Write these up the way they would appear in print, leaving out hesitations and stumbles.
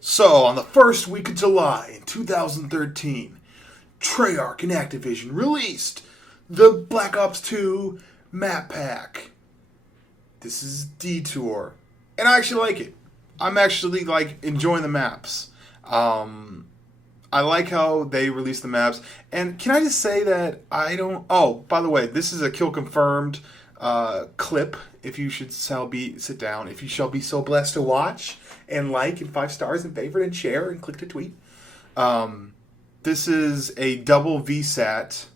So, on the first week of July in 2013, Treyarch and Activision released the Black Ops 2 map pack. This is Detour. And I actually like it. I'm actually, enjoying the maps. I like how they release the maps. And can I just say that I don't... Oh, by the way, this is a kill confirmed clip. If you should sit down. If you shall be so blessed to watch and like and 5 stars and favorite and share and click to tweet. This is a double VSAT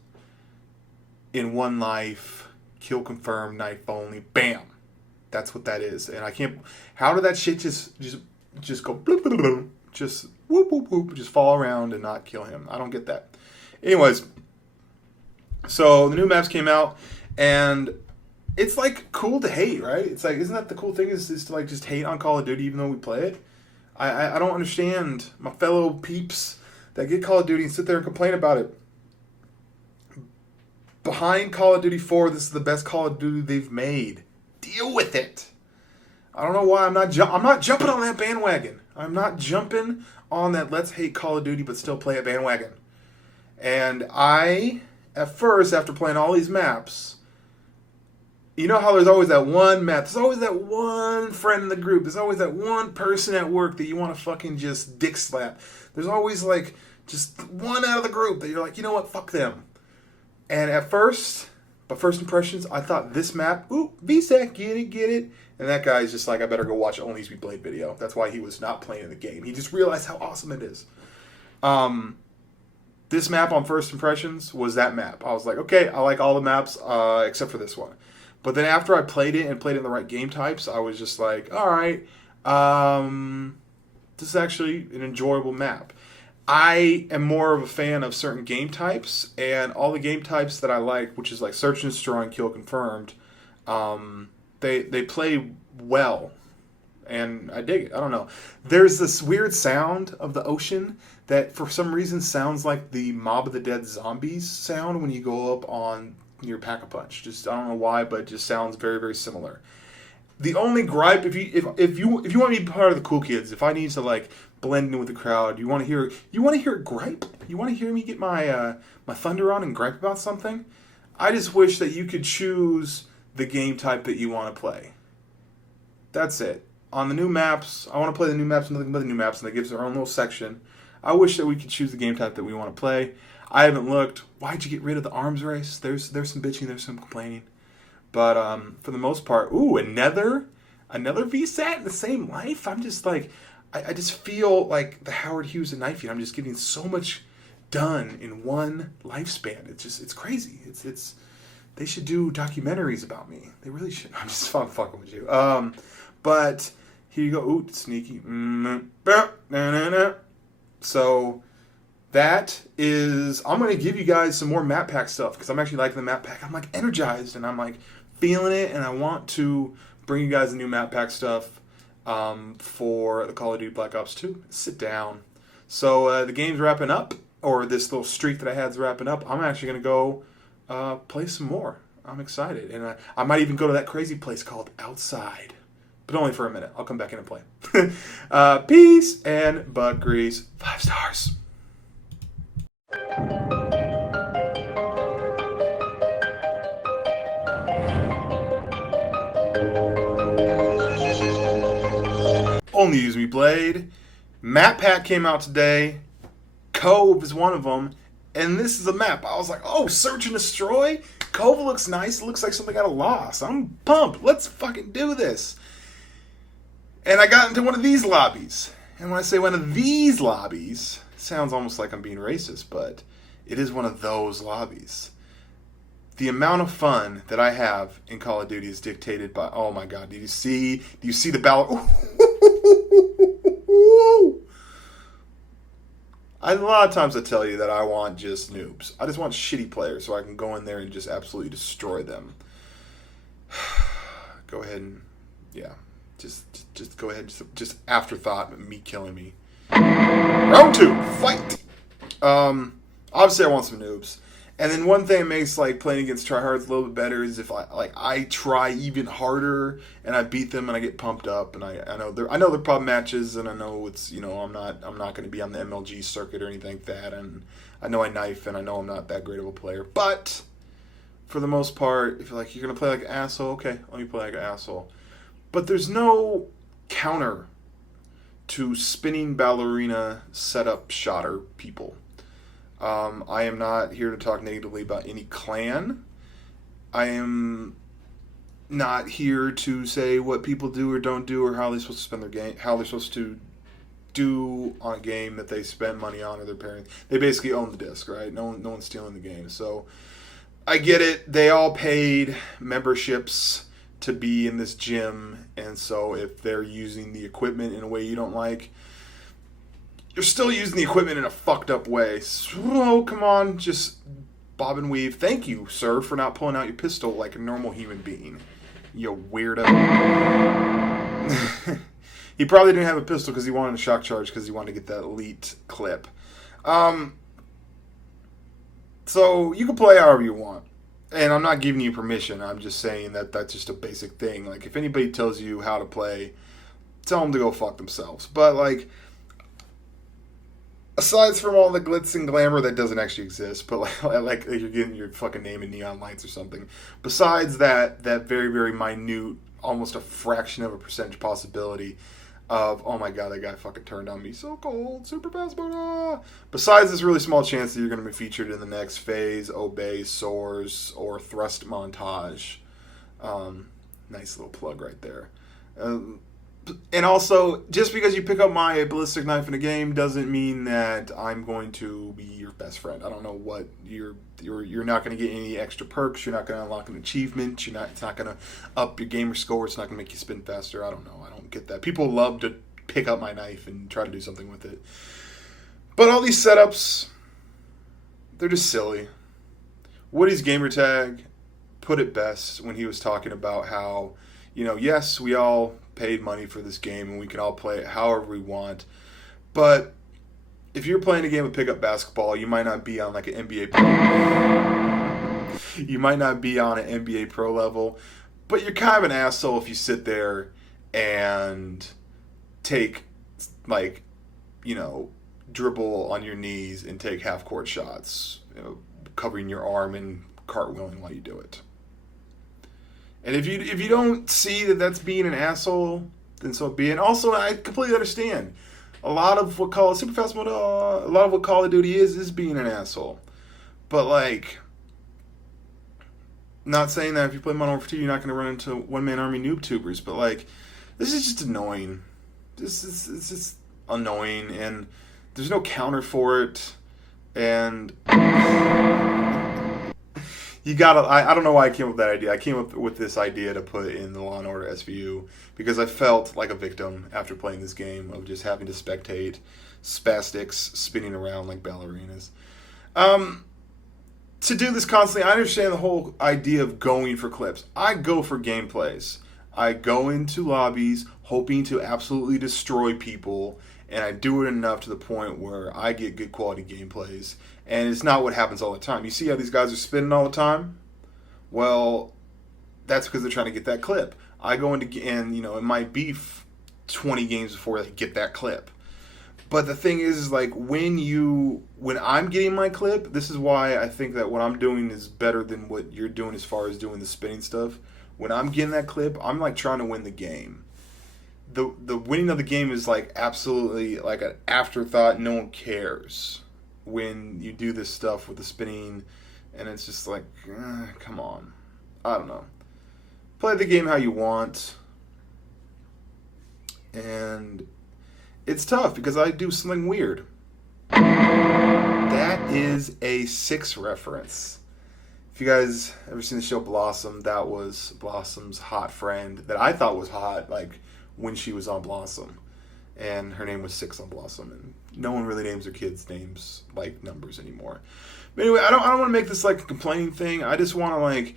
in one life. Kill confirmed, knife only. Bam. That's what that is. And I can't... How did that shit just go... Bloop, bloop, bloop, just whoop, whoop, whoop. Just fall around and not kill him. I don't get that. Anyways. So, the new maps came out. And... It's, cool to hate, right? It's isn't that the cool thing is to, just hate on Call of Duty even though we play it? I don't understand my fellow peeps that get Call of Duty and sit there and complain about it. Behind Call of Duty 4, this is the best Call of Duty they've made. Deal with it. I don't know why I'm not jumping on that bandwagon. I'm not jumping on that let's hate Call of Duty but still play it bandwagon. And at first, after playing all these maps... You know how there's always that one map, there's always that one friend in the group, there's always that one person at work that you want to fucking just dick slap. There's always just one out of the group that you're like, you know what, fuck them. And at first, by first impressions, I thought this map, ooh, VSAT, get it. And that guy's just like, I better go watch ONLYUSEmeBLADE video. That's why he was not playing the game. He just realized how awesome it is. This map on first impressions was that map. I was like, okay, I like all the maps except for this one. But then after I played it and played it in the right game types, I was just like, all right, this is actually an enjoyable map. I am more of a fan of certain game types, and all the game types that I like, which is Search and Destroy and Kill Confirmed, they play well, and I dig it. I don't know. There's this weird sound of the ocean that for some reason sounds like the Mob of the Dead Zombies sound when you go up on... your Pack-a-Punch. Just I don't know why, but it just sounds very, very similar. The only gripe, if you want to be part of the cool kids, if I need to blend in with the crowd, you want to hear a gripe? You want to hear me get my my thunder on and gripe about something? I just wish that you could choose the game type that you want to play. That's it. On the new maps, I want to play the new maps, nothing but the new maps, and that gives their own little section. I wish that we could choose the game type that we want to play. I haven't looked. Why'd you get rid of the arms race? There's some bitching, there's some complaining. But for the most part, ooh, another VSAT in the same life? I'm just I just feel like the Howard Hughes and Knife Feed. I'm just getting so much done in one lifespan. It's crazy. It's they should do documentaries about me. They really should. I'm just fucking with you. But here you go. Ooh, sneaky. So... That is, I'm going to give you guys some more map pack stuff because I'm actually liking the map pack. I'm energized and I'm feeling it, and I want to bring you guys the new map pack stuff for the Call of Duty Black Ops 2. Sit down. So the game's wrapping up, or this little streak that I had is wrapping up. I'm actually going to go play some more. I'm excited. And I might even go to that crazy place called Outside. But only for a minute. I'll come back in and play. Peace and butt grease. 5 stars. ONLYUSEmeBLADE. Map pack came out today. Cove is one of them. And this is a map. I was like, oh, Search and Destroy? Cove looks nice. It looks like something out of Lost. I'm pumped. Let's fucking do this. And I got into one of these lobbies. And when I say one of these lobbies, it sounds almost like I'm being racist, but it is one of those lobbies. The amount of fun that I have in Call of Duty is dictated by, oh my god, do you see the battle? A lot of times I tell you that I want just noobs. I just want shitty players so I can go in there and just absolutely destroy them. Go ahead and, yeah, just go ahead, just afterthought, me killing me. Round 2, fight! Obviously I want some noobs. And then one thing that makes like playing against tryhards a little bit better is if I try even harder and I beat them and I get pumped up, and I know they're problem matches, and I know it's, I'm not going to be on the MLG circuit or anything like that, and I know I knife, and I know I'm not that great of a player, but for the most part, if you're going to play like an asshole, okay, let me play like an asshole. But there's no counter to spinning ballerina setup shotter people. I am not here to talk negatively about any clan. I am not here to say what people do or don't do, or how they're supposed to spend their game, how they're supposed to do on a game that they spend money on, or their parents. They basically own the disc, right? No one's stealing the game. So I get it. They all paid memberships to be in this gym, and so if they're using the equipment in a way you don't like, you're still using the equipment in a fucked up way. So, come on, just bob and weave. Thank you, sir, for not pulling out your pistol like a normal human being. You weirdo. He probably didn't have a pistol because he wanted a shock charge because he wanted to get that elite clip. So, you can play however you want. And I'm not giving you permission. I'm just saying that that's just a basic thing. Like, if anybody tells you how to play, tell them to go fuck themselves. But, like, aside from all the glitz and glamour that doesn't actually exist, but like you're getting your fucking name in neon lights or something, besides that very, very minute, almost a fraction of a percentage possibility of, oh my god, that guy fucking turned on me, so cold, super fast, but besides this really small chance that you're going to be featured in the next phase, obey, soars, or thrust montage. Nice little plug right there. And also, just because you pick up my ballistic knife in a game doesn't mean that I'm going to be your best friend. I don't know what you're not going to get any extra perks. You're not going to unlock an achievement. It's not going to up your gamer score. It's not going to make you spin faster. I don't know. I don't get that. People love to pick up my knife and try to do something with it. But all these setups, they're just silly. Woody's gamertag put it best when he was talking about how, yes, we all paid money for this game and we can all play it however we want, but if you're playing a game of pickup basketball, you might not be on like an NBA pro. You might not be on an NBA pro level, but you're kind of an asshole if you sit there and take dribble on your knees and take half court shots, covering your arm and cartwheeling while you do it. And if you don't see that that's being an asshole, then so be it. And also, I completely understand. A lot of what Call of Duty is being an asshole. But, like, not saying that if you play Modern Warfare 2, you're not going to run into one-man army noob tubers. But, like, this is just annoying. It's just annoying, and there's no counter for it. And you gotta, I don't know why I came up with that idea. I came up with this idea to put in the Law & Order SVU because I felt like a victim after playing this game of just having to spectate spastics spinning around like ballerinas. To do this constantly, I understand the whole idea of going for clips. I go for gameplays. I go into lobbies hoping to absolutely destroy people, and I do it enough to the point where I get good quality gameplays. And it's not what happens all the time. You see how these guys are spinning all the time? Well, that's because they're trying to get that clip. I go into, and it might be 20 games before they get that clip. But the thing is like when I'm getting my clip, this is why I think that what I'm doing is better than what you're doing as far as doing the spinning stuff. When I'm getting that clip, I'm like trying to win the game. The winning of the game is like absolutely like an afterthought. No one cares when you do this stuff with the spinning, and it's just like, come on. I don't know. Play the game how you want. And it's tough because I do something weird. That is a 6 reference. If you guys ever seen the show Blossom, that was Blossom's hot friend that I thought was hot, like when she was on Blossom. And her name was 6 on Blossom, and no one really names their kids names like numbers anymore. But anyway, I don't want to make this like a complaining thing. I just want to like,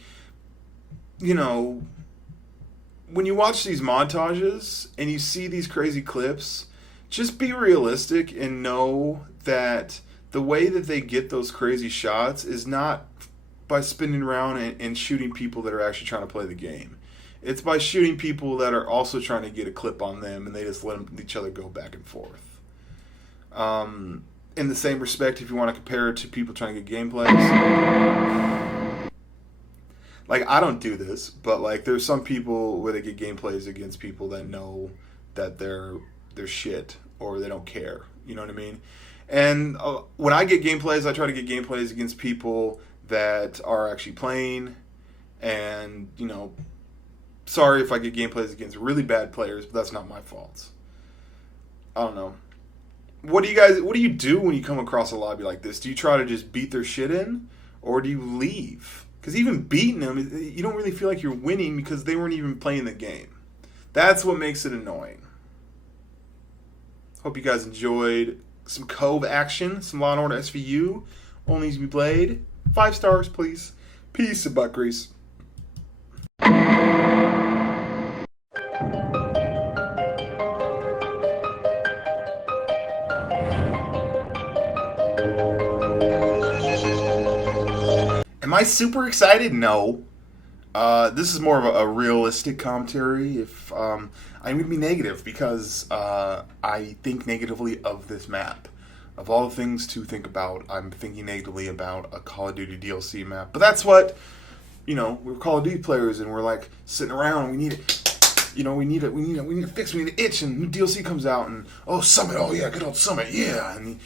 when you watch these montages and you see these crazy clips, just be realistic and know that the way that they get those crazy shots is not by spinning around and shooting people that are actually trying to play the game. It's by shooting people that are also trying to get a clip on them, and they just let each other go back and forth. In the same respect, if you want to compare it to people trying to get gameplays, like, I don't do this, but like, there's some people where they get gameplays against people that know that they're shit or they don't care. You know what I mean? And when I get gameplays, I try to get gameplays against people that are actually playing. And, you know, sorry if I get gameplays against really bad players, but that's not my fault. I don't know. What do you do when you come across a lobby like this? Do you try to just beat their shit in? Or do you leave? Because even beating them, you don't really feel like you're winning because they weren't even playing the game. That's what makes it annoying. Hope you guys enjoyed some Cove action, some Law & Order SVU. ONLYUSEmeBLADE. 5 stars, please. Peace and butt grease. Am I super excited? No. This is more of a realistic commentary. If I'm going to be negative because I think negatively of this map. Of all the things to think about, I'm thinking negatively about a Call of Duty DLC map. But that's what, you know, we're Call of Duty players and we're like sitting around. We need it. You know, we need a fix. We need an itch, and new DLC comes out, and Summit. Oh yeah, good old Summit. Yeah. And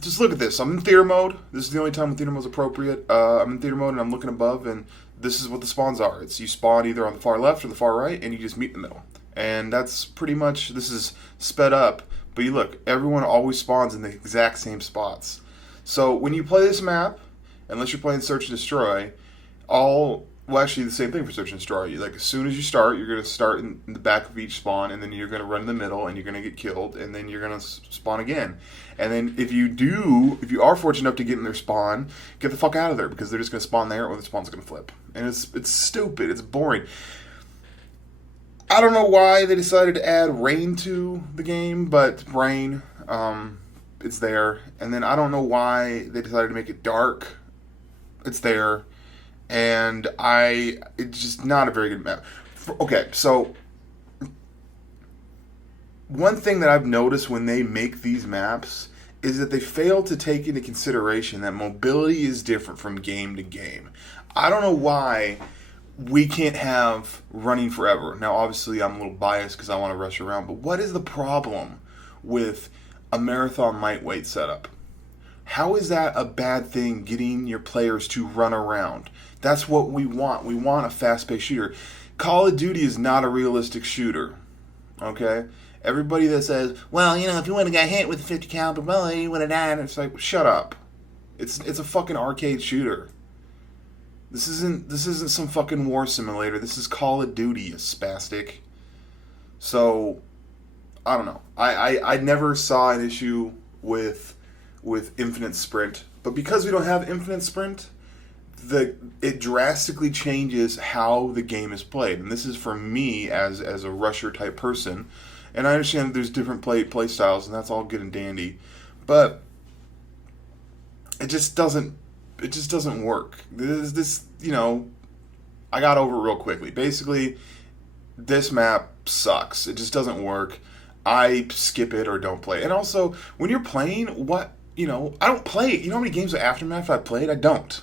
just look at this. I'm in theater mode. This is the only time when theater mode is appropriate. I'm in theater mode and I'm looking above, and this is what the spawns are. It's you spawn either on the far left or the far right, and you just meet in the middle. And that's pretty much, this is sped up. But you look, everyone always spawns in the exact same spots. So when you play this map, unless you're playing Search and Destroy, actually the same thing for Search and Destroy. Like, as soon as you start, you're going to start in the back of each spawn, and then you're going to run in the middle, and you're going to get killed, and then you're going to spawn again. And then if you are fortunate enough to get in their spawn, get the fuck out of there, because they're just going to spawn there, or the spawn's going to flip. And it's stupid. It's boring. I don't know why they decided to add rain to the game, but rain, it's there. And then I don't know why they decided to make it dark. It's there. And it's just not a very good map. Okay, so one thing that I've noticed when they make these maps is that they fail to take into consideration that mobility is different from game to game. I don't know why we can't have running forever. Now, obviously, I'm a little biased because I want to rush around, but what is the problem with a marathon lightweight setup? How is that a bad thing, getting your players to run around? That's what we want. We want a fast-paced shooter. Call of Duty is not a realistic shooter, okay? Everybody that says, well, you know, if you would have got hit with a 50 caliber bullet, you would have died. It's like, shut up. It's a fucking arcade shooter. This isn't some fucking war simulator. This is Call of Duty, you spastic. So, I don't know. I never saw an issue with infinite sprint, but because we don't have infinite sprint, it drastically changes how the game is played. And this is for me as a rusher type person. And I understand that there's different play styles, and that's all good and dandy, but it just doesn't work. This, you know, I got over it real quickly. Basically, this map sucks. It just doesn't work. I skip it or don't play. And also, when you're playing, I don't play it. You know how many games of Aftermath I've played? I don't.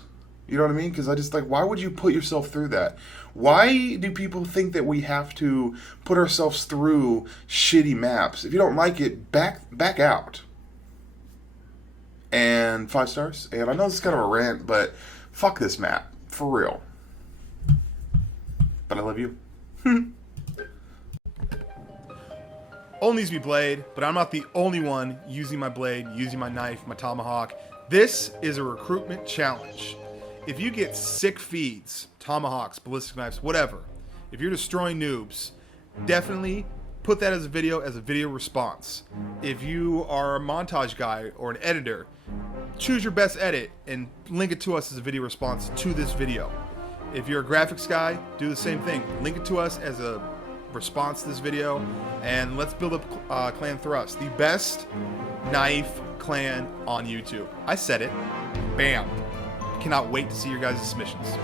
You know what I mean? Because I just, why would you put yourself through that? Why do people think that we have to put ourselves through shitty maps? If you don't like it, back out. And 5 stars. And I know this is kind of a rant, but fuck this map. For real. But I love you. ONLYUSEmeBLADE, but I'm not the only one using my blade, using my knife, my tomahawk. This is a recruitment challenge. If you get sick feeds, tomahawks, ballistic knives, whatever, if you're destroying noobs, definitely put that as a video response. If you are a montage guy or an editor, choose your best edit and link it to us as a video response to this video. If you're a graphics guy, do the same thing. Link it to us as a response to this video, and let's build up Clan Thrust. The best knife clan on YouTube. I said it. Bam. Cannot wait to see your guys' submissions.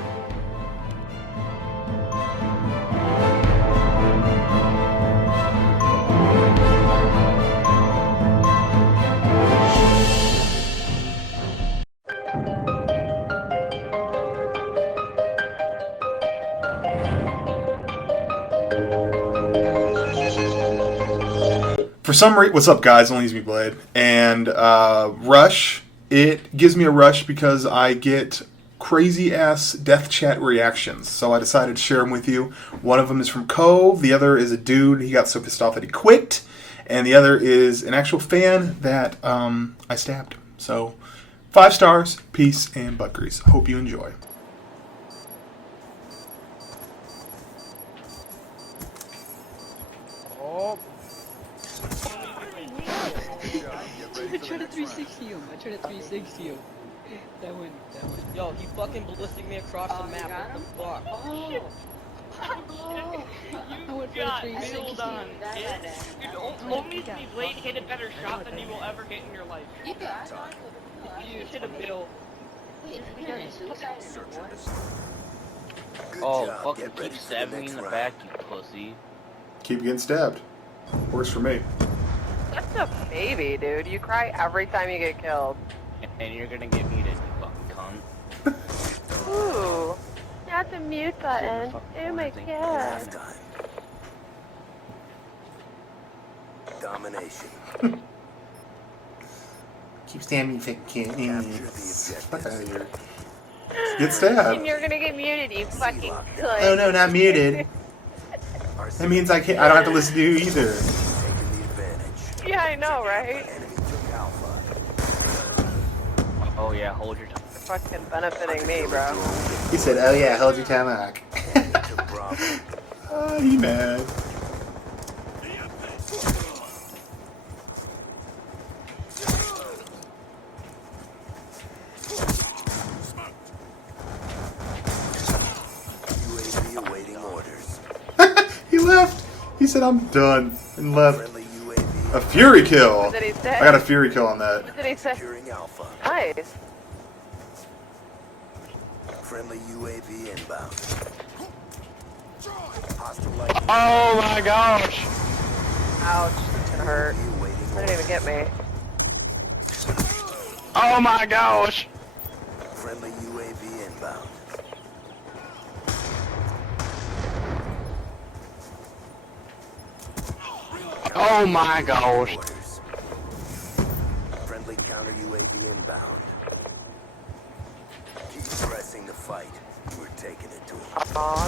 For some reason, what's up, guys? ONLYUSEmeBLADE. And Rush, it gives me a rush because I get crazy-ass death chat reactions. So I decided to share them with you. One of them is from Cove. The other is a dude. He got so pissed off that he quit. And the other is an actual fan that I stabbed. So 5 stars, peace, and butt grease. Hope you enjoy. I tried to 360 him. I tried to 360 him. That one. Yo, he fucking ballistic me across the map. What the fuck? Oh. I went for a 360. Hold on. ONLYUSEmeBLADE hit a better shot than you will ever hit in your life. Yeah. You hit a bill. Oh, fucking keep stabbing me in the back, you pussy. Keep getting stabbed. Works for me. That's a baby, dude. You cry every time you get killed. And you're gonna get muted, you fucking cunt. Ooh. Not the mute button. Oh my god. Domination. Keep stabbing, fucking kid. Fuck out of here. Get stabbed. And you're gonna get muted, you fucking cunt. Oh no, not muted. That means I don't have to listen to you either. Yeah, I know, right? Oh yeah, hold your tongue. You're fucking benefiting me, bro. He said, oh yeah, hold your tongue. Oh, he mad. UAV awaiting orders. He left. He said, I'm done. And left. A Fury kill. What did he say? I got a Fury kill on that. What did he say? Securing Alpha. Nice. Friendly UAV inbound. Hostile light. Oh my gosh! Ouch. That's gonna hurt. UAV awaiting That didn't even get me. Oh my gosh! Friendly UAV inbound. Oh my gosh! Orders. Friendly counter UAV inbound. Keep pressing the fight. We're taking it to him. Aw.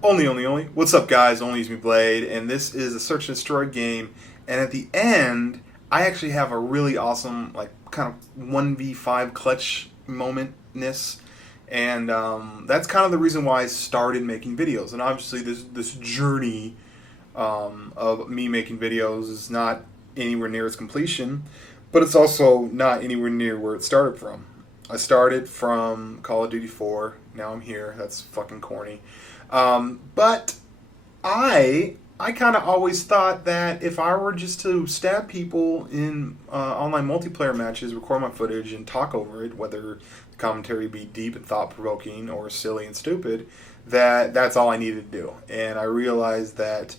Only. What's up, guys? ONLYUSEmeBLADE, and this is a search and destroy game. And at the end, I actually have a really awesome, like, kind of 1v5 clutch momentness, and that's kind of the reason why I started making videos. And obviously, this journey of me making videos is not anywhere near its completion, but it's also not anywhere near where it started from. I started from Call of Duty 4. Now I'm here. That's fucking corny. But I kind of always thought that if I were just to stab people in online multiplayer matches, record my footage, and talk over it, whether the commentary be deep and thought-provoking or silly and stupid, that's all I needed to do. And I realized that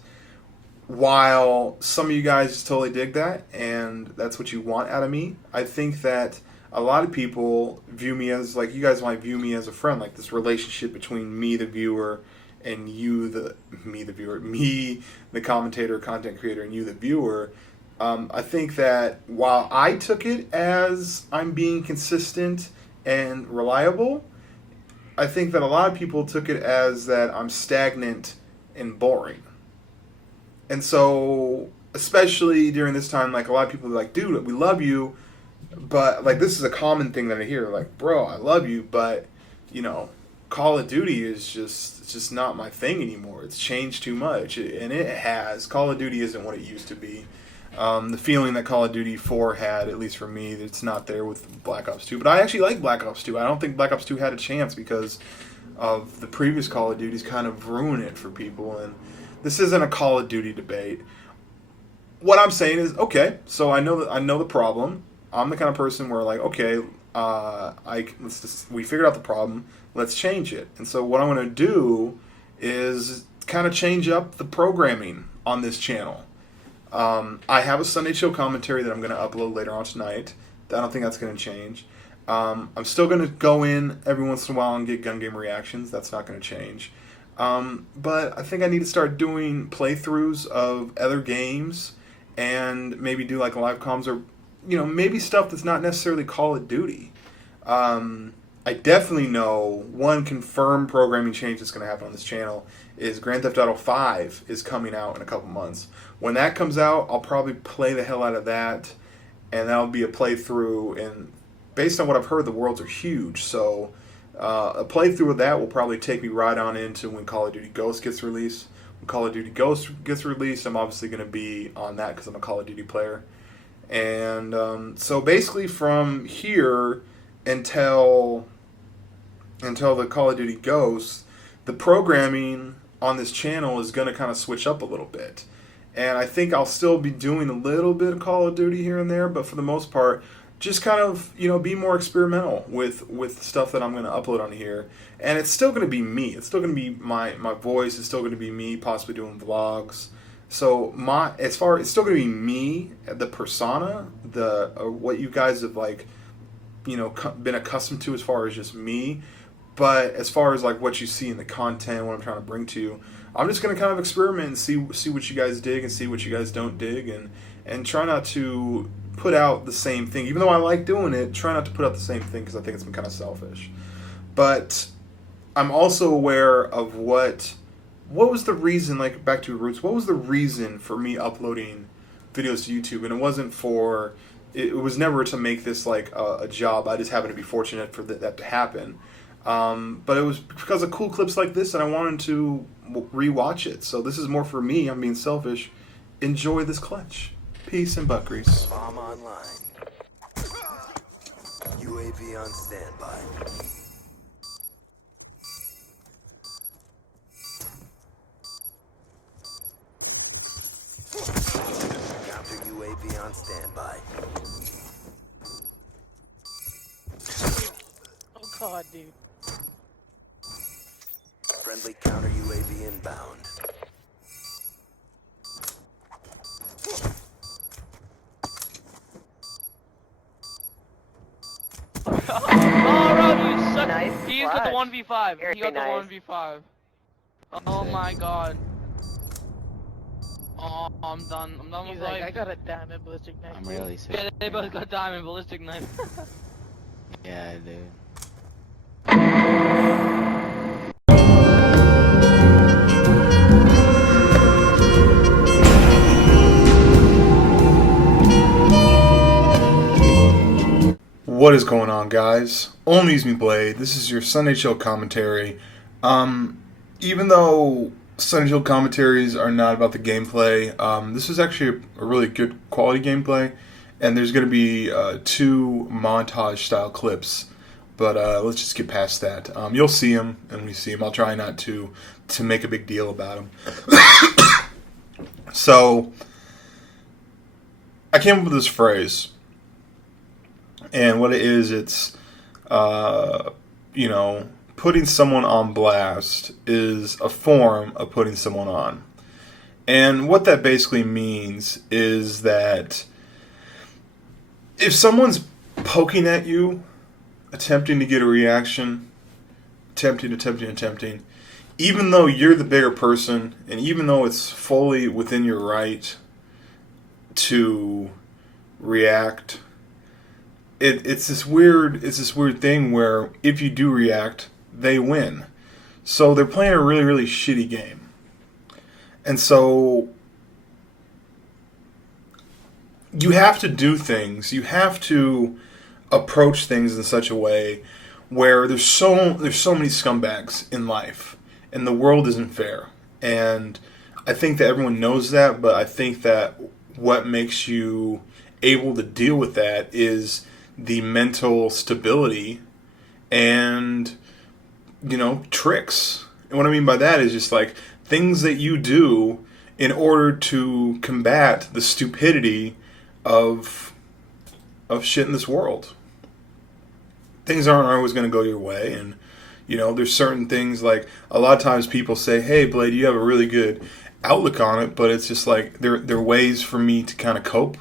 while some of you guys just totally dig that, and that's what you want out of me, I think that a lot of people view me as, like, you guys might view me as a friend, like this relationship between me, the viewer, and you, the viewer, me, the commentator, content creator, and you, the viewer. I think that while I took it as I'm being consistent and reliable, I think that a lot of people took it as that I'm stagnant and boring. And so, especially during this time, like, a lot of people are like, dude, we love you, but, like, this is a common thing that I hear, like, bro, I love you, but, you know, Call of Duty is just not my thing anymore. It's changed too much, and it has. Call of Duty isn't what it used to be. The feeling that Call of Duty 4 had, at least for me, it's not there with Black Ops 2. But I actually like Black Ops 2. I don't think Black Ops 2 had a chance because of the previous Call of Duties kind of ruin it for people. And this isn't a Call of Duty debate. What I'm saying is, okay, so I know the problem. I'm the kind of person where like, okay, we figured out the problem. Let's change it. And so what I'm going to do is kind of change up the programming on this channel. I have a Sunday Chill commentary that I'm going to upload later on tonight. I don't think that's going to change. I'm still going to go in every once in a while and get gun game reactions. That's not going to change. But I think I need to start doing playthroughs of other games and maybe do like live comms or, maybe stuff that's not necessarily Call of Duty. I definitely know one confirmed programming change that's going to happen on this channel is Grand Theft Auto 5 is coming out in a couple months. When that comes out, I'll probably play the hell out of that, and that'll be a playthrough. And based on what I've heard, the worlds are huge, so a playthrough of that will probably take me right on into when Call of Duty Ghosts gets released. When Call of Duty Ghosts gets released, I'm obviously going to be on that because I'm a Call of Duty player. And so basically from here until the Call of Duty Ghosts, the programming on this channel is going to kind of switch up a little bit. And I think I'll still be doing a little bit of Call of Duty here and there, but for the most part, just kind of, be more experimental with stuff that I'm going to upload on here. And it's still going to be me. It's still going to be my voice. It's still going to be me possibly doing vlogs. So it's still going to be me, the persona, what you guys have been accustomed to as far as just me. But as far as like what you see in the content, what I'm trying to bring to you, I'm just going to kind of experiment and see what you guys dig and see what you guys don't dig, and try not to put out the same thing. Even though I like doing it, try not to put out the same thing because I think it's been kind of selfish. But I'm also aware of what was the reason, like back to roots, what was the reason for me uploading videos to YouTube? And it was never to make this like a job. I just happened to be fortunate for that to happen. But it was because of cool clips like this, and I wanted to rewatch it. So this is more for me. I'm being selfish. Enjoy this clutch. Peace and butt grease. Bomb online. UAV on standby. Counter UAV on standby. Oh god, dude. Friendly counter UAV inbound. Oh, bro, dude, such Nice He's got the clutch. 1v5. Very He got nice. the 1v5. Oh my god. Oh, I'm done. I'm done with life. I got a diamond ballistic knife. I'm really sick. Yeah, they both got diamond ballistic knife. Yeah, dude. What is going on, guys? ONLYUSEmeBLADE. This is your Sunday Chill commentary. Even though Sunday Chill commentaries are not about the gameplay, this is actually a really good quality gameplay, and there's going to be 2 montage-style clips. But let's just get past that. You'll see them, and when you see them, I'll try not to make a big deal about them. So, I came up with this phrase. And what it is, it's, putting someone on blast is a form of putting someone on. And what that basically means is that if someone's poking at you, attempting to get a reaction, attempting, even though you're the bigger person, and even though it's fully within your right to react, it's this weird thing where if you do react, they win. So they're playing a really, really shitty game. And so you have to do things. You have to approach things in such a way where there's so many scumbags in life, and the world isn't fair. And I think that everyone knows that, but I think that what makes you able to deal with that is the mental stability and, tricks. And what I mean by that is just like things that you do in order to combat the stupidity of shit in this world. Things aren't always going to go your way, and there's certain things, like a lot of times people say, hey Blade, you have a really good outlook on it, but it's just like there are ways for me to kind of cope.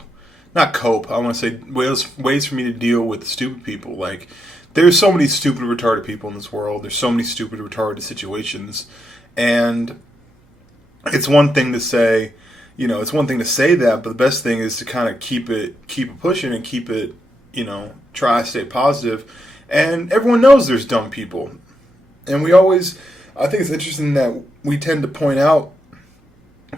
Not cope, I want to say ways for me to deal with stupid people. Like, there's so many stupid, retarded people in this world. There's so many stupid, retarded situations. And it's one thing to say, that, but the best thing is to kind of keep it pushing and keep it, try to stay positive. And everyone knows there's dumb people. And I think it's interesting that we tend to point out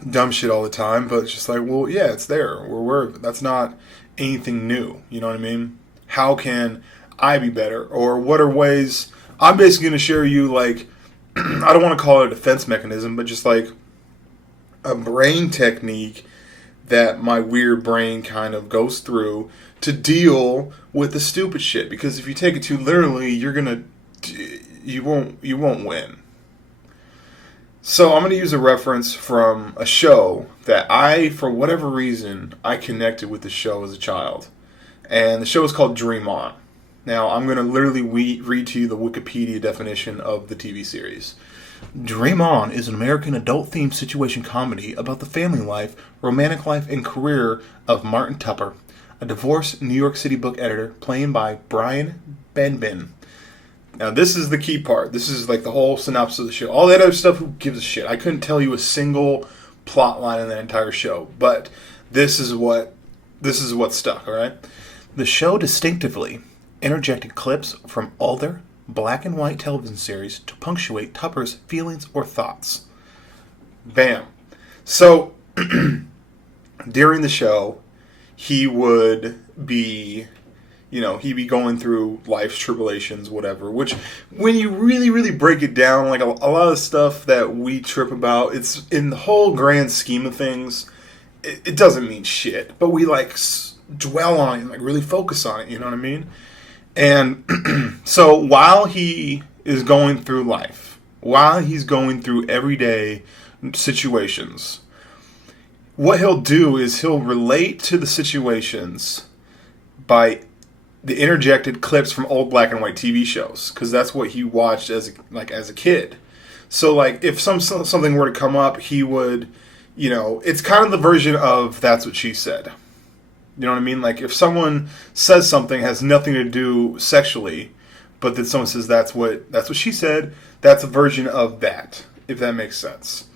dumb shit all the time, but it's just like, well, yeah, it's there. We're aware of it. That's not anything new. You know what I mean? How can I be better? Or what are ways... I'm basically going to share you, like, I don't want to call it a defense mechanism, but just like a brain technique that my weird brain kind of goes through to deal with the stupid shit. Because if you take it too literally, you won't win. So I'm going to use a reference from a show that for whatever reason, I connected with the show as a child. And the show is called Dream On. Now, I'm going to literally read to you the Wikipedia definition of the TV series. Dream On is an American adult-themed situation comedy about the family life, romantic life, and career of Martin Tupper, a divorced New York City book editor, played by Brian Benben. Now, this is the key part. This is like the whole synopsis of the show. All that other stuff, who gives a shit? I couldn't tell you a single plot line in that entire show, but this is what stuck, all right? The show distinctively interjected clips from older black and white television series to punctuate Tupper's feelings or thoughts. Bam. So, during the show, he would be... he'd be going through life's tribulations, whatever, which, when you really, really break it down, like a lot of the stuff that we trip about, it's in the whole grand scheme of things, it doesn't mean shit, but we, like, dwell on it and, like, really focus on it, you know what I mean? And so while he is going through life, while he's going through everyday situations, what he'll do is he'll relate to the situations by the interjected clips from old black and white TV shows, because that's what he watched as a kid. So, like, if something were to come up, he would, it's kind of the version of That's What She Said. You know what I mean? Like, if someone says something has nothing to do sexually, but then someone says that's what she said, that's a version of that, if that makes sense.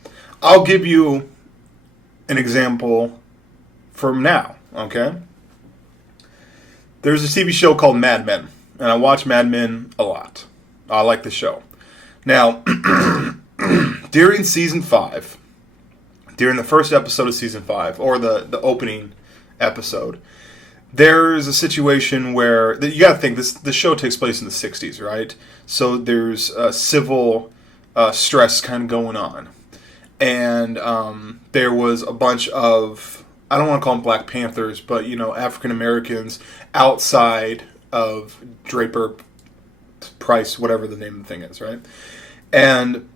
I'll give you an example from now, okay? There's a TV show called Mad Men, and I watch Mad Men a lot. I like the show. Now, during Season 5, during the first episode of Season 5, or the opening episode, there's a situation where... You gotta think, the show takes place in the 60s, right? So there's civil stress kind of going on. And there was a bunch of... I don't want to call them Black Panthers, but, African Americans outside of Draper Price, whatever the name of the thing is, right? And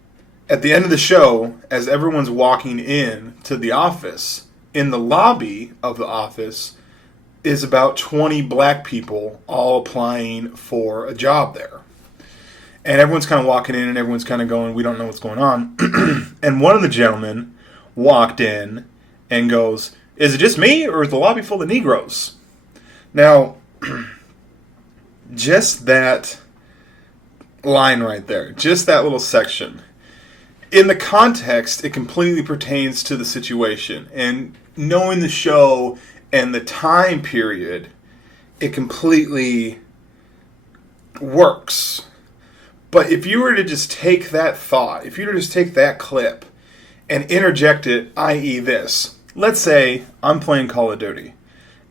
at the end of the show, as everyone's walking in to the office, in the lobby of the office is about 20 black people all applying for a job there. And everyone's kind of walking in and everyone's kind of going, we don't know what's going on. And one of the gentlemen walked in and goes, is it just me or is the lobby full of Negroes? Now, just that line right there, just that little section, in the context, it completely pertains to the situation. And knowing the show and the time period, it completely works. But if you were to just take that thought, if you were to just take that clip and interject it, i.e. this, let's say I'm playing Call of Duty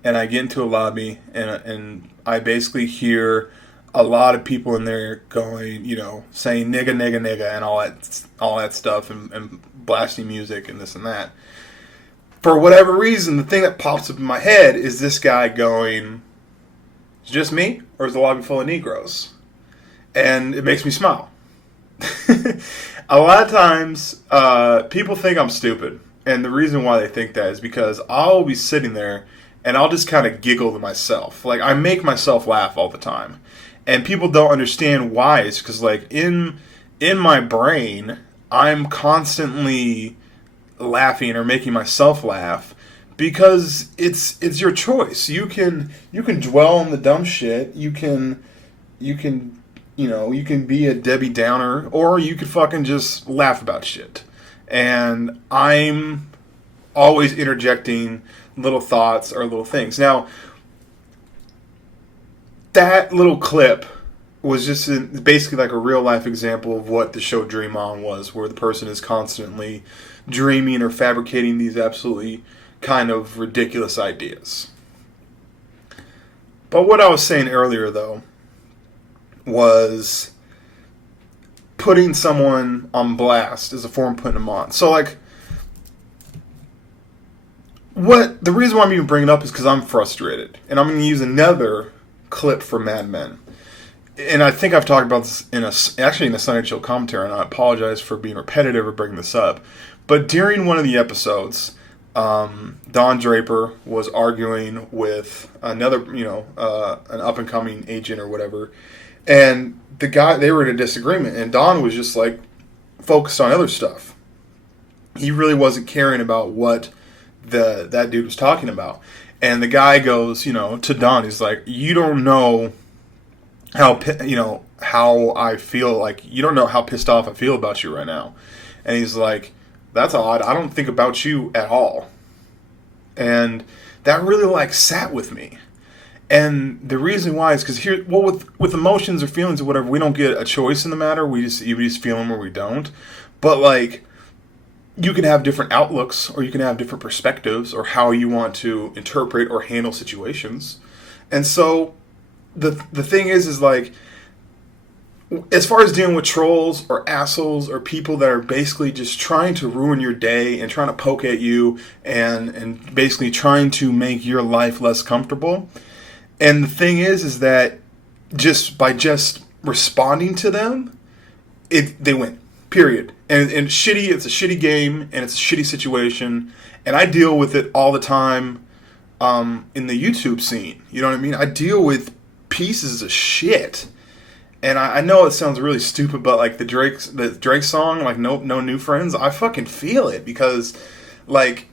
and I get into a lobby and I basically hear a lot of people in there going, saying nigga, nigga, nigga, and all that stuff, and blasting music and this and that. for whatever reason, the thing that pops up in my head is this guy going, "It's just me, or is the lobby full of Negroes?" And it makes me smile. A lot of times, people think I'm stupid. And the reason why they think that is because I'll be sitting there and I'll just kind of giggle to myself. Like, I make myself laugh all the time. And people don't understand why. It's because, like, in my brain, I'm constantly laughing or making myself laugh because it's your choice. You can dwell on the dumb shit. You can be a Debbie Downer, or you could fucking just laugh about shit. And I'm always interjecting little thoughts or little things. Now, that little clip was just basically like a real life example of what the show Dream On was, where the person is constantly dreaming or fabricating these absolutely kind of ridiculous ideas. But what I was saying earlier, though, was putting someone on blast is a form of putting them on. So, like, the reason why I'm even bringing it up is because I'm frustrated. And I'm going to use another clip from Mad Men. And I think I've talked about this in a Sunday Chill commentary, and I apologize for being repetitive or bringing this up. But during one of the episodes, Don Draper was arguing with another, an up-and-coming agent or whatever. And the guy, they were in a disagreement, and Don was just, like, focused on other stuff. He really wasn't caring about what that dude was talking about. And the guy goes, to Don, he's like, "You don't know how I feel, like, you don't know how pissed off I feel about you right now." And he's like, "That's odd. I don't think about you at all." And that really, like, sat with me. And the reason why is because with emotions or feelings or whatever, we don't get a choice in the matter. We just feel them or we don't. But, like, you can have different outlooks, or you can have different perspectives, or how you want to interpret or handle situations. And so the thing is like, as far as dealing with trolls or assholes or people that are basically just trying to ruin your day and trying to poke at you and basically trying to make your life less comfortable. And the thing is that by responding to them, they win. Period. And it's a shitty game, and it's a shitty situation, and I deal with it all the time in the YouTube scene. You know what I mean? I deal with pieces of shit. And I know it sounds really stupid, but, like, the Drake song, like, no New Friends, I fucking feel it, because, like,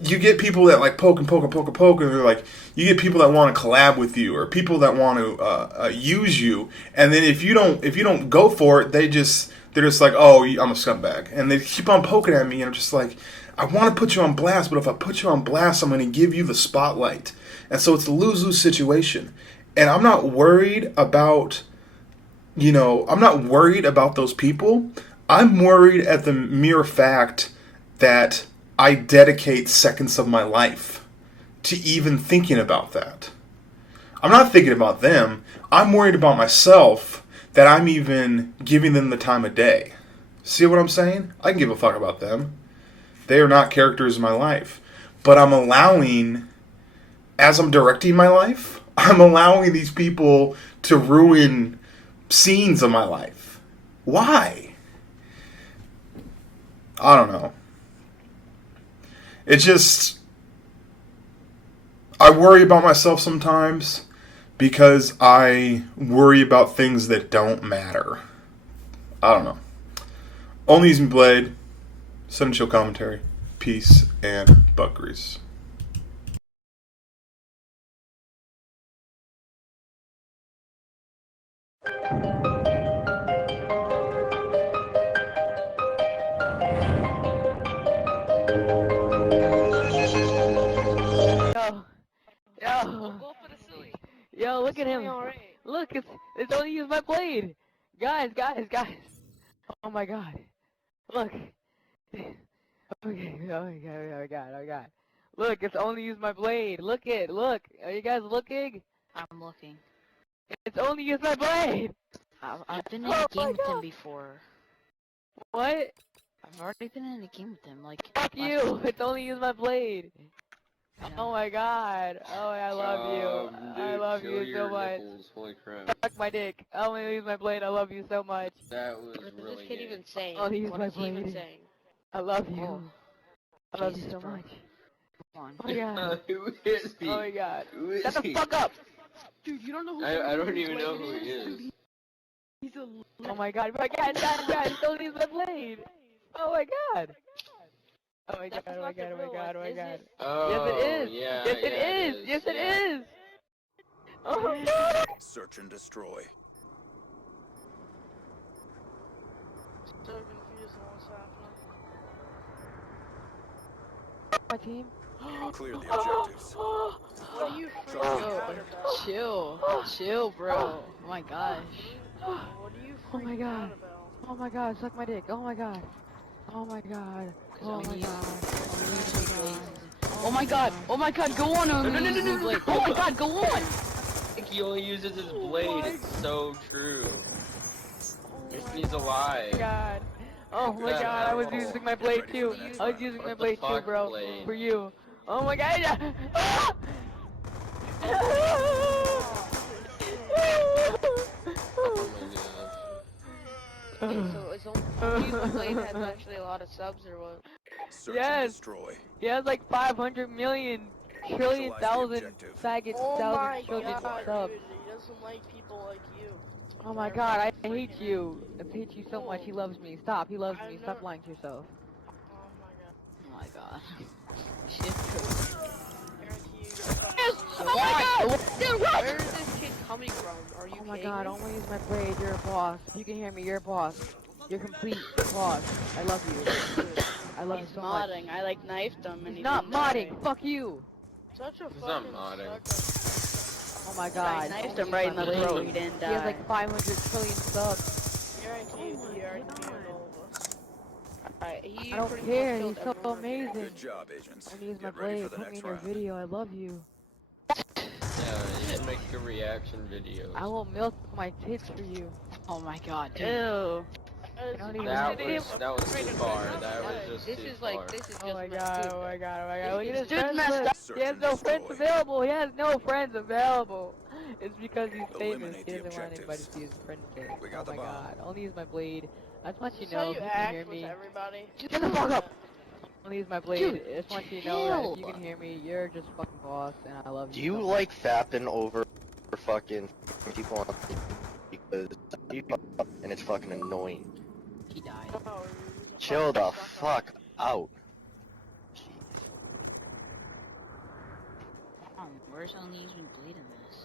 you get people that, like, poke, and they're like, you get people that want to collab with you, or people that want to use you, and then if you don't go for it, they're just like, "Oh, I'm a scumbag," and they keep on poking at me, and I'm just like, I want to put you on blast, but if I put you on blast, I'm going to give you the spotlight, and so it's a lose-lose situation, and I'm not worried about, those people. I'm worried at the mere fact that I dedicate seconds of my life to even thinking about that. I'm not thinking about them. I'm worried about myself, that I'm even giving them the time of day. See what I'm saying? I can give a fuck about them. They are not characters in my life. But I'm allowing, as I'm directing my life, I'm allowing these people to ruin scenes of my life. Why? I don't know. It's just, I worry about myself sometimes because I worry about things that don't matter. I don't know. ONLYUSEmeBLADE, Sunday Chill commentary, peace, and butt grease. Yo, look at him. Look, it's only use my blade. Guys. Oh my god. Look. Okay. Oh my god. Look, it's only use my blade. Look. Are you guys looking? I'm looking. It's only use my blade. I've been in a game with him before. What? I've already been in a game with him, like... Fuck you! It's only use my blade! Oh my god! Oh, I love you! I Dude, love show you your so much! nipples. Holy crap. Suck my dick! I only use my blade, I love you so much! That was What is really this kid gay. even saying? Oh, he's What my is he even blade. saying? I love you! Oh, I love you Jesus, so bro. much! Oh my god! Who is he? Oh my god! Who is Shut the he? fuck up! Dude, you don't know who I don't even know who he is. He's a Oh my god! Guys, don't use my blade! Oh my god! Oh my god! Oh my god! Oh my god! Oh my god! Oh, Yes, it is! yeah, Yes, it yeah, is! Yes, it is! Oh my god! Search and destroy. so confused on what's happening. My team? Clear the objectives. What are you freaking Oh, out about? chill, bro. Oh my gosh. What are you Oh my freaking god. out about? Oh my god, suck my dick. Oh my god. Oh my god. Oh my god. Oh my god. Oh my god, go on, No. Blade. Oh my god, go on! I think he only uses his blade. It's so true. He's a lie. Oh my god. Oh my Yeah, god, I was no. using my blade too. I was using What my the blade too, fuck, bro. Blade? For you. Oh my god. Ah! Oh my god. So it's only Blade has actually a lot of subs or what? Search Yes. and destroy. He has like 500 million trillion Neutralize the thousand objective. faggots, Oh thousand my trillion god, subs. dude, he doesn't like people like you. Oh my god, I hate you. I hate you so much. He loves me. Stop. He loves I've me. Stop never- lying to yourself. Oh my god. Oh my god. Shit. Guarantee you. Oh my god! Dude, what? Where is this kid coming from? Are you Oh my kidding god, me? only use my blade. You're a boss. If you can hear me, you're a boss. You're complete boss. I love you. I love you so much. I like knifed him and He's not modding. Fuck you. Such a He's not fucking modding. Oh my god. I knifed only him right use in my the blade. throat, he didn't He has die. like 500 trillion subs. I don't care. He's so amazing. Good job, agents. Only use my Get ready blade. for the Put me next in your round. video. I love you. Yeah, you should make a reaction video. I will milk my tits for you. Oh my god, dude. Ew. I don't even That know. was too far. That was just This too is far. like, this is just Oh my messed god, up. oh my god, oh my god. Look at his Dude's friends messed list. Search He has and no friends destroy. available. He has no friends available. It's because he's famous. Eliminate He the doesn't want anybody to objectives. see his friend list. We Oh got my the bomb. god. Only use my blade. I just want you This to is how know, you if you can act hear with me. everybody. Shut the fuck up! Only use my blade. Dude, I just want you to know that if you can hear me, you're just fucking boss, and I love you. Do you so like fapping over fucking people on because and it's fucking annoying. much. He died. Oh, Chill the fuck out. Jeez. Where's only using blade in this?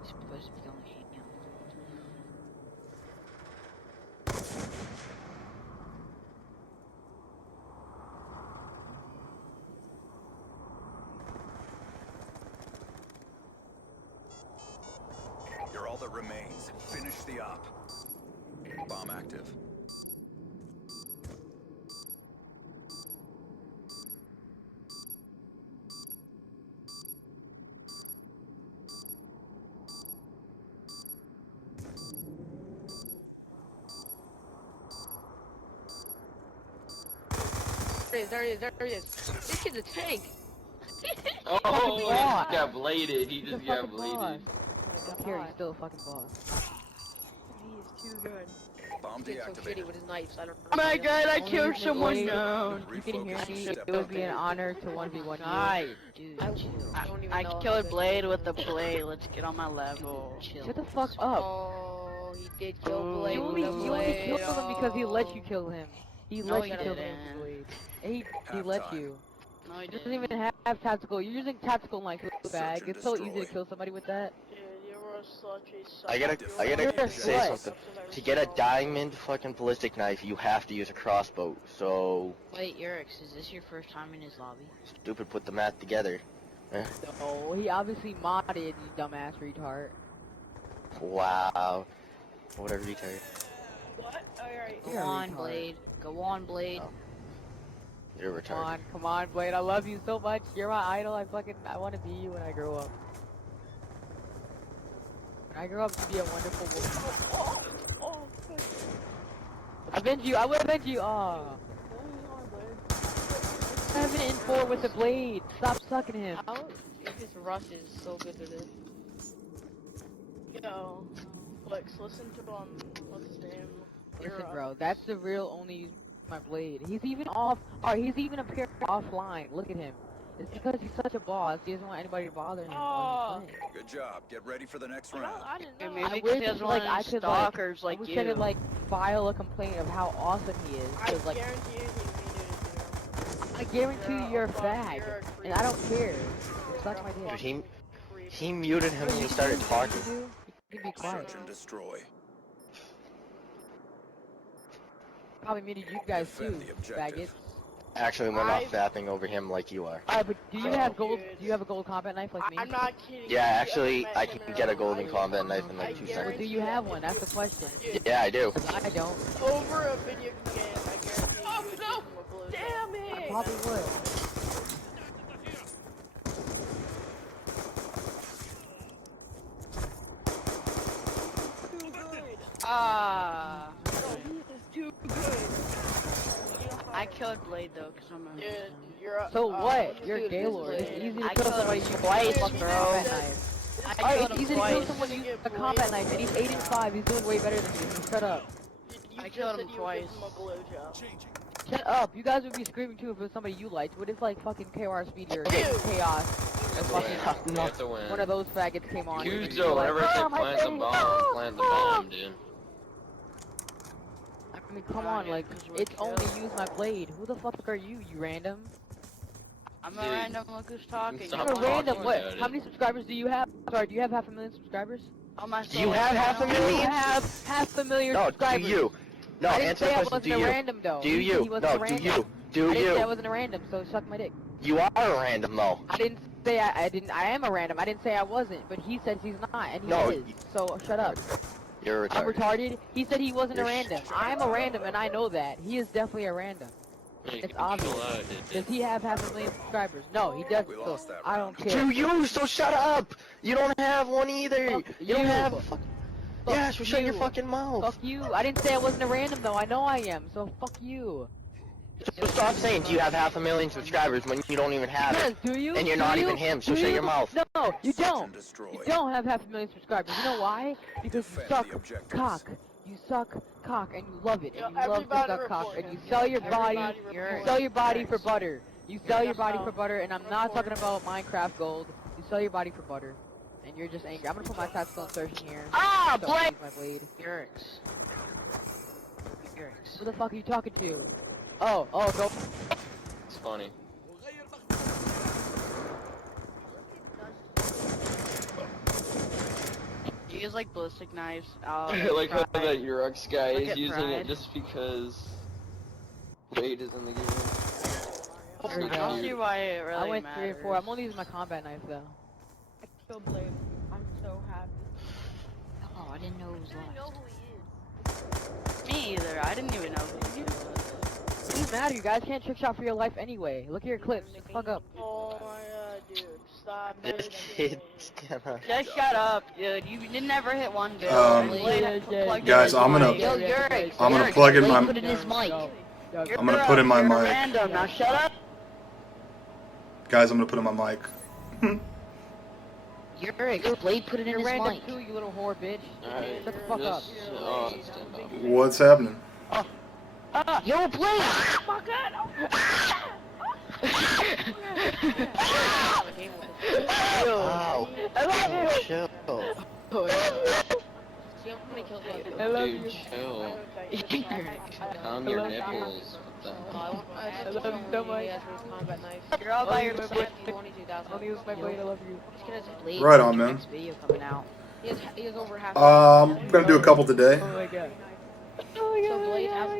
He's supposed to be going ham. You're all that remains. Finish the op. Bomb active. There he is. This kid's a tank. Oh, he boss. just got bladed. He He's just a got fucking boss. bladed. I don't care, he's still a fucking boss. He is too good. Bomb He did so shitty deactivated. with his knives. I don't know. Oh my god, I Only killed use my someone blade. down. You can hear Refocus me, and it step would up. be an honor to 1v1 you. Hi, dude. I don't even I know killed how Blade with the blade. Let's get on my level. Shut the fuck up. Oh, he did kill Blade You with only, the you only blade. killed him because he let you kill him. He No, let he you kill him didn't. with the blade. He let Halftime. you. No, I He doesn't even have tactical. You're using tactical like a bag. and It's so easy to destroy. kill somebody with that. Dude, you were such a sucker. I You're gotta a say slut. something. To get a diamond fucking ballistic knife, you have to use a crossbow. So Wait, Yerix, is this your first time in his lobby? stupid, put the math together. No, he obviously modded, you dumbass retard. Wow. What a retard. What? Alright. Go You're a on, retard. Blade. Go on, Blade. Oh. You're a Come retard. on, come on, Blade. I love you so much. You're my idol. I want to be you when I grow up. When I grow up to be a wonderful woman. Avenge you. I will avenge you. Aw. 7 and 4 with the blade. Stop sucking him. How if his rush is so good at it? Yo, Flex, listen to what's his name? Listen, bro, that's the real only use my blade. He's even off. Or he's even appearing offline. Look at him. It's because he's such a boss. He doesn't want anybody to bother him. while he's playing. Good job. Get ready for the next round. I didn't know. Maybe I because he wish, has like, one I of could, stalkers like, like I wish you. I could, like, file a complaint of how awesome he is. I 'Cause, like, guarantee you he needed I guarantee You're you're a a fag. creep. And I don't care. Suck my Dude, dick. he muted him when he started talking. You can be quiet. Search and destroy. Probably muted you guys too, Defend the objective. faggots. Actually, we're not fapping over him like you are. Alright, but do you have gold? Dude. Do you have a gold combat knife like me? I'm not kidding. Yeah, you. actually, I've I met can him in get a real golden life. combat knife in like I 2 But seconds. do you have one? That's the question. Dude, Yeah, I do. 'Cause I don't. over a video game, I guarantee you would give him a blowjob. Damn I it! probably would. Ah. This is too good. I killed Blade though, cause I'm a. Dude, you're a, So what? You're a dude, Gaylord. this It's Blade- easy I to kill killed somebody him you twice, fucking bro. combat knife. I Alright, killed it's him easy to kill twice. someone using a combat knife, and he's 8 and 5. He's doing way better than you. Shut up. You I just killed said him you twice. would give him a blowjob. Shut up. You guys would be screaming too if it was somebody you liked. What if like fucking KR Speedy or Dude. Chaos We or have to fucking win. We have to win. one of those faggots came on? You and so you're whenever I say "Oh, my plant the face. bomb, Oh, plant the oh." bomb, dude. I mean, come on, like, it's only use my blade. Who the fuck are you, you random? I'm a Dude. random look who's talking. Stop You're a talking random. What? about it. How many subscribers do you have? Sorry, do you have 500,000 subscribers? On my Do you have half a You million? have 500,000 No, do subscribers. you? No, I didn't answer say the I question, wasn't do a you? random though. Do He said he you? wasn't No, a do random. you? Do I didn't say I you? wasn't a random, so suck my dick. You are a random though. I didn't say I didn't. I am a random. I didn't say I wasn't, but he said he's not, and he No, is. So shut up. You're I'm retarded. retarded. He said he wasn't a You're random. I'm a random, and I know that. He is definitely a random. Hey, It's chill obvious. out, dude. Does he have 500,000 subscribers? No, he doesn't. We So lost that I round. don't care. Do you? So shut up. You don't have one either. Fuck You don't you. have. Fuck Yeah, so shut your you. fucking mouth. Fuck you. I didn't say I wasn't a random though. I know I am. So fuck you. So stop saying, do you have 500,000 subscribers when you don't even have Yes, it? do you? And you're Do not you? even him, so Do shut you? your mouth. No, you Search don't. and destroy. You don't have 500,000 subscribers. You know why? Because you Defend suck the objectives. cock. You suck cock and you love it. Yo, And you love to everybody suck cock report and him. you sell your body. Everybody You report sell him. your body for butter. You sell your body Yes, for butter, and I'm not report talking about Minecraft gold. You sell your body for butter, and you're just angry. I'm gonna put my tactical insertion here. Ah, So Blade! use my blade. Yurix. Yurix. Who the fuck are you talking to? Oh, go. It's funny. Do you use like ballistic knives? I like how try. that Urux guy Look is at using Pride. it just because Blade is in the game. There we I don't go. see why it really I went matters. 3 and 4. I'm only using my combat knife though. I killed Blade. I'm so happy. Oh, I didn't know it was live. Me either. I didn't even know who he was. What does it matter? You guys can't trick shot for your life anyway. Look at your clips. Shut the fuck up. Oh my god, dude. Stop. This kid's gonna. Just shut up, dude. You did never hit one dude. Blade, Guys, I'm gonna- Yo, Yurix. I'm gonna Yurix, plug in Blade my- Put in his mic. I'm gonna put in my You're mic. random. Now shut up. Guys, I'm gonna put in my mic. Yurix. Blade put it in You're his random mic. too, you little whore bitch. Alright. Shut the fuck up. Oh, stand up. What's happening? Yo, Blade. Oh my god. Ow. I love you. Chill. See how many kills I get? I love Dude, you. chill. Calm I your love you. nipples. What the hell? I love you so much. You're all by Only my yourself. blade. Only use my blade. I love you. Right on, man. Next video coming out. He has over half. I'm gonna do a couple today. Oh my god. So Blade has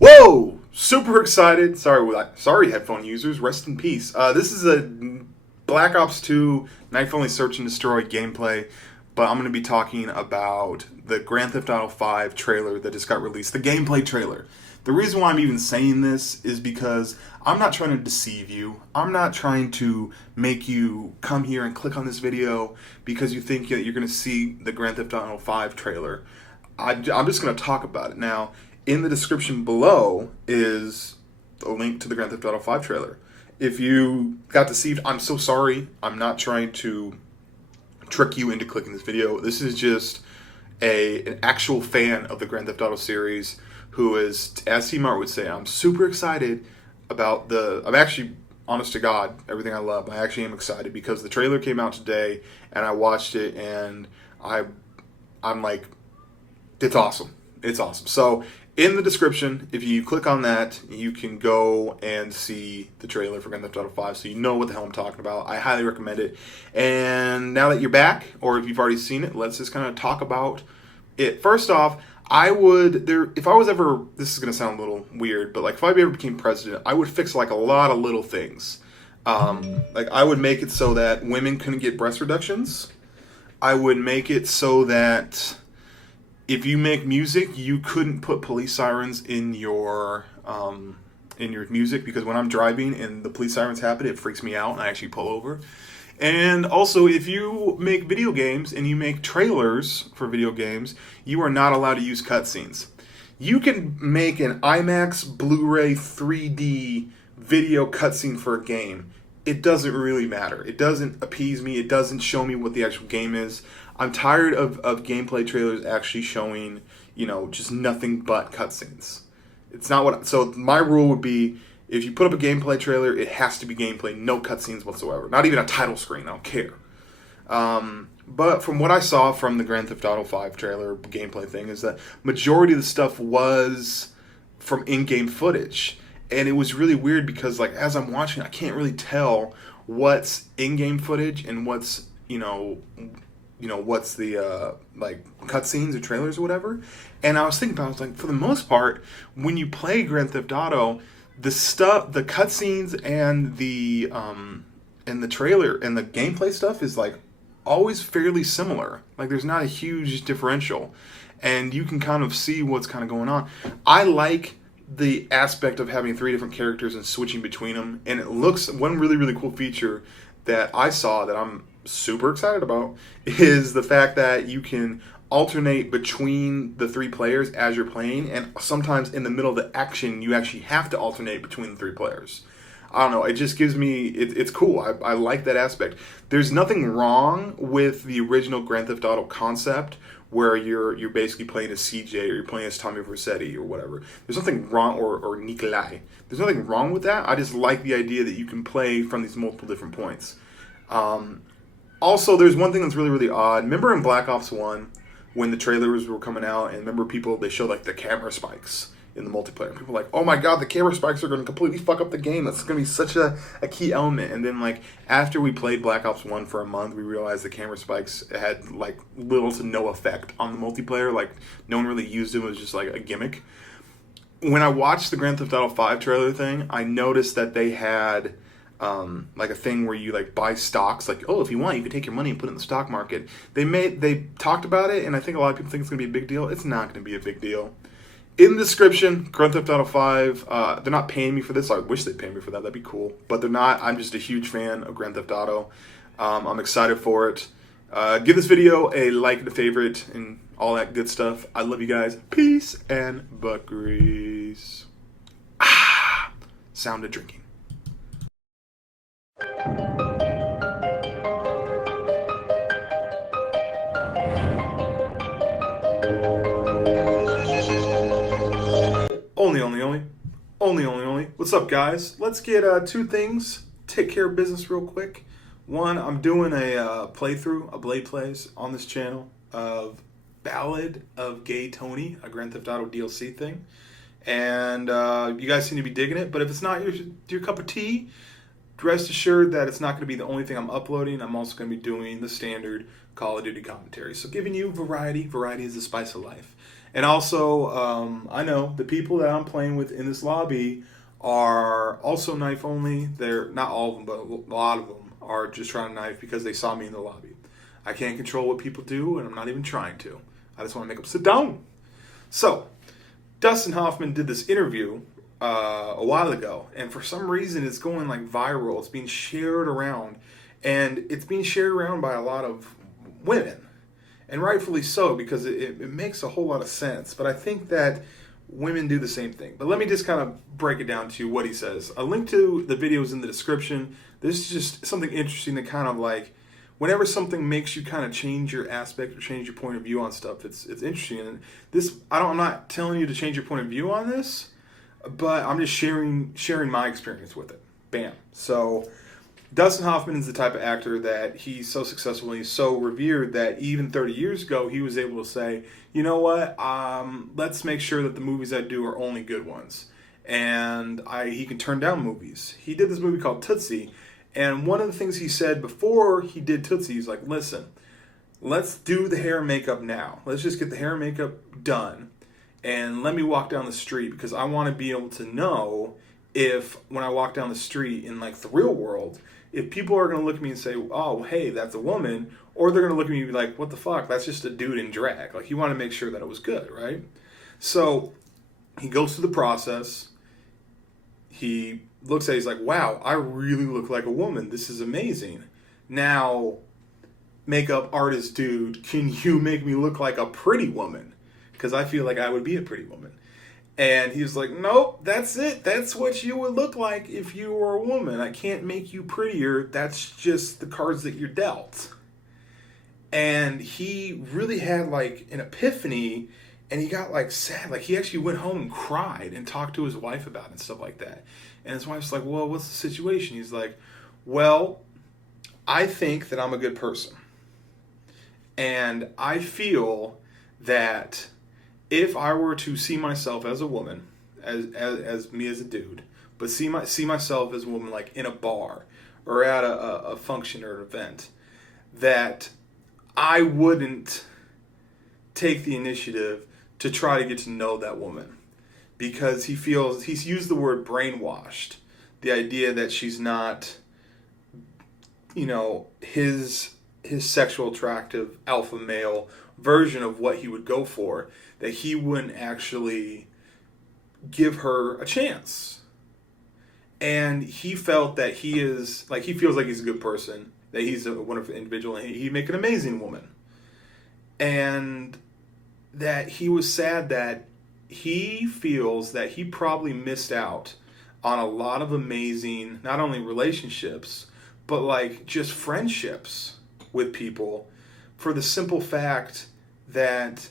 Whoa! Super excited. Sorry, headphone users. Rest in peace. This is a Black Ops 2 Knife Only Search and Destroy gameplay. but I'm going to be talking about the Grand Theft Auto 5 trailer that just got released, the gameplay trailer. The reason why I'm even saying this is because I'm not trying to deceive you. I'm not trying to make you come here and click on this video because you think that you're going to see the Grand Theft Auto 5 trailer. I'm just going to talk about it. Now, in the description below is a link to the Grand Theft Auto 5 trailer. If you got deceived, I'm so sorry. I'm not trying to trick you into clicking this video. This is just an actual fan of the Grand Theft Auto series who is, as T-Mart would say, I'm super excited about I'm actually, honest to God, everything I love, I actually am excited because the trailer came out today and I watched it and I'm like, it's awesome. It's awesome. So in the description, if you click on that, you can go and see the trailer for Grand Theft Auto 5 so you know what the hell I'm talking about. I highly recommend it. And now that you're back, or if you've already seen it, let's just kind of talk about it. First off, if I was ever, this is going to sound a little weird, but like if I ever became president, I would fix like a lot of little things. Like I would make it so that women couldn't get breast reductions. I would make it so that if you make music, you couldn't put police sirens in your music, because when I'm driving and the police sirens happen, it freaks me out and I actually pull over. And also, if you make video games and you make trailers for video games, you are not allowed to use cutscenes. You can make an IMAX Blu-ray 3D video cutscene for a game. It doesn't really matter. It doesn't appease me. It doesn't show me what the actual game is. I'm tired of gameplay trailers actually showing, just nothing but cutscenes. It's not what. So my rule would be, if you put up a gameplay trailer, it has to be gameplay, no cutscenes whatsoever. Not even a title screen, I don't care. But from what I saw from the Grand Theft Auto 5 trailer gameplay thing is that majority of the stuff was from in-game footage. And it was really weird because like as I'm watching, I can't really tell what's in-game footage and what's, what's the like cutscenes or trailers or whatever. And I was thinking about it, I was like, for the most part, when you play Grand Theft Auto, the cutscenes and the trailer and the gameplay stuff is like always fairly similar. Like there's not a huge differential, and you can kind of see what's kind of going on. I like the aspect of having 3 different characters and switching between them, and it looks, one really, really cool feature that I saw that I'm super excited about is the fact that you can alternate between the 3 players as you're playing, and sometimes in the middle of the action you actually have to alternate between the 3 players. I don't know, it just gives me, it's cool. I like that aspect. There's nothing wrong with the original Grand Theft Auto concept where you're basically playing as CJ or you're playing as Tommy Vercetti or whatever. There's nothing wrong, or Nikolai. There's nothing wrong with that. I just like the idea that you can play from these multiple different points. Also, there's one thing that's really, really odd. Remember in Black Ops 1, when the trailers were coming out, and remember they showed like the camera spikes in the multiplayer. People were like, oh my god, the camera spikes are going to completely fuck up the game. That's going to be such a key element. And then like after we played Black Ops 1 for a month, we realized the camera spikes had like little to no effect on the multiplayer. Like no one really used them. It was just like a gimmick. When I watched the Grand Theft Auto 5 trailer thing, I noticed that they had like a thing where you like buy stocks, like, oh, if you want you can take your money and put it in the stock market. They talked about it, and I think a lot of people think it's going to be a big deal. It's not going to be a big deal. In the description, Grand Theft Auto 5, they're not paying me for this. I wish they'd pay me for that. That'd be cool. But they're not. I'm just a huge fan of Grand Theft Auto. I'm excited for it. Give this video a like and a favorite and all that good stuff. I love you guys. Peace and butt grease. Sound of drinking. Only. What's up, guys? Let's get 2 things. Take care of business real quick. One, I'm doing a playthrough, a Blade Plays on this channel of Ballad of Gay Tony, a Grand Theft Auto DLC thing. And you guys seem to be digging it, but if it's not your cup of tea, rest assured that it's not going to be the only thing I'm uploading. I'm also going to be doing the standard Call of Duty commentaries. So giving you variety. Variety is the spice of life. And also, I know the people that I'm playing with in this lobby are also knife only. They're not all of them, but a lot of them are just trying to knife because they saw me in the lobby. I can't control what people do, and I'm not even trying to. I just want to make them sit down. So, Dustin Hoffman did this interview a while ago, and for some reason it's going like viral. It's being shared around, and it's being shared around by a lot of women, and rightfully so, because it makes a whole lot of sense. But I think that women do the same thing. But let me just kind of break it down to you what he says. A link to the video is in the description. This is just something interesting to kind of like, whenever something makes you kind of change your aspect or change your point of view on stuff, it's interesting. And this, I'm not telling you to change your point of view on this, but I'm just sharing my experience with it. Bam. So Dustin Hoffman is the type of actor that he's so successful and he's so revered that even 30 years ago he was able to say, you know what, let's make sure that the movies I do are only good ones. And he can turn down movies. He did this movie called Tootsie, and one of the things he said before he did Tootsie, he's like, listen, let's do the hair and makeup now. Let's just get the hair and makeup done, and let me walk down the street, because I want to be able to know if, when I walk down the street in like the real world, if people are going to look at me and say, oh, hey, that's a woman, or they're going to look at me and be like, what the fuck, that's just a dude in drag. Like, you want to make sure that it was good, right? So he goes through the process. He looks at it, he's like, wow, I really look like a woman. This is amazing. Now, makeup artist dude, can you make me look like a pretty woman? Because I feel like I would be a pretty woman. And he was like, nope, that's it. That's what you would look like if you were a woman. I can't make you prettier. That's just the cards that you're dealt. And he really had like an epiphany, and he got like sad. Like, he actually went home and cried and talked to his wife about it and stuff like that. And his wife's like, well, what's the situation? He's like, well, I think that I'm a good person. And I feel that if I were to see myself as a woman, as me as a dude, but see myself as a woman like in a bar or at a function or an event, that I wouldn't take the initiative to try to get to know that woman, because he's used the word brainwashed, the idea that she's not, you know, his sexual attractive alpha male version of what he would go for, that he wouldn't actually give her a chance. And he felt that he feels like he's a good person, that he's a wonderful individual, and he'd make an amazing woman. And that he was sad that he feels that he probably missed out on a lot of amazing, not only relationships, but like just friendships with people, for the simple fact that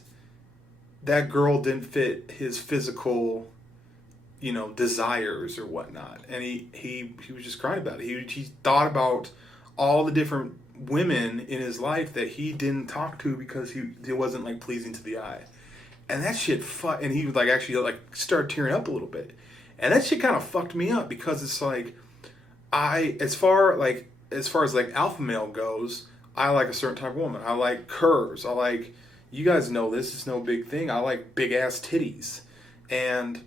that girl didn't fit his physical, you know, desires or whatnot. And he was just crying about it. He thought about all the different women in his life that he didn't talk to because he wasn't like pleasing to the eye. And that shit and he would like actually like start tearing up a little bit. And that shit kind of fucked me up, because it's like, as far as like alpha male goes, I like a certain type of woman. I like curves. I like, you guys know this is no big thing, I like big ass titties. And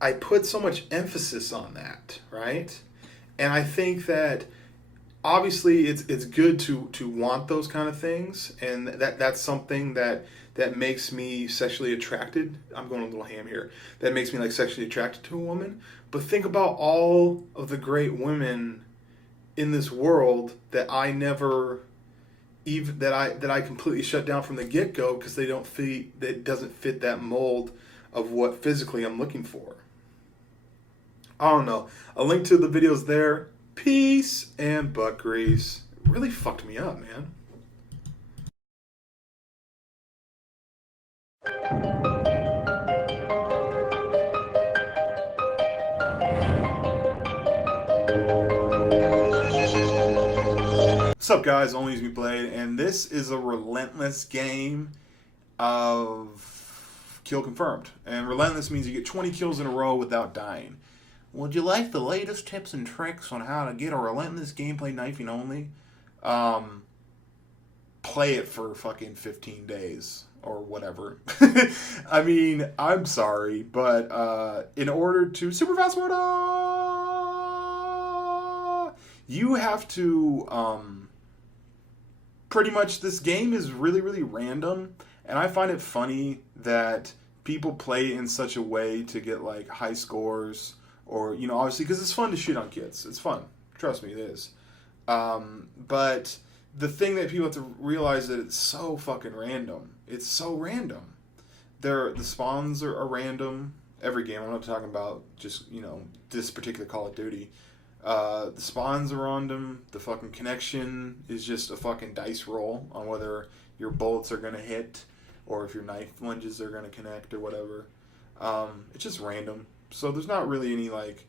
I put so much emphasis on that, right? And I think that obviously it's good to want those kind of things, and that's something that makes me sexually attracted. I'm going a little ham here. That makes me like sexually attracted to a woman. But think about all of the great women in this world that I never even that I completely shut down from the get-go, because that doesn't fit that mold of what physically I'm looking for. I don't know. A link to the videos there. Peace and butt grease. It really fucked me up, man. What's up, guys? ONLYUSEmeBLADE, and this is a Relentless game of kill confirmed. And Relentless means you get 20 kills in a row without dying. Would you like the latest tips and tricks on how to get a Relentless gameplay knifing only? Play it for fucking 15 days or whatever. I mean, I'm sorry, but in order to super fast mode, you have to pretty much this game is really, really random, and I find it funny that people play in such a way to get like high scores, or obviously because it's fun to shit on kids. It's fun, trust me, it is. But the thing that people have to realize is that it's so fucking random. It's so random. The spawns are random. Every game. I'm not talking about just this particular Call of Duty. The spawns are random. The fucking connection is just a fucking dice roll on whether your bullets are gonna hit or if your knife lunges are gonna connect or whatever. It's just random. So there's not really any like.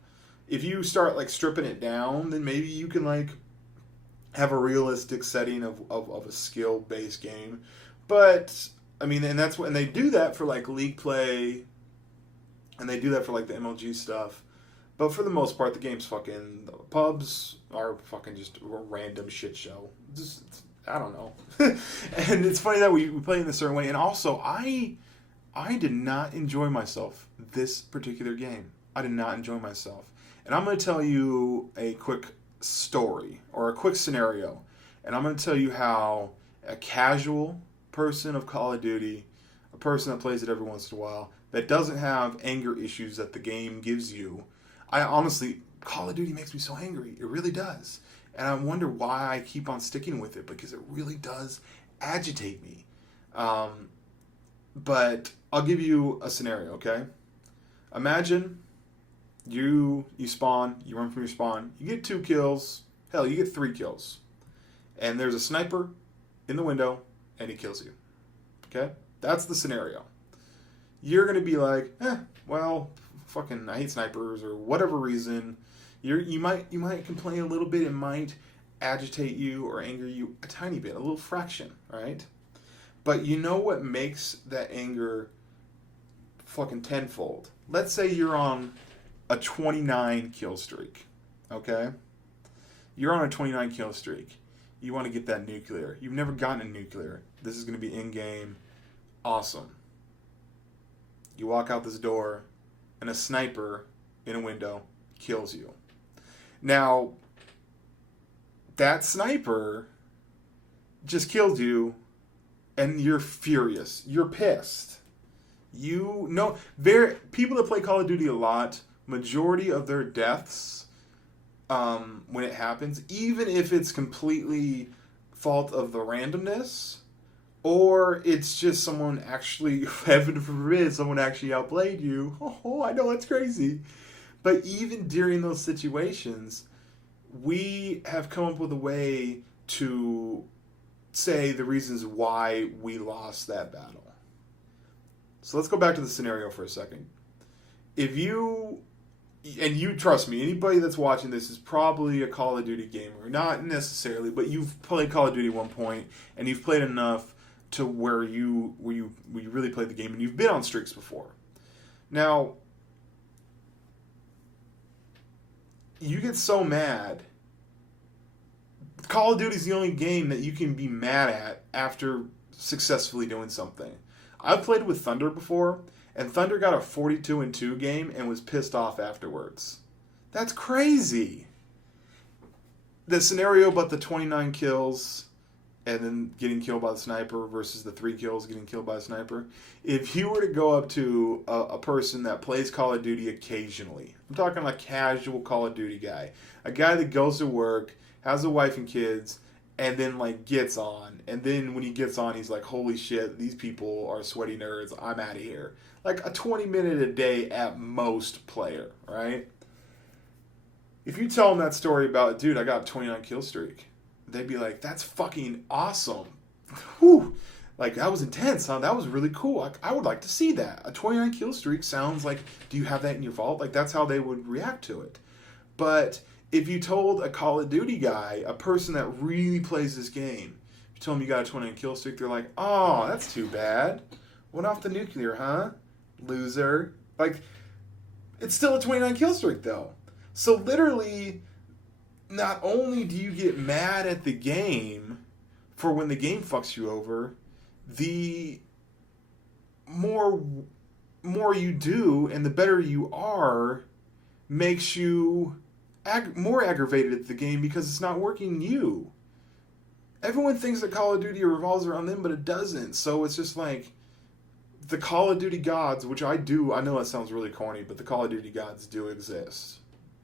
If you start like stripping it down, then maybe you can like have a realistic setting of a skill based game. But I mean, and that's when they do that for like league play. And they do that for like the MLG stuff. But for the most part, the game's fucking... The pubs are fucking just a random shit show. I don't know. And it's funny that we play in a certain way. And also, I did not enjoy myself this particular game. I did not enjoy myself. And I'm going to tell you a quick story or a quick scenario. And I'm going to tell you how a casual person of Call of Duty, a person that plays it every once in a while, that doesn't have anger issues that the game gives you. I honestly, Call of Duty makes me so angry. It really does. And I wonder why I keep on sticking with it, because it really does agitate me. But I'll give you a scenario, okay? Imagine you spawn, you run from your spawn, you get 2 kills, hell, you get 3 kills. And there's a sniper in the window, and he kills you. Okay? That's the scenario. You're going to be like, well, fucking, I hate snipers, or whatever reason. You might complain a little bit. It might agitate you or anger you a tiny bit, a little fraction, right? But you know what makes that anger fucking tenfold? Let's say you're on a 29 kill streak, okay? You're on a 29 kill streak. You want to get that nuclear. You've never gotten a nuclear. This is going to be in-game. Awesome. You walk out this door, and a sniper in a window kills you. Now, that sniper just killed you, and you're furious. You're pissed. People that play Call of Duty a lot, majority of their deaths, when it happens, even if it's completely fault of the randomness, or it's just someone actually, heaven forbid, someone actually outplayed you. Oh, I know, that's crazy. But even during those situations, we have come up with a way to say the reasons why we lost that battle. So let's go back to the scenario for a second. If you, and you trust me, anybody that's watching this is probably a Call of Duty gamer. Not necessarily, but you've played Call of Duty at one point, and you've played enough to where you really played the game, and you've been on streaks before. Now, you get so mad. Call of Duty is the only game that you can be mad at after successfully doing something. I've played with Thunder before, and Thunder got a 42-2 game and was pissed off afterwards. That's crazy. The scenario about the 29 kills and then getting killed by the sniper versus the 3 kills getting killed by a sniper. If you were to go up to a person that plays Call of Duty occasionally, I'm talking like casual Call of Duty guy, a guy that goes to work, has a wife and kids, and then like gets on, and then when he gets on, he's like, holy shit, these people are sweaty nerds, I'm out of here. Like a 20-minute a day at most player, right? If you tell them that story about, dude, I got a 29 kill streak, they'd be like, that's fucking awesome. Whew. Like, that was intense, huh? That was really cool. I would like to see that. A 29 kill streak sounds like, do you have that in your vault? Like, that's how they would react to it. But if you told a Call of Duty guy, a person that really plays this game, if you told him you got a 29 kill streak, they're like, oh, that's too bad. Went off the nuclear, huh? Loser. Like, it's still a 29 kill streak, though. So literally, not only do you get mad at the game for when the game fucks you over, the more you do and the better you are makes you more aggravated at the game because it's not working you. everyone thinks that Call of Duty revolves around them, but it doesn't. So it's just like the Call of Duty gods, which I know that sounds really corny, but the Call of Duty gods do exist.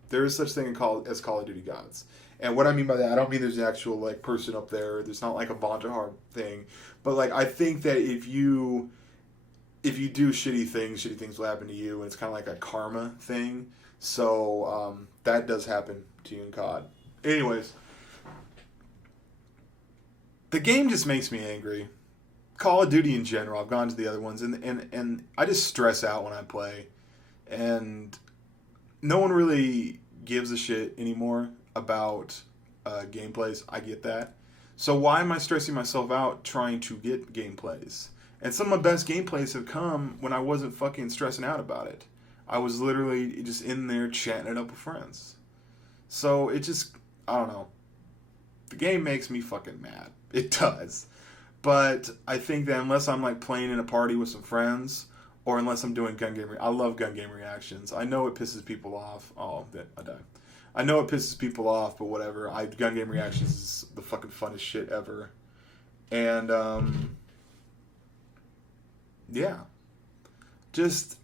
There is such thing as Call of Duty gods. And what I mean by that, I don't mean there's an actual like person up there. There's not like a Vonderhaar thing. But like I think that if you do shitty things will happen to you, and it's kind of like a karma thing. So that does happen to you in COD. Anyways, the game just makes me angry. Call of Duty in general. I've gone to the other ones, and I just stress out when I play. And no one really gives a shit anymore about gameplays. I get that. So why am I stressing myself out trying to get gameplays? And some of my best gameplays have come when I wasn't fucking stressing out about it. I was literally just in there chatting it up with friends. So it just, I don't know. The game makes me fucking mad. It does. But I think that unless I'm like playing in a party with some friends, or unless I'm doing gun game, I love gun game reactions. I know it pisses people off. Oh, I died. I know it pisses people off, but whatever. Gun game reactions is the fucking funnest shit ever. And yeah, just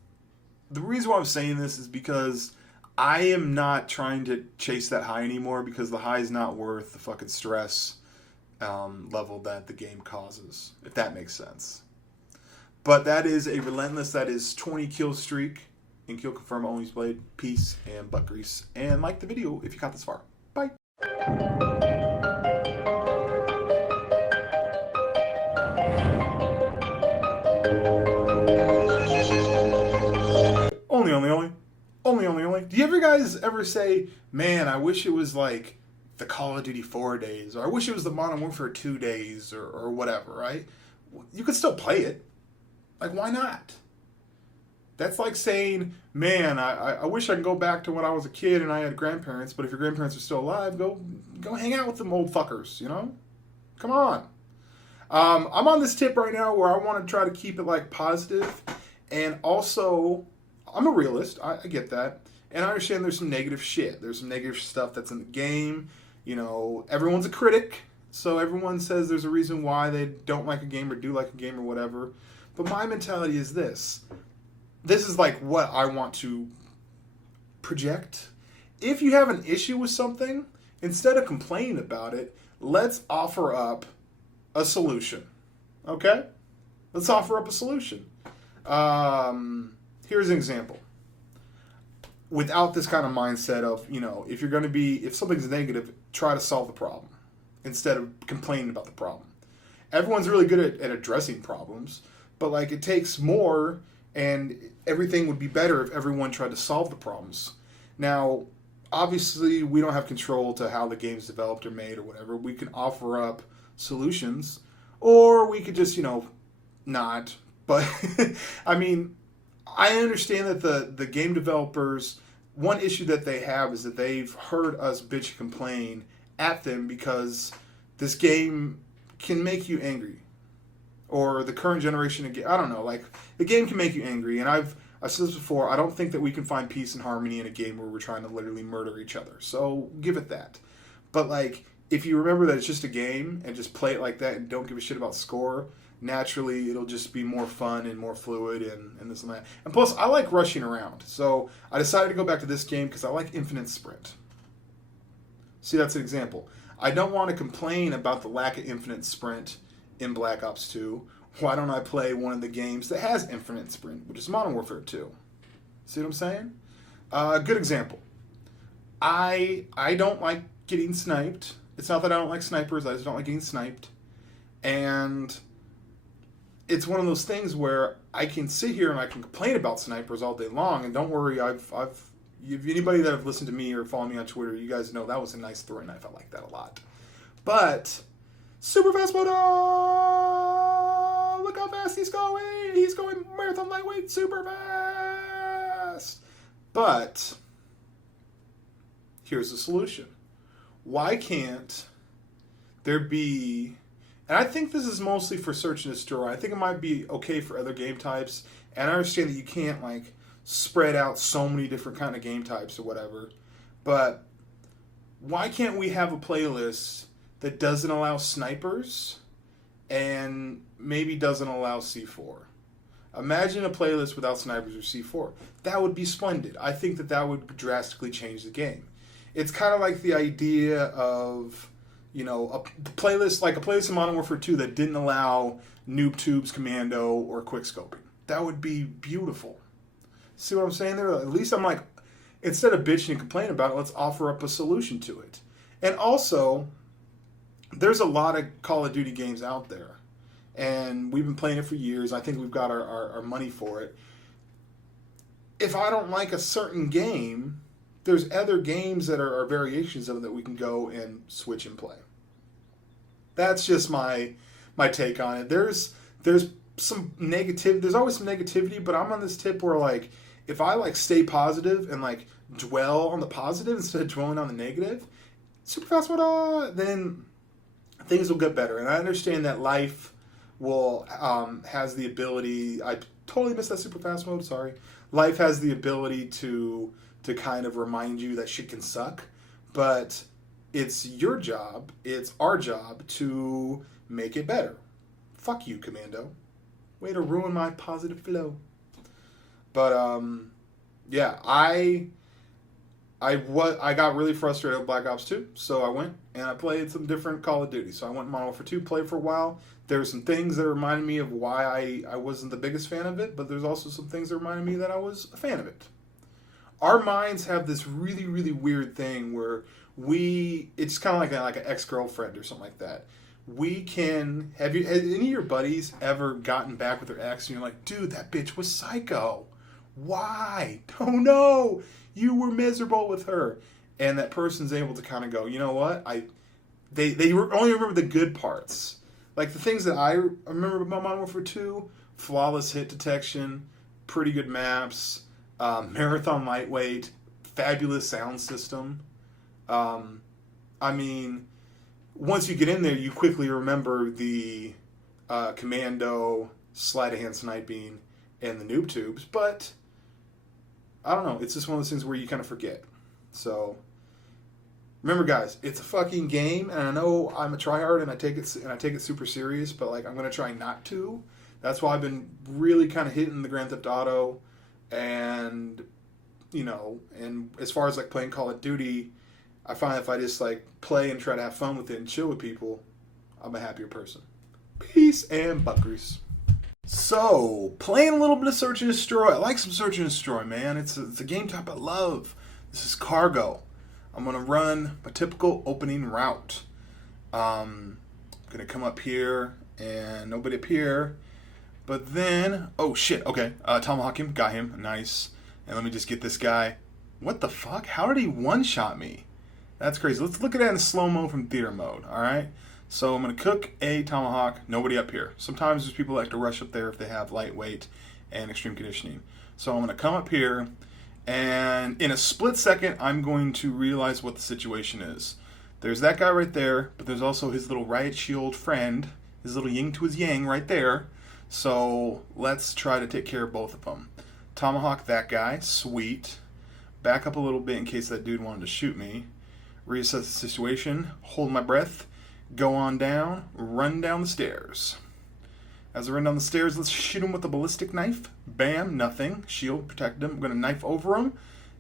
the reason why I'm saying this is because I am not trying to chase that high anymore, because the high is not worth the fucking stress level that the game causes, if that makes sense. But that is a Relentless. That is 20 kill streak in kill confirm ONLYUSEmeBLADE. Peace and butt grease. And like the video if you got this far. Bye. Only. Do you ever guys ever say, man, I wish it was like the Call of Duty 4 days, or I wish it was the Modern Warfare 2 days, or whatever, right? You could still play it. Like, why not? That's like saying, man, I wish I could go back to when I was a kid and I had grandparents, but if your grandparents are still alive, go hang out with them old fuckers, you know? Come on. I'm on this tip right now where I want to try to keep it like positive, and also I'm a realist. I get that, and I understand there's some negative shit. There's some negative stuff that's in the game. You know, everyone's a critic, so everyone says there's a reason why they don't like a game or do like a game or whatever. But my mentality is this. This is like what I want to project. If you have an issue with something, instead of complaining about it, let's offer up a solution. Okay? Let's offer up a solution. Here's an example. Without this kind of mindset of, you know, if something's negative, try to solve the problem instead of complaining about the problem. Everyone's really good at addressing problems, but like it takes more, and everything would be better if everyone tried to solve the problems. Now, obviously, we don't have control to how the game's developed or made or whatever. We can offer up solutions, or we could just, you know, not. But, I mean, I understand that the game developers, one issue that they have is that they've heard us bitch and complain at them because this game can make you angry. Or the current generation, I don't know, like, the game can make you angry. And I've said this before, I don't think that we can find peace and harmony in a game where we're trying to literally murder each other. So, give it that. But, like, if you remember that it's just a game and just play it like that and don't give a shit about score, naturally it'll just be more fun and more fluid and this and that. And plus, I like rushing around. So, I decided to go back to this game because I like infinite sprint. See, that's an example. I don't want to complain about the lack of infinite sprint in Black Ops 2. Why don't I play one of the games that has infinite sprint, which is Modern Warfare 2? See what I'm saying? Good example. I don't like getting sniped. It's not that I don't like snipers, I just don't like getting sniped. And it's one of those things where I can sit here and I can complain about snipers all day long, and don't worry, anybody that have listened to me or follow me on Twitter, you guys know that was a nice throwing knife. I like that a lot. But super fast motor! Look how fast he's going! He's going marathon lightweight super fast! But here's the solution. Why can't there be... And I think this is mostly for Search and Destroy. I think it might be okay for other game types. And I understand that you can't, like, spread out so many different kind of game types or whatever. But why can't we have a playlist that doesn't allow snipers and maybe doesn't allow C4. Imagine a playlist without snipers or C4. That would be splendid. I think that would drastically change the game. It's kind of like the idea of, you know, a playlist in Modern Warfare 2 that didn't allow noob tubes, commando, or quick scoping. That would be beautiful. See what I'm saying there? At least I'm like, instead of bitching and complaining about it, let's offer up a solution to it. And also, there's a lot of Call of Duty games out there. And we've been playing it for years. I think we've got our money for it. If I don't like a certain game, there's other games that are variations of it that we can go and switch and play. That's just my take on it. There's some negative. There's always some negativity, but I'm on this tip where, like, if I like stay positive and like dwell on the positive instead of dwelling on the negative, super fast mode, then things will get better. And I understand that life will has the ability. I totally missed that super fast mode. Sorry. Life has the ability to kind of remind you that shit can suck, but it's your job. It's our job to make it better. Fuck you, Commando. Way to ruin my positive flow. But yeah, I got really frustrated with Black Ops 2, so I went and I played some different Call of Duty. So I went Modern Warfare 2, played for a while. There were some things that reminded me of why I wasn't the biggest fan of it, but there's also some things that reminded me that I was a fan of it. Our minds have this really, really weird thing where it's kind of like an ex-girlfriend or something like that. Have any of your buddies ever gotten back with their ex and you're like, dude, that bitch was psycho. Why? Oh no, you were miserable with her. And that person's able to kind of go, you know what? They only remember the good parts. Like the things that I remember about Modern Warfare 2, flawless hit detection, pretty good maps, marathon lightweight, fabulous sound system. I mean, once you get in there, you quickly remember the commando, sleight of hand sniping, and the noob tubes, but I don't know. It's just one of those things where you kind of forget. So remember, guys, it's a fucking game, and I know I'm a tryhard and I take it super serious, but like I'm gonna try not to. That's why I've been really kind of hitting the Grand Theft Auto, and you know, and as far as like playing Call of Duty, I find if I just like play and try to have fun with it and chill with people, I'm a happier person. Peace and butt grease. So, playing a little bit of Search and Destroy. I like some Search and Destroy, man. It's a game type I love. This is Cargo. I'm going to run my typical opening route. I'm going to come up here, and nobody up here. But then, oh shit, okay. Tomahawk him, got him, nice. And let me just get this guy. What the fuck? How did he one-shot me? That's crazy. Let's look at that in slow-mo from theater mode, alright? So I'm going to cook a Tomahawk, nobody up here. Sometimes there's people that like to rush up there if they have lightweight and extreme conditioning. So I'm going to come up here, and in a split second, I'm going to realize what the situation is. There's that guy right there, but there's also his little riot shield friend, his little yin to his yang right there. So let's try to take care of both of them. Tomahawk that guy, sweet. Back up a little bit in case that dude wanted to shoot me. Reassess the situation, hold my breath. Go on down, run down the stairs. As I run down the stairs, let's shoot him with a ballistic knife. Bam, nothing. Shield protected him. I'm going to knife over him.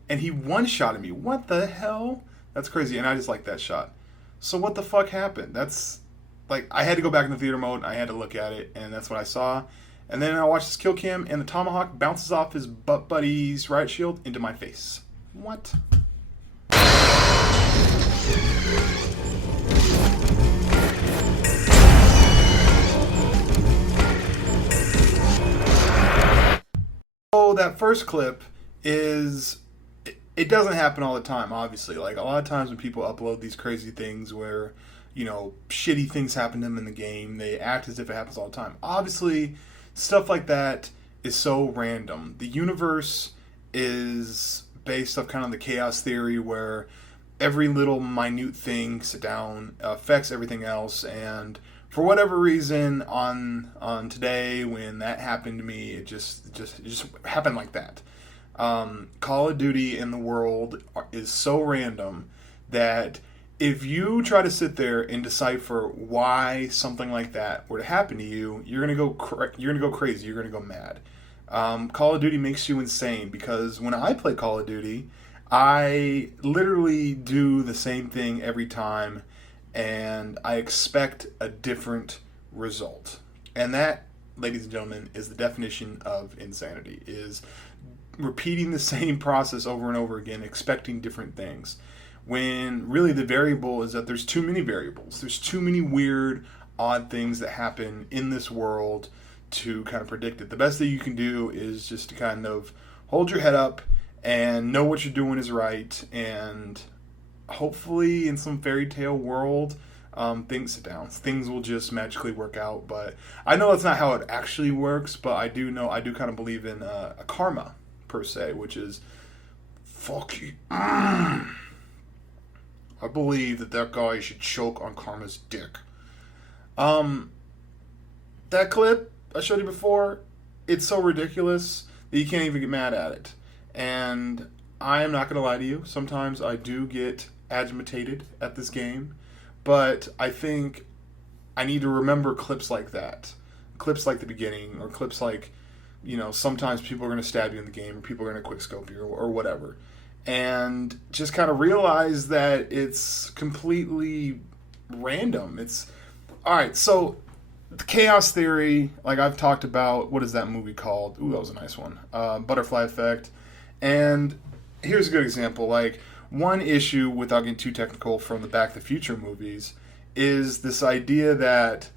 And he one-shotted me. What the hell? That's crazy, and I just like that shot. So what the fuck happened? That's, like, I had to go back in the theater mode, and I had to look at it, and that's what I saw. And then I watched this kill cam, and the Tomahawk bounces off his butt buddy's riot shield into my face. What? So that first clip is, it doesn't happen all the time, obviously. Like, a lot of times when people upload these crazy things where, you know, shitty things happen to them in the game, they act as if it happens all the time. Obviously, stuff like that is so random. The universe is based off kind of the chaos theory where every little minute thing sit down affects everything else, and for whatever reason on today when that happened to me, it just happened like that. Call of Duty in the world is so random that if you try to sit there and decipher why something like that were to happen to you, you're gonna go crazy. You're gonna go mad. Call of Duty makes you insane because when I play Call of Duty, I literally do the same thing every time, and I expect a different result. And that, ladies and gentlemen, is the definition of insanity: is repeating the same process over and over again, expecting different things. When really the variable is that there's too many variables. There's too many weird, odd things that happen in this world to kind of predict it. The best thing you can do is just to kind of hold your head up and know what you're doing is right, and hopefully in some fairy tale world, things sit down. Things will just magically work out. But I know that's not how it actually works, but I do kind of believe in a karma, per se, which is fuck you. I believe that guy should choke on Karma's dick. That clip I showed you before, it's so ridiculous that you can't even get mad at it. And I am not going to lie to you. Sometimes I do get agitated at this game. But I think I need to remember clips like that. Clips like the beginning, or clips like, sometimes people are going to stab you in the game, or people are going to quickscope you, or whatever. And just kind of realize that it's completely random. Alright, so the chaos theory, like I've talked about, what is that movie called? Ooh, that was a nice one. Butterfly Effect. And here's a good example. Like, one issue, without getting too technical, from the Back to the Future movies is this idea that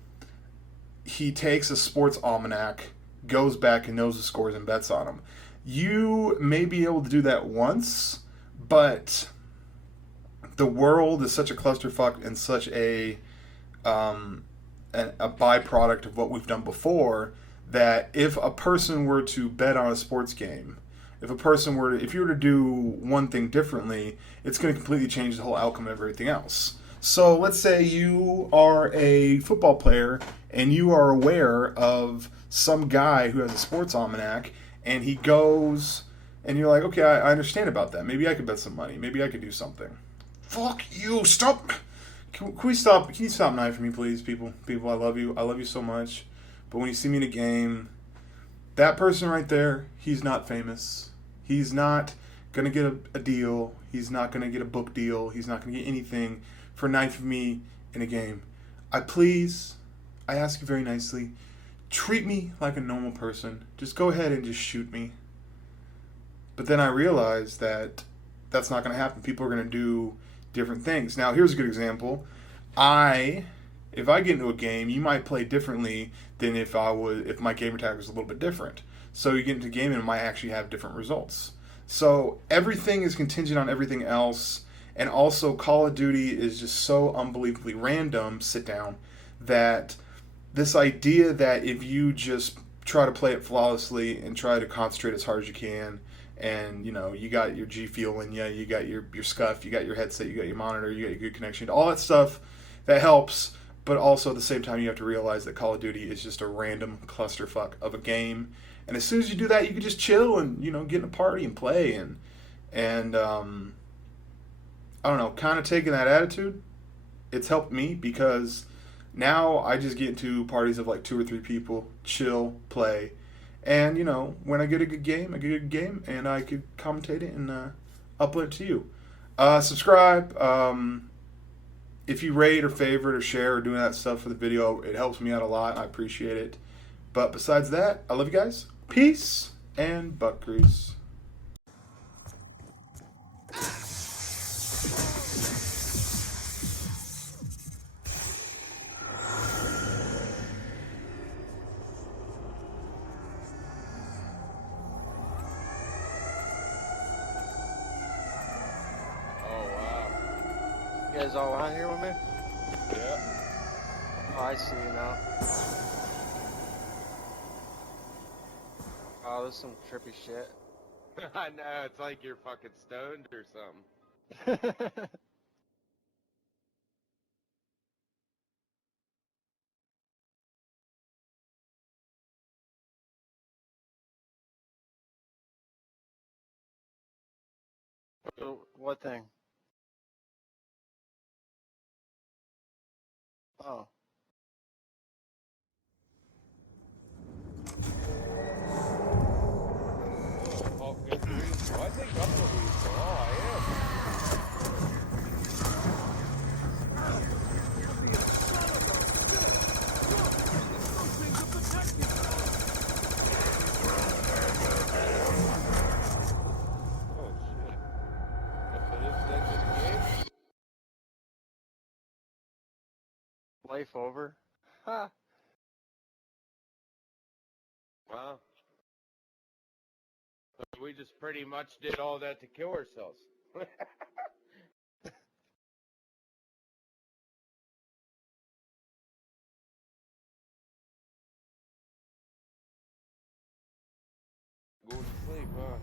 he takes a sports almanac, goes back and knows the scores and bets on them. You may be able to do that once, but the world is such a clusterfuck and such a byproduct of what we've done before, that if a person were to bet on a sports game, if you were to do one thing differently, it's going to completely change the whole outcome of everything else. So let's say you are a football player and you are aware of some guy who has a sports almanac, and he goes, and you're like, okay, I understand about that. Maybe I could bet some money. Maybe I could do something. Fuck you! Stop! Can we stop? Can you stop knifing me, please, people? People, I love you. I love you so much. But when you see me in a game, that person right there, he's not famous. He's not going to get a deal. He's not going to get a book deal. He's not going to get anything for knifing me in a game. I ask you very nicely, treat me like a normal person. Just go ahead and just shoot me. But then I realized that that's not going to happen. People are going to do different things. Now, here's a good example. If I get into a game, you might play differently than if my gamer tag was a little bit different. So you get into a game and it might actually have different results. So everything is contingent on everything else. And also, Call of Duty is just so unbelievably random, sit down, that this idea that if you just try to play it flawlessly and try to concentrate as hard as you can, and you got your G Fuel in you, you got your Scuf, you got your headset, you got your monitor, you got your good connection, all that stuff, that helps. But also at the same time, you have to realize that Call of Duty is just a random clusterfuck of a game. And as soon as you do that, you can just chill and get in a party and play and I don't know, kind of taking that attitude, it's helped me, because now I just get into parties of like 2 or 3 people, chill, play, and when I get a good game, and I could commentate it and upload it to you. Subscribe. If you rate or favorite or share or doing that stuff for the video, it helps me out a lot. I appreciate it. But besides that, I love you guys. Peace and butt grease. You guys all out here with me? Yeah. Oh, I see you now. Oh, this is some trippy shit. I know, it's like you're fucking stoned or something. What thing? Oh. Oh, good grief. Well, I think I'm the weasel. Oh, I am. Oh, shit. So this is the end of the game? Life over. Ha. Wow. So we just pretty much did all that to kill ourselves. Go to sleep, huh?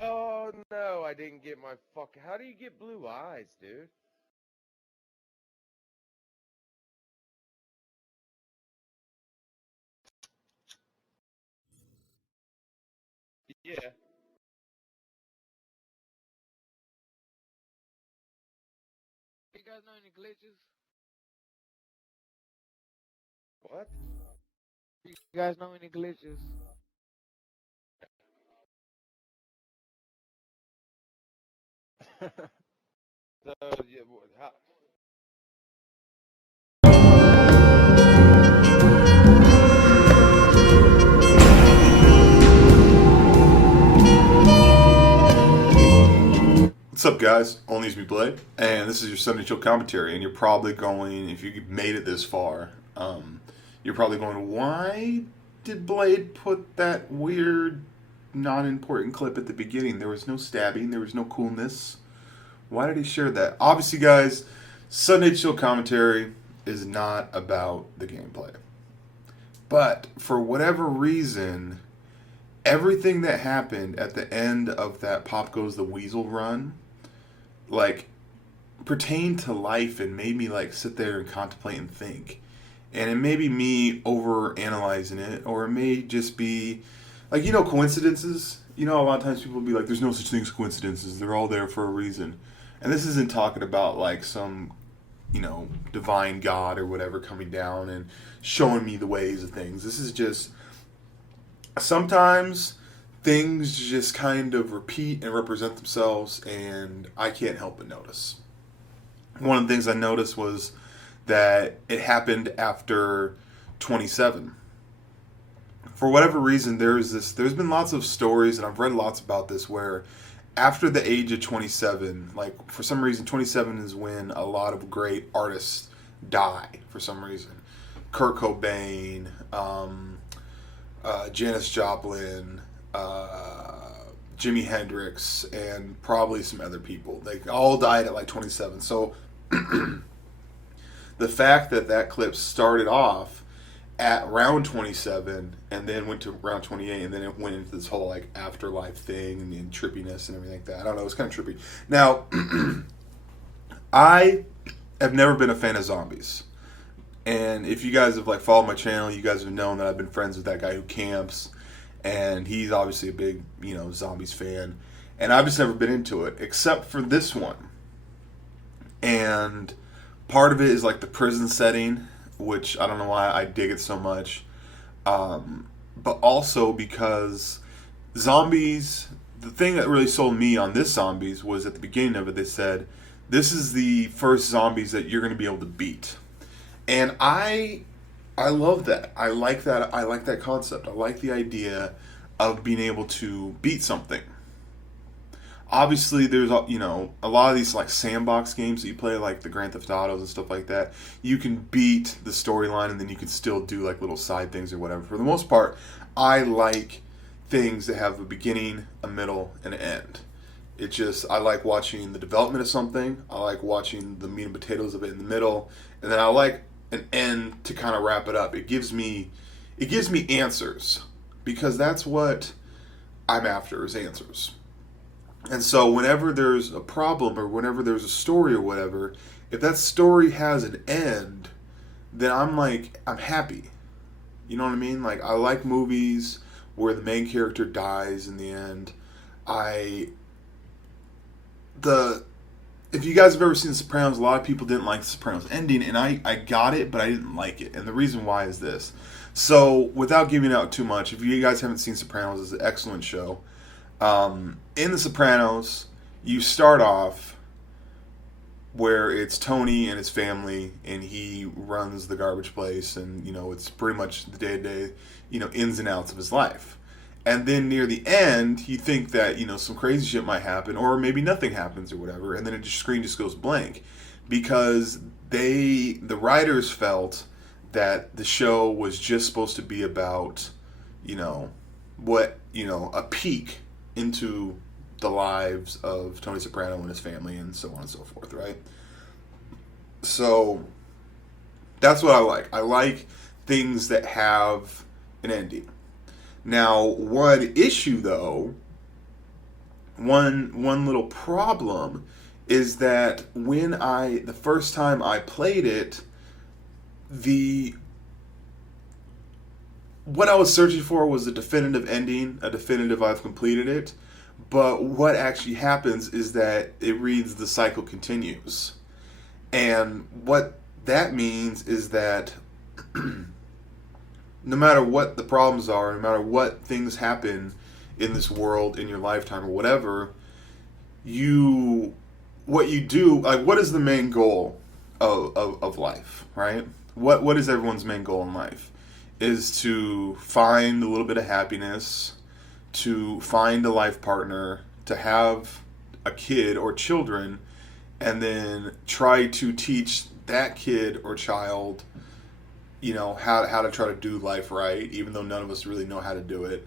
Oh no, I didn't get my fuck. How do you get blue eyes, dude? Yeah. You guys know any glitches? What? You guys know any glitches? So, yeah, how? What's up, guys? ONLYUSEmeBLADE, and this is your Sunday Chill commentary. And you're probably going, if you made it this far, you're probably going, why did Blade put that weird, non-important clip at the beginning? There was no stabbing, there was no coolness. Why did he share that? Obviously, guys, Sunday Chill commentary is not about the gameplay. But for whatever reason, everything that happened at the end of that Pop Goes the Weasel run, like, pertained to life and made me, like, sit there and contemplate and think. And it may be me over analyzing it, or it may just be, like, you know, coincidences. You know, a lot of times people will be like, there's no such thing as coincidences. They're all there for a reason. And this isn't talking about, like, some, you know, divine God or whatever coming down and showing me the ways of things. This is just, sometimes things just kind of repeat and represent themselves, and I can't help but notice. One of the things I noticed was that it happened after 27. For whatever reason, there's been lots of stories, and I've read lots about this, where after the age of 27, like, for some reason, 27 is when a lot of great artists die, for some reason. Kurt Cobain, Janis Joplin, Jimi Hendrix, and probably some other people. They all died at like 27. So the fact that that clip started off at round 27 and then went to round 28 and then it went into this whole like afterlife thing and trippiness and everything like that. I don't know, it's kind of trippy. Now, I have never been a fan of zombies. And if you guys have like followed my channel, you guys have known that I've been friends with ThatGuyWhoCamps, and he's obviously a big, you know, zombies fan. And I've just never been into it, except for this one. And part of it is like the prison setting, which I don't know why I dig it so much. But also because zombies, the thing that really sold me on this zombies was at the beginning of it, they said, this is the first zombies that you're going to be able to beat. And I love that. I like that. I like that concept. I like the idea of being able to beat something. Obviously, there's, you know, a lot of these like sandbox games that you play, like the Grand Theft Autos and stuff like that. You can beat the storyline, and then you can still do like little side things or whatever. For the most part, I like things that have a beginning, a middle, and an end. It just, I like watching the development of something. I like watching the meat and potatoes of it in the middle, and then I like an end to kind of wrap it up. It gives me answers, because that's what I'm after, is answers. And so whenever there's a problem or whenever there's a story or whatever, if that story has an end, then I'm happy. You know what I mean? Like, I like movies where the main character dies in the end. if you guys have ever seen The Sopranos, a lot of people didn't like The Sopranos ending, and I got it, but I didn't like it. And the reason why is this. So, without giving out too much, if you guys haven't seen Sopranos, it's an excellent show. In The Sopranos, you start off where it's Tony and his family, and he runs the garbage place, and, you know, it's pretty much the day-to-day, you know, ins and outs of his life. And then near the end, you think that, you know, some crazy shit might happen, or maybe nothing happens or whatever, and then the screen just goes blank. Because the writers felt that the show was just supposed to be about, you know, a peek into the lives of Tony Soprano and his family and so on and so forth, right? So, that's what I like. I like things that have an ending. Now, one issue, though, one little problem is that when the first time I played it, what I was searching for was a definitive ending, a definitive I've completed it, but what actually happens is that it reads the cycle continues. And what that means is that no matter what the problems are, no matter what things happen in this world, in your lifetime or whatever, what you do, like, what is the main goal of life, right? What is everyone's main goal in life? Is to find a little bit of happiness, to find a life partner, to have a kid or children, and then try to teach that kid or child, you know, how to try to do life right, even though none of us really know how to do it.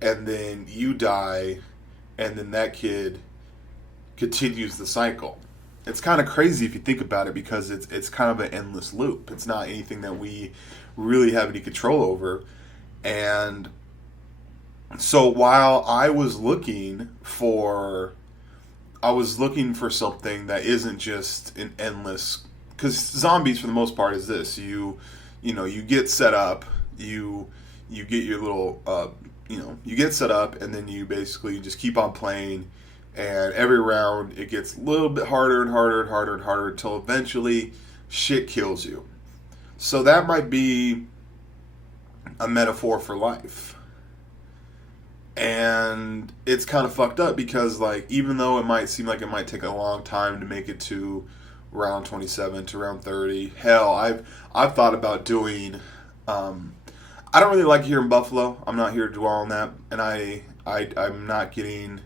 And then you die, and then that kid continues the cycle. It's kind of crazy if you think about it, because it's kind of an endless loop. It's not anything that we really have any control over. And so while I was looking for something that isn't just an endless, because zombies for the most part is this: you get set up, you get your little you get set up, and then you basically just keep on playing, and every round it gets a little bit harder and harder and harder and harder until eventually shit kills you. So that might be a metaphor for life. And it's kind of fucked up because, like, even though it might seem like it might take a long time to make it to round 27 to round 30, hell, I've thought about doing, I don't really like here in Buffalo. I'm not here to dwell on that, and I'm not getting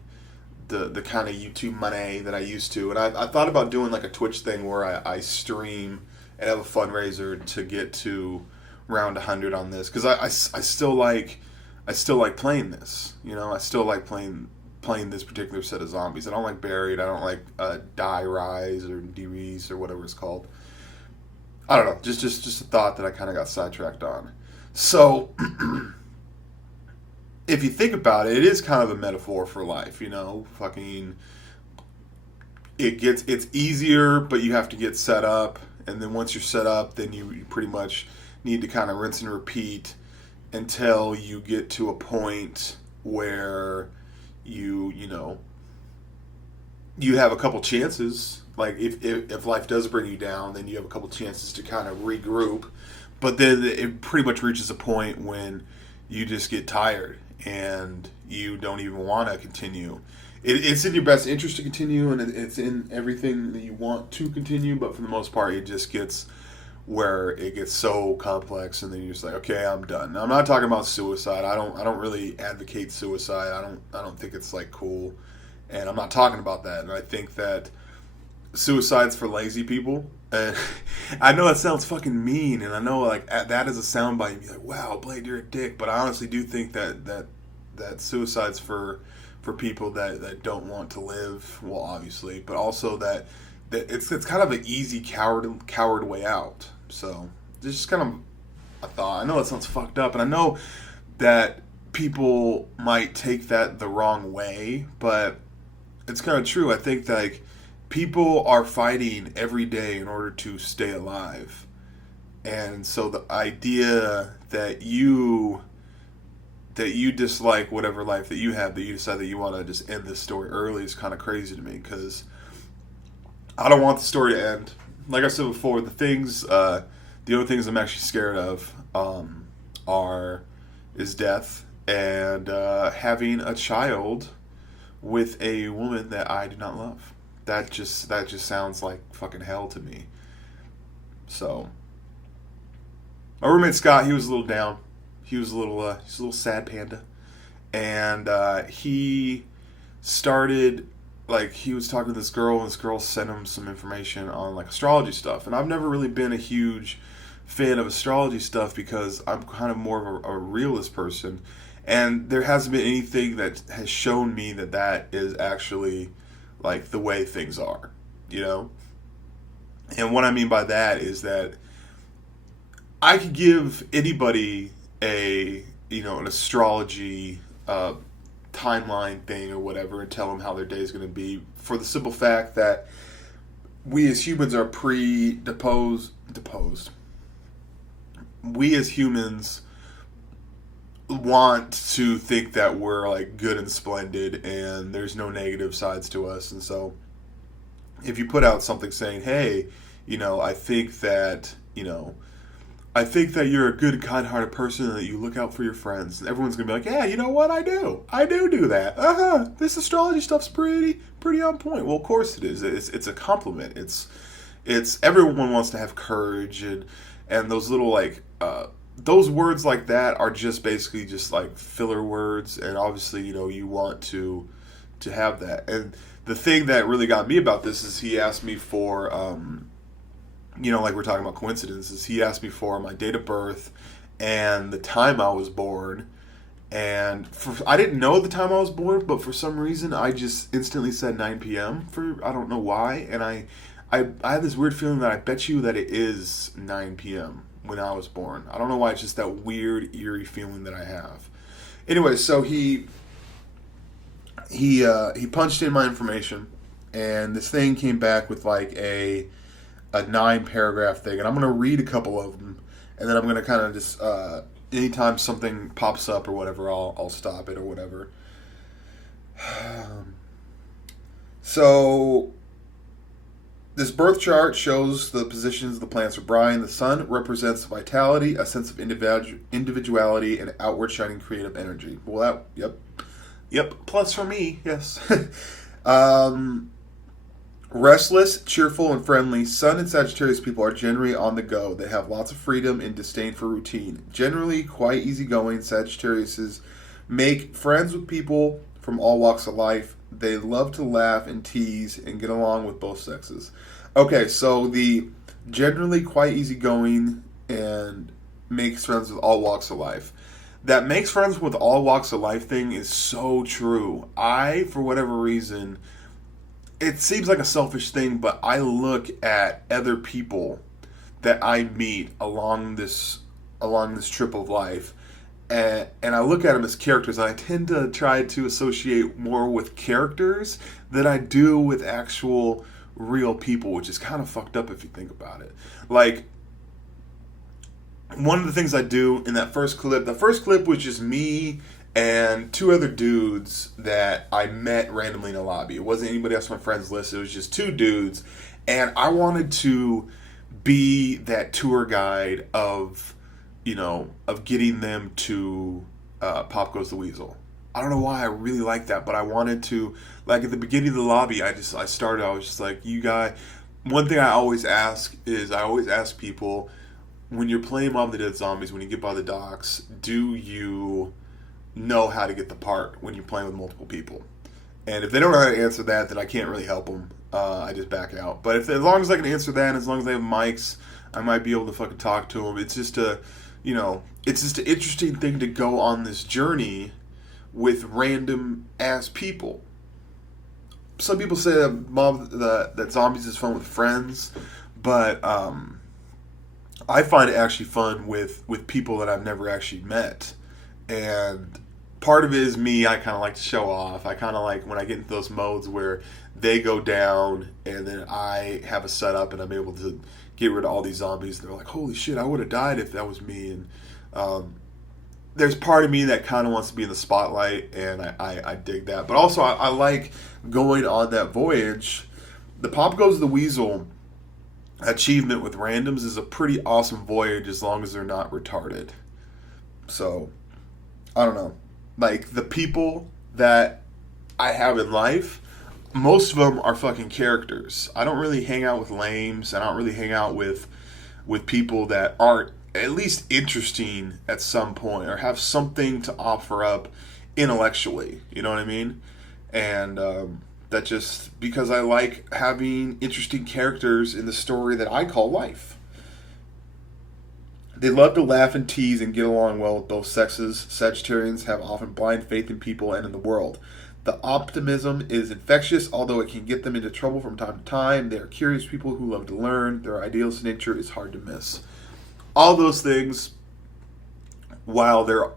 the kind of YouTube money that I used to. And I thought about doing like a Twitch thing where I stream and have a fundraiser to get to round 100 on this, because I still like playing this. You know, I still like playing this particular set of zombies. I don't like Buried. I don't like Die Rise or D-Rise or whatever it's called. I don't know. Just a thought that I kind of got sidetracked on. So, if you think about it, it is kind of a metaphor for life. You know, fucking, it's easier, but you have to get set up, and then once you're set up, then you pretty much need to kind of rinse and repeat until you get to a point where you have a couple chances. Like if life does bring you down, then you have a couple chances to kind of regroup. But then it pretty much reaches a point when you just get tired and you don't even want to continue. It's in your best interest to continue, and it's in everything that you want to continue, but for the most part, it just gets where it gets so complex, and then you're just like, okay, I'm done. Now, I'm not talking about suicide. I don't really advocate suicide. I don't think it's like cool, and I'm not talking about that. And I think that suicide's for lazy people. And I know that sounds fucking mean, and I know like that is a soundbite. You'd be like, wow, Blade, you're a dick. But I honestly do think that suicide's for people that don't want to live. Well, obviously, but also that it's kind of an easy coward way out. So this is kind of a thought. I know that sounds fucked up, and I know that people might take that the wrong way, but it's kind of true. I think that, like, people are fighting every day in order to stay alive, and so the idea that you dislike whatever life that you have, that you decide that you want to just end this story early, is kind of crazy to me, because I don't want the story to end. Like I said before, the only things I'm actually scared of is death and having a child with a woman that I do not love. That just sounds like fucking hell to me. So, my roommate Scott, he was a little down. He's a little sad panda, and he started, like, he was talking to this girl, and this girl sent him some information on, like, astrology stuff. And I've never really been a huge fan of astrology stuff because I'm kind of more of a realist person, and there hasn't been anything that has shown me that is actually, like, the way things are, you know? And what I mean by that is that I could give anybody an astrology timeline thing or whatever and tell them how their day is going to be, for the simple fact that we as humans are deposed. We as humans want to think that we're, like, good and splendid and there's no negative sides to us. And so if you put out something saying, hey, I think that you're a good, kind-hearted person and that you look out for your friends, and everyone's going to be like, yeah, you know what, I do that. This astrology stuff's pretty on point. Well, of course it is. It's a compliment. It's everyone wants to have courage, and those little, like, those words like that are just basically just, like, filler words, and obviously, you want to have that. And the thing that really got me about this is he asked me for, like we're talking about coincidences, he asked me for my date of birth and the time I was born. And I didn't know the time I was born, but for some reason I just instantly said 9 p.m. I don't know why. And I have this weird feeling that I bet you that it is 9 p.m. when I was born. I don't know why, it's just that weird, eerie feeling that I have. Anyway, so he punched in my information, and this thing came back with, like, a 9-paragraph thing, and I'm going to read a couple of them, and then I'm going to kind of just, anytime something pops up or whatever, I'll stop it or whatever. So, this birth chart shows the positions of the planets for Brian. The sun represents vitality, a sense of individuality, and outward shining creative energy. Well, yep, plus for me, yes. Restless, cheerful, and friendly, Sun and Sagittarius people are generally on the go. They have lots of freedom and disdain for routine. Generally quite easygoing, Sagittariuses make friends with people from all walks of life. They love to laugh and tease and get along with both sexes. Okay, so the generally quite easygoing and makes friends with all walks of life. That makes friends with all walks of life thing is so true. For whatever reason, it seems like a selfish thing, but I look at other people that I meet along this trip of life, and I look at them as characters. I tend to try to associate more with characters than I do with actual real people, which is kind of fucked up if you think about it. Like, one of the things I do in that first clip, the first clip was just me and 2 other dudes that I met randomly in a lobby. It wasn't anybody else on my friends list. It was just 2 dudes. And I wanted to be that tour guide of getting them to Pop Goes the Weasel. I don't know why I really like that, but I wanted to, like, at the beginning of the lobby, I was just like, you guys, one thing I always ask people, when you're playing Mob of the Dead Zombies, when you get by the docks, do you know how to get the part when you're playing with multiple people? And if they don't know how to answer that, then I can't really help them. I just back out. But as long as I can answer that, and as long as they have mics, I might be able to fucking talk to them. It's just an interesting thing to go on this journey with random ass people. Some people say that Zombies is fun with friends, but I find it actually fun with people that I've never actually met. And part of it is me, I kind of like to show off. I kind of like when I get into those modes where they go down and then I have a setup and I'm able to get rid of all these zombies. And they're like, holy shit, I would have died if that was me. And there's part of me that kind of wants to be in the spotlight, and I dig that. But also I like going on that voyage the Pop Goes the Weasel achievement with randoms is a pretty awesome voyage as long as they're not retarded. So, I don't know. Like, the people that I have in life, most of them are fucking characters. I don't really hang out with lames. I don't really hang out with people that aren't at least interesting at some point or have something to offer up intellectually. You know what I mean? And that just because I like having interesting characters in the story that I call life. They love to laugh and tease and get along well with both sexes. Sagittarians have often blind faith in people and in the world. The optimism is infectious, although it can get them into trouble from time to time. They are curious people who love to learn. Their idealist nature is hard to miss. All those things, while they're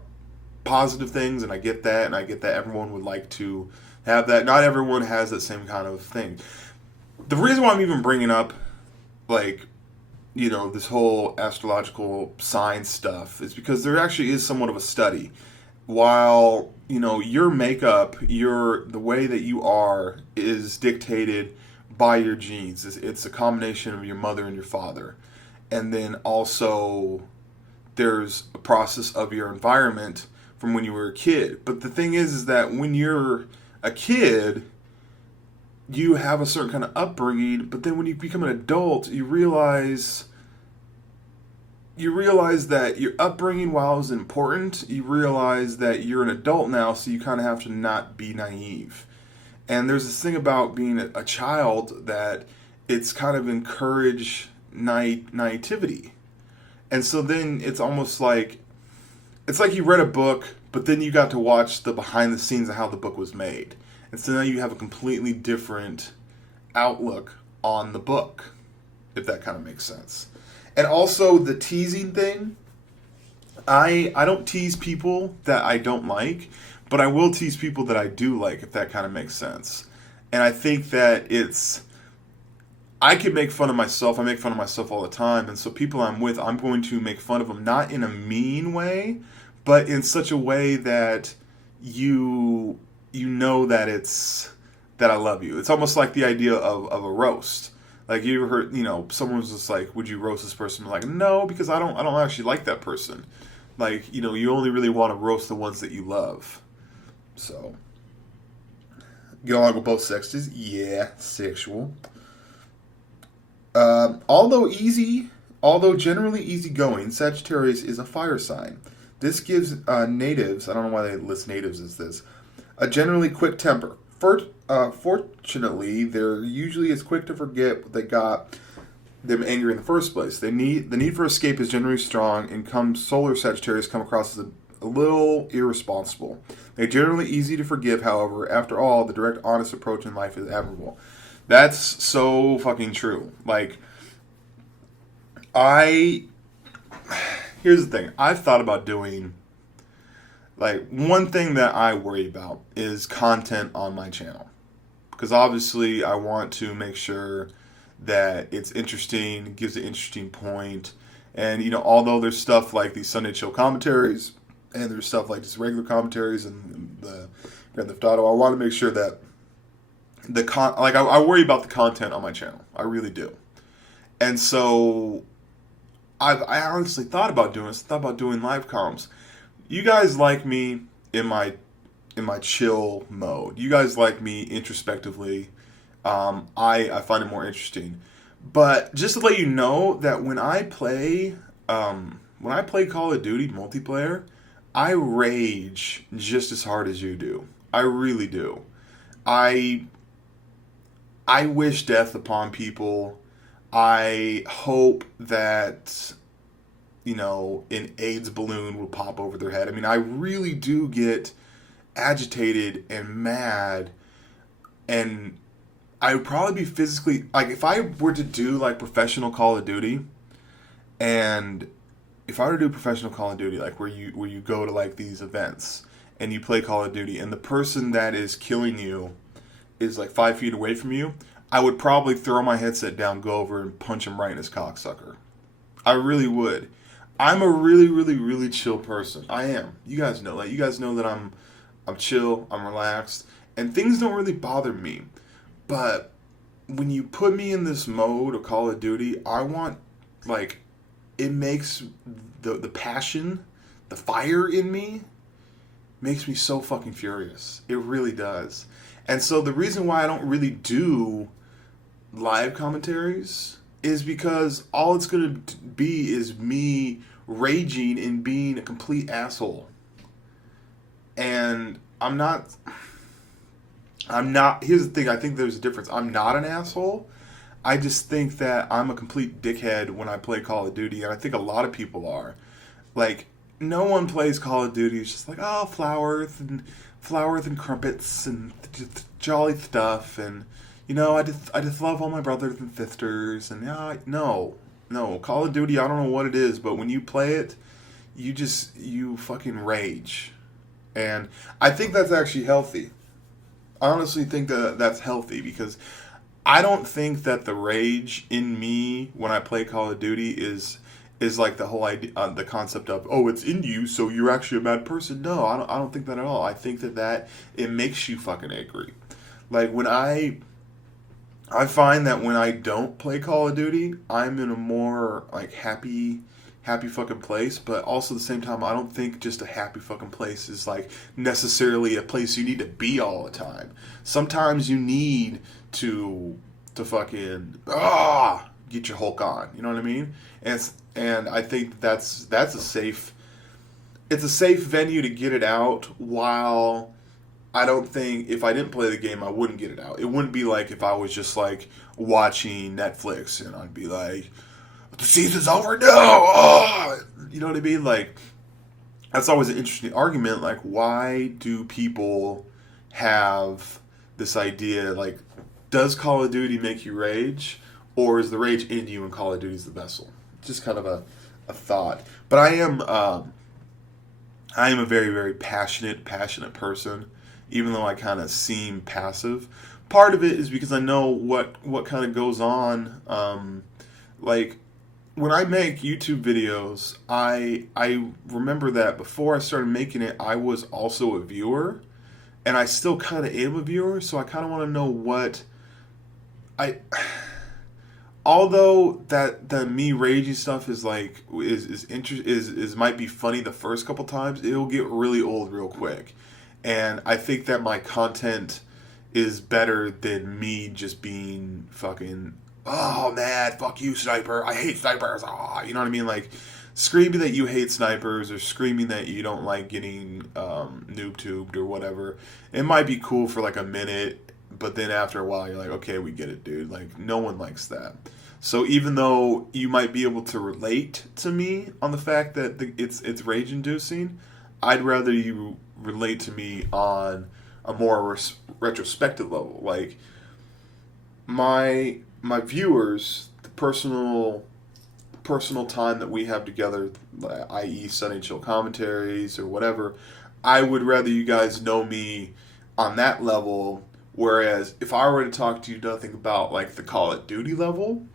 positive things, and I get that, everyone would like to have that. Not everyone has that same kind of thing. The reason why I'm even bringing up, like, you know, this whole astrological sign stuff is because there actually is somewhat of a study. While, you know, your makeup, the way that you are is dictated by your genes. It's a combination of your mother and your father. And then also there's a process of your environment from when you were a kid. But the thing is that when you're a kid, you have a certain kind of upbringing, but then when you become an adult, you realize that your upbringing, while is important, you realize that you're an adult now, so you kind of have to not be naive. And there's this thing about being a child that it's kind of encourage naivety. And so then it's almost like, it's like you read a book, but then you got to watch the behind the scenes of how the book was made. And so now you have a completely different outlook on the book, if that kind of makes sense. And also the teasing thing, I don't tease people that I don't like, but I will tease people that I do like, if that kind of makes sense. And I think that I can make fun of myself. I make fun of myself all the time. And so people I'm with, I'm going to make fun of them, not in a mean way, but in such a way that you know that that I love you. It's almost like the idea of a roast. Like, you ever heard, you know, someone was just like, would you roast this person? I'm like, no, because I don't actually like that person. Like, you know, you only really want to roast the ones that you love. So, get along with both sexes? Yeah, sexual. Although generally easygoing, Sagittarius is a fire sign. This gives natives, I don't know why they list natives as this, a generally quick temper. Fortunately, they're usually as quick to forget what they got them angry in the first place. The need for escape is generally strong, and solar Sagittarius come across as a little irresponsible. They're generally easy to forgive, however. After all, the direct, honest approach in life is admirable. That's so fucking true. Like, here's the thing. I've thought about doing, like, one thing that I worry about is content on my channel. Because obviously I want to make sure that it's interesting, gives an interesting point. And, you know, although there's stuff like these Sunday Chill commentaries, and there's stuff like just regular commentaries and the Grand Theft Auto, I want to make sure that I worry about the content on my channel. I really do. And so I honestly thought about doing this. Thought about doing live comms. You guys like me in my chill mode. You guys like me introspectively. I find it more interesting. But just to let you know that when I play Call of Duty multiplayer, I rage just as hard as you do. I really do. I wish death upon people. I hope that, you know, an AIDS balloon will pop over their head. I mean, I really do get agitated and mad, and I would probably be physically, like, if I were to do, like, professional Call of Duty, and if I were to do professional Call of Duty, like, where you go to, like, these events, and you play Call of Duty, and the person that is killing you is, like, 5 feet away from you, I would probably throw my headset down, go over, and punch him right in his cocksucker. I really would. I'm a really, really, really chill person. I am. You guys know. Like, you guys know that I'm chill, I'm relaxed, and things don't really bother me. But when you put me in this mode of Call of Duty, I want, like, it makes the passion, the fire in me, makes me so fucking furious. It really does. And so the reason why I don't really do live commentaries is because all it's going to be is me raging and being a complete asshole. And I'm not, here's the thing, I think there's a difference. I'm not an asshole. I just think that I'm a complete dickhead when I play Call of Duty, and I think a lot of people are. Like, no one plays Call of Duty, it's just like, oh, flowers and crumpets and jolly stuff, and, you know, I just love all my brothers and sisters, and no, Call of Duty, I don't know what it is, but when you play it, you fucking rage. And I think that's actually healthy. I honestly think that that's healthy, because I don't think that the rage in me when I play Call of Duty is like the whole idea, the concept of, oh, it's in you, so you're actually a bad person. No, I don't think that at all. I think that it makes you fucking angry. Like, when I find that when I don't play Call of Duty, I'm in a more, like, happy fucking place, but also at the same time, I don't think just a happy fucking place is, like, necessarily a place you need to be all the time. Sometimes you need to fucking get your Hulk on, you know what I mean? And I think that's a safe venue to get it out, while I don't think if I didn't play the game I wouldn't get it out. It wouldn't be like if I was just like watching Netflix and I'd be like, the season's over? No! Oh! You know what I mean? Like, that's always an interesting argument. Like, why do people have this idea, like, does Call of Duty make you rage? Or is the rage in you and Call of Duty's the vessel? Just kind of a thought. But I am a very, very passionate person, even though I kind of seem passive. Part of it is because I know what kind of goes on. Like, when I make YouTube videos, I remember that before I started making it, I was also a viewer, and I still kind of am a viewer. So I kind of want to know what although that the me raging stuff is like is might be funny the first couple times, it'll get really old real quick, and I think that my content is better than me just being fucking, oh man, fuck you, sniper, I hate snipers, you know what I mean? Like, screaming that you hate snipers or screaming that you don't like getting noob tubed or whatever, it might be cool for like a minute, but then after a while you're like, okay, we get it, dude. Like, no one likes that. So even though you might be able to relate to me on the fact that it's rage inducing, I'd rather you relate to me on a more retrospective level. Like, my viewers, the personal time that we have together, i.e. Sunny Chill Commentaries or whatever, I would rather you guys know me on that level. Whereas if I were to talk to you nothing about like the Call of Duty level,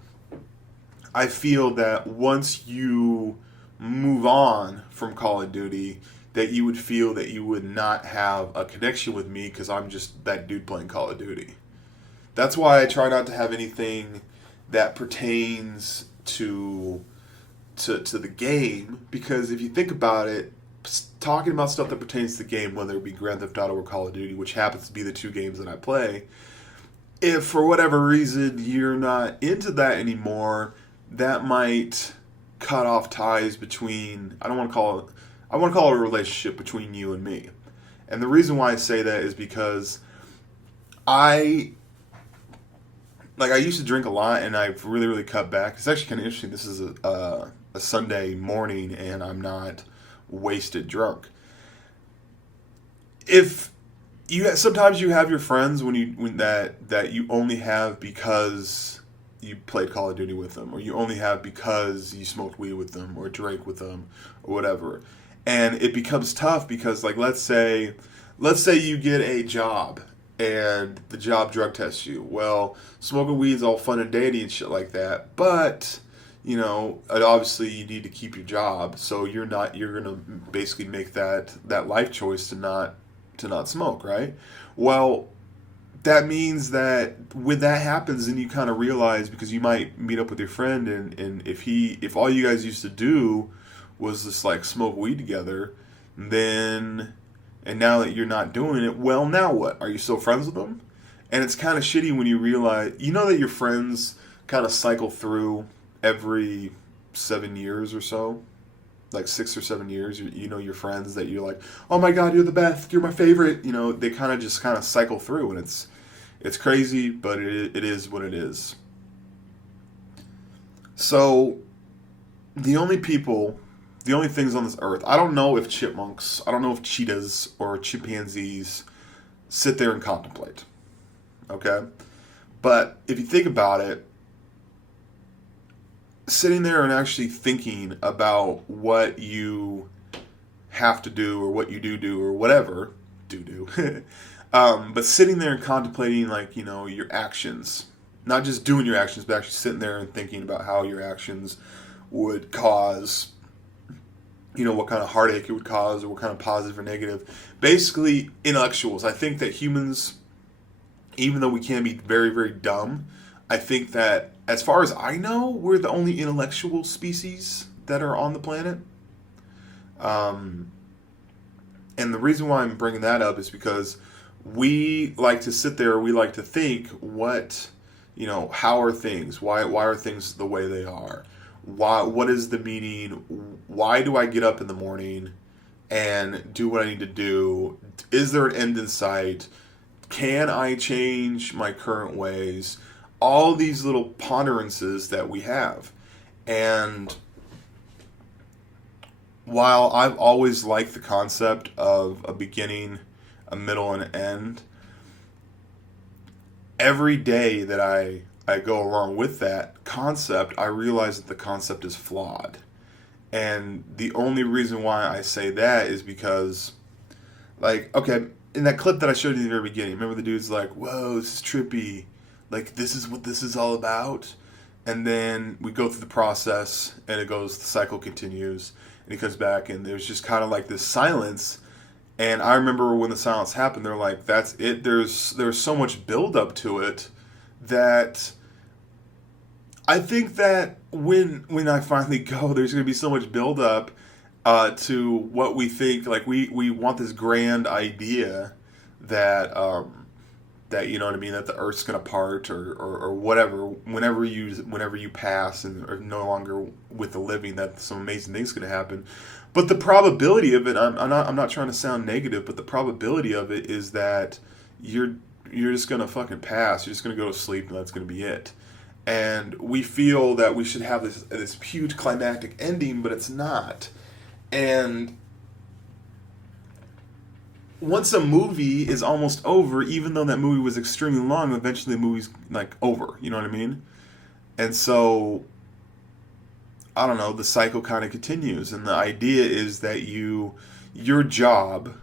I feel that once you move on from Call of Duty, that you would feel that you would not have a connection with me because I'm just that dude playing Call of Duty. That's why I try not to have anything that pertains to the game, because if you think about it, talking about stuff that pertains to the game, whether it be Grand Theft Auto or Call of Duty, which happens to be the two games that I play, if for whatever reason you're not into that anymore, that might cut off ties between, I want to call it a relationship between you and me. And the reason why I say that is because I used to drink a lot, and I've really, really cut back. It's actually kind of interesting. This is a Sunday morning, and I'm not wasted drunk. If you sometimes you have your friends when that you only have because you played Call of Duty with them, or you only have because you smoked weed with them or drank with them or whatever, and it becomes tough because, like, let's say you get a job and the job drug tests you. Well, smoking weed's all fun and dandy and shit like that, but you know, obviously you need to keep your job, so you're gonna basically make that life choice to not smoke, right? Well, that means that when that happens, then you kind of realize, because you might meet up with your friend, and if all you guys used to do was just like smoke weed together, then, and now that you're not doing it, well, now what? Are you still friends with them? And it's kind of shitty when you realize, you know, that your friends kind of cycle through every 7 years or so, like 6 or 7 years. You know, your friends that you're like, oh my god, you're the best, you're my favorite. You know, they kind of cycle through, and it's crazy, but it is what it is. So the only things on this earth, I don't know if chipmunks, I don't know if cheetahs or chimpanzees sit there and contemplate. Okay? But if you think about it, sitting there and actually thinking about what you have to do, or what you do, or whatever, but sitting there and contemplating, like, you know, your actions, not just doing your actions, but actually sitting there and thinking about how your actions would cause, you know, what kind of heartache it would cause, or what kind of positive or negative. Basically, intellectuals. I think that humans, even though we can be very, very dumb, I think that, as far as I know, we're the only intellectual species that are on the planet. And the reason why I'm bringing that up is because we like to sit there, we like to think, what, you know, how are things? Why are things the way they are? What is the meaning? Why do I get up in the morning and do what I need to do? Is there an end in sight? Can I change my current ways? All these little ponderances that we have. And while I've always liked the concept of a beginning, a middle, and an end, every day that I go along with that concept, I realize that the concept is flawed. And the only reason why I say that is because, like, okay, in that clip that I showed you in the very beginning, remember the dude's like, whoa, this is trippy. Like, this is what this is all about. And then we go through the process, and the cycle continues, and he comes back, and there's just kind of like this silence. And I remember when the silence happened, they're like, that's it. There's so much build up to it that I think that when I finally go, there's going to be so much build up to what we think. Like, we want this grand idea that that, you know what I mean, that the Earth's gonna part, or whatever. Whenever you pass and are no longer with the living, that some amazing things gonna happen. But the probability of it, I'm not trying to sound negative, but the probability of it is that you're just gonna fucking pass. You're just gonna go to sleep, and that's gonna be it. And we feel that we should have this huge climactic ending, but it's not. And once a movie is almost over, even though that movie was extremely long, eventually the movie's like over. You know what I mean? And so, I don't know, the cycle kind of continues. And the idea is that your job,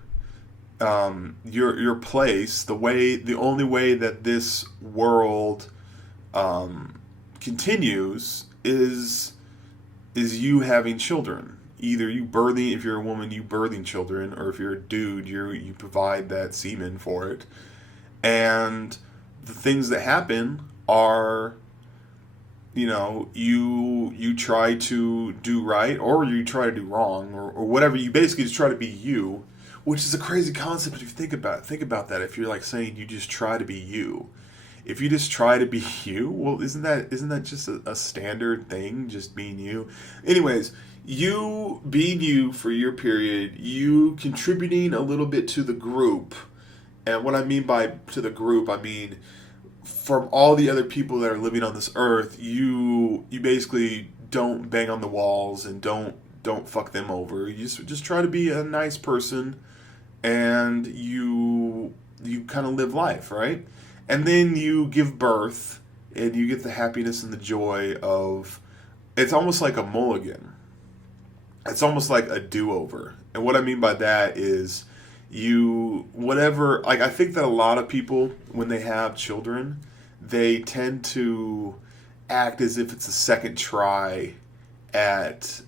your place, the only way that this world continues is you having children. Either you birthing, if you're a woman, you birthing children, or if you're a dude, you provide that semen for it. And the things that happen are, you know, you try to do right, or you try to do wrong, or whatever. You basically just try to be you, which is a crazy concept if you think about it. Think about that. If you're like saying you just try to be you. If you just try to be you, well, isn't that just a standard thing, just being you? Anyways, you being you for your period, you contributing a little bit to the group. And what I mean by to the group, I mean from all the other people that are living on this earth, you basically don't bang on the walls and don't fuck them over. You just try to be a nice person, and you kind of live life, right? And then you give birth, and you get the happiness and the joy of, it's almost like a mulligan. It's almost like a do-over. And what I mean by that is I think that a lot of people, when they have children, they tend to act as if it's a second try at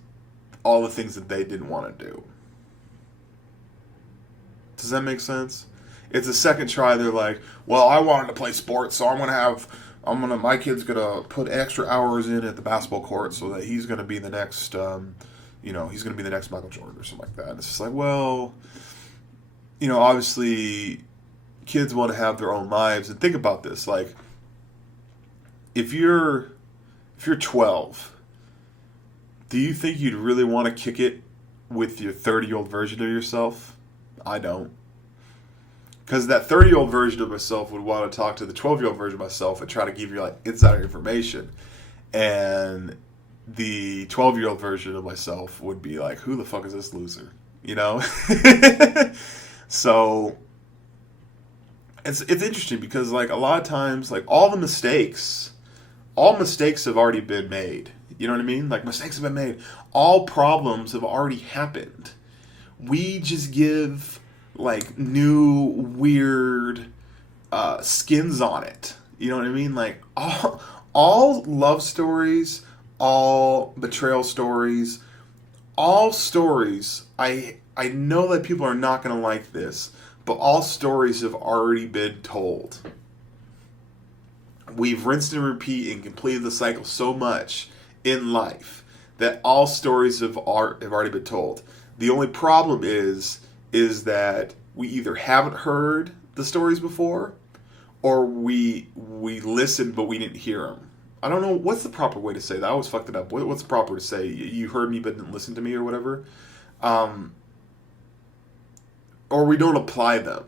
all the things that they didn't want to do. Does that make sense? It's a second try. They're like, well, I wanted to play sports, so my kid's gonna put extra hours in at the basketball court so that he's gonna be the next, he's gonna be the next Michael Jordan or something like that. And it's just like, well, obviously, kids want to have their own lives. And think about this, like, if you're 12, do you think you'd really want to kick it with your 30-year-old version of yourself? I don't. Because that 30-year-old version of myself would want to talk to the 12-year-old version of myself and try to give you, like, insider information. And the 12-year-old version of myself would be like, who the fuck is this loser? So it's interesting because, like, a lot of times, like, all mistakes have already been made. You know what I mean? Like, mistakes have been made. All problems have already happened. We just give, like, new, weird skins on it. You know what I mean? Like, all love stories, all betrayal stories, all stories, I know that people are not going to like this, but all stories have already been told. We've rinsed and repeat and completed the cycle so much in life that all stories have already been told. The only problem is that we either haven't heard the stories before, or we listened but we didn't hear them. I don't know what's the proper way to say that. I always fucked it up. What's the proper to say? You heard me but didn't listen to me or whatever, or we don't apply them.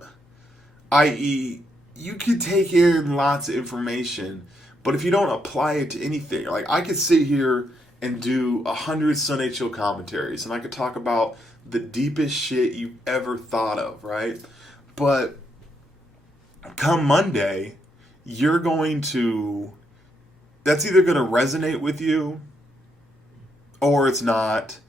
I.e., you could take in lots of information, but if you don't apply it to anything, like, I could sit here and do 100 Sunday Chill commentaries, and I could talk about the deepest shit you've ever thought of, right? But come Monday, that's either going to resonate with you, or it's not.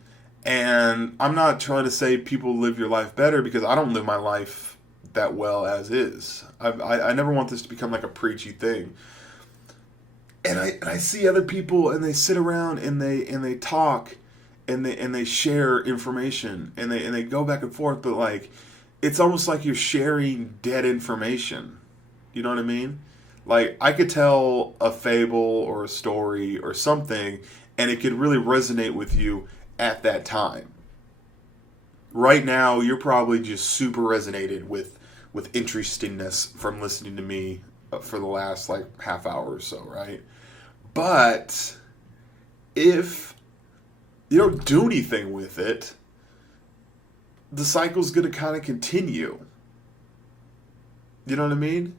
And I'm not trying to say people live your life better, because I don't live my life that well as is. I never want this to become like a preachy thing. And I see other people, and they sit around and they talk and they share information and they go back and forth, but, like, it's almost like you're sharing dead information. You know what I mean? Like, I could tell a fable or a story or something, and it could really resonate with you at that time. Right now, you're probably just super resonated with interestingness from listening to me for the last, like, half hour or so, right? But if you don't do anything with it, the cycle's going to kind of continue. You know what I mean?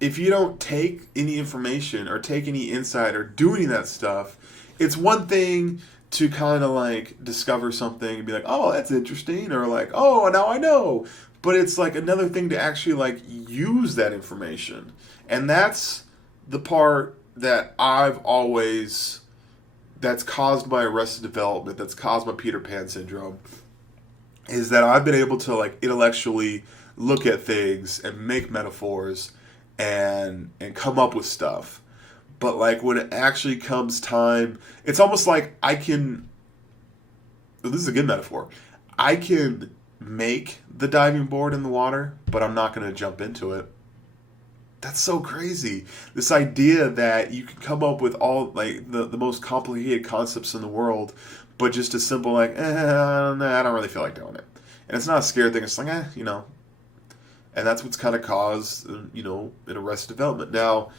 If you don't take any information or take any insight or do any of that stuff, it's one thing to kind of, like, discover something and be like, oh, that's interesting, or like, oh, now I know. But it's, like, another thing to actually, like, use that information. And that's the part that that's caused my Arrested Development, that's caused my Peter Pan syndrome, is that I've been able to, like, intellectually look at things and make metaphors and come up with stuff. But, like, when it actually comes time, it's almost like this is a good metaphor. I can make the diving board in the water, but I'm not going to jump into it. That's so crazy. This idea that you can come up with all, like, the most complicated concepts in the world, but just a simple, like, I don't really feel like doing it. And it's not a scared thing. It's like, And that's what's kind of caused, in Arrested Development. Now,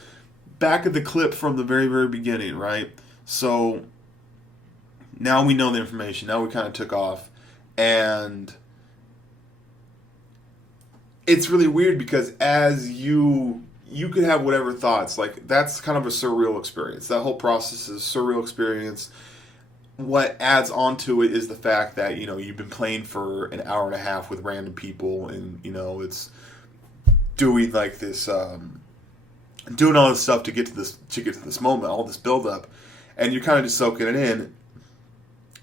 back at the clip from the very, very beginning, right? So now we know the information. Now we kind of took off. And it's really weird because as you could have whatever thoughts. Like, that's kind of a surreal experience. That whole process is a surreal experience. What adds on to it is the fact that, you've been playing for an hour and a half with random people, and, it's doing, like, this, doing all this stuff to get to this moment, all this build up, and you're kind of just soaking it in.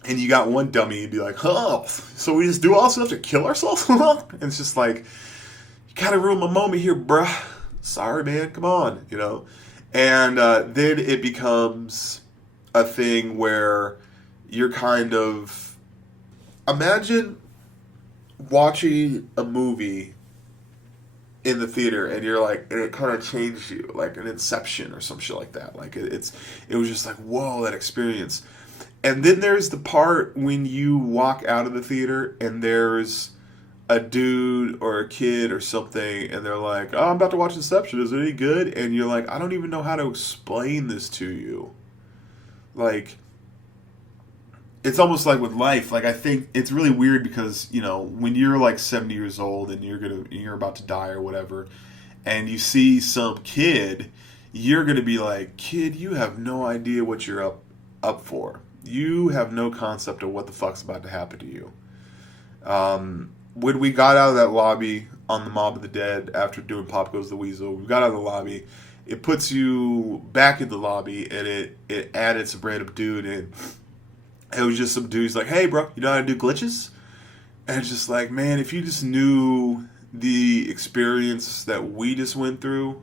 And you got one dummy and be like, oh, so we just do all this stuff to kill ourselves? And it's just like, you kind of ruined my moment here, bruh. Sorry, man, come on, And then it becomes a thing where you're kind of... Imagine watching a movie in the theater, and you're like, and it kind of changed you, like an Inception or some shit like that. Like it was just like, whoa, that experience. And then there's the part when you walk out of the theater and there's a dude or a kid or something, and they're like, oh, I'm about to watch Inception, is it any good? And you're like, I don't even know how to explain this to you. Like, it's almost like with life. Like, I think it's really weird because, you know, when you're like 70 years old and you're about to die or whatever, and you see some kid, you're gonna be like, kid, you have no idea what you're up for. You have no concept of what the fuck's about to happen to you. When we got out of that lobby on the Mob of the Dead after doing Pop Goes the Weasel, we got out of the lobby. It puts you back in the lobby, and it added some random dude in. It was just some dude's like, hey, bro, you know how to do glitches? And it's just like, man, if you just knew the experience that we just went through,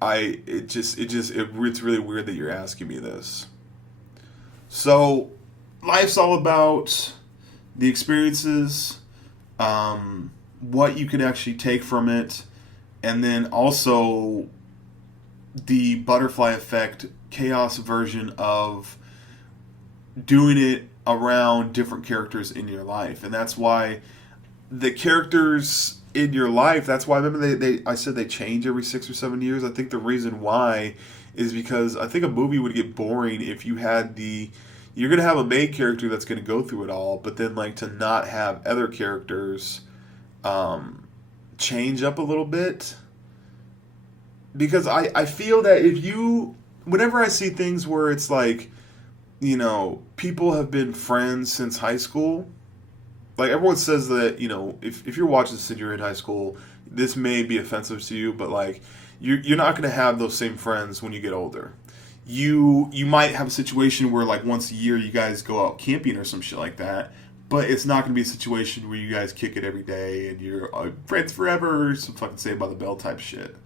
it's really weird that you're asking me this. So, life's all about the experiences, what you can actually take from it, and then also the butterfly effect chaos version of doing it around different characters in your life. And that's why the characters in your life, that's why, remember I said they change every 6 or 7 years? I think the reason why is because I think a movie would get boring if you had you're going to have a main character that's going to go through it all, but then like to not have other characters change up a little bit. Because I feel that whenever I see things where it's like, you know, people have been friends since high school, like everyone says that, you know, if you're watching this and you're in high school, this may be offensive to you, but like, you're not going to have those same friends when you get older. You might have a situation where like once a year you guys go out camping or some shit like that, but it's not going to be a situation where you guys kick it every day and you're friends forever or some fucking Saved by the Bell type shit.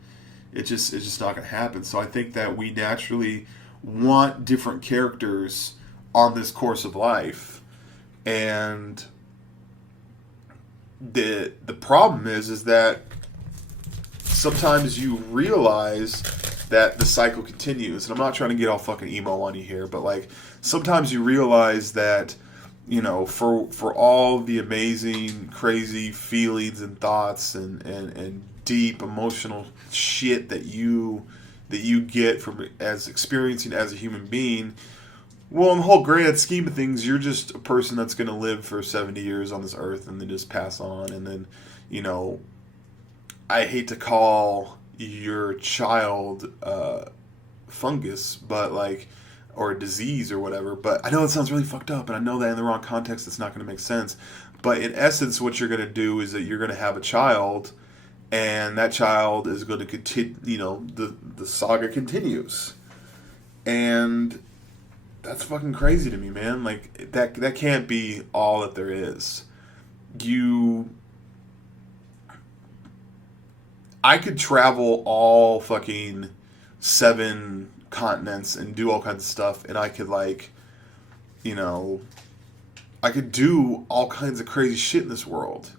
It's just not going to happen. So I think that we naturally want different characters on this course of life, and the problem is that sometimes you realize that the cycle continues. And I'm not trying to get all fucking emo on you here, but like sometimes you realize that, you know, for all the amazing, crazy feelings and thoughts and deep emotional shit that you get from as experiencing as a human being, well, in the whole grand scheme of things, you're just a person that's going to live for 70 years on this earth and then just pass on. And then, you know, I hate to call your child fungus, but like, or a disease or whatever, but I know it sounds really fucked up, and I know that in the wrong context it's not going to make sense. But in essence, what you're going to do is that you're going to have a child, and that child is going to continue, you know, the saga continues. And that's fucking crazy to me, man. Like, that can't be all that there is. I could travel all fucking 7 continents and do all kinds of stuff, and I could, like, you know, I could do all kinds of crazy shit in this world.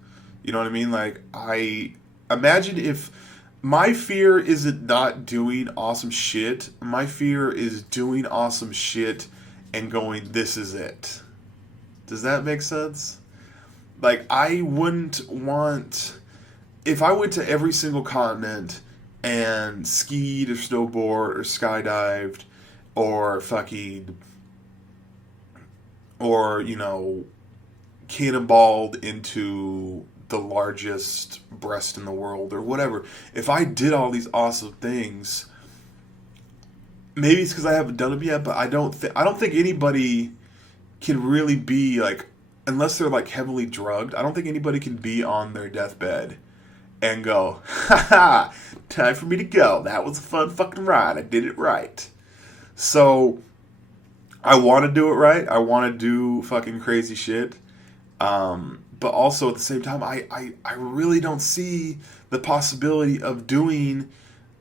You know what I mean? Like, I imagine if my fear isn't not doing awesome shit, my fear is doing awesome shit and going, this is it. Does that make sense? Like, I wouldn't want, if I went to every single continent and skied or snowboard or skydived or fucking, or, you know, cannonballed into the largest breast in the world or whatever, if I did all these awesome things, maybe it's because I haven't done them yet, but I don't think anybody can really be like, unless they're like heavily drugged, I don't think anybody can be on their deathbed and go, ha, time for me to go. That was a fun fucking ride. I did it right. So, I want to do it right. I want to do fucking crazy shit. But also at the same time, I really don't see the possibility of doing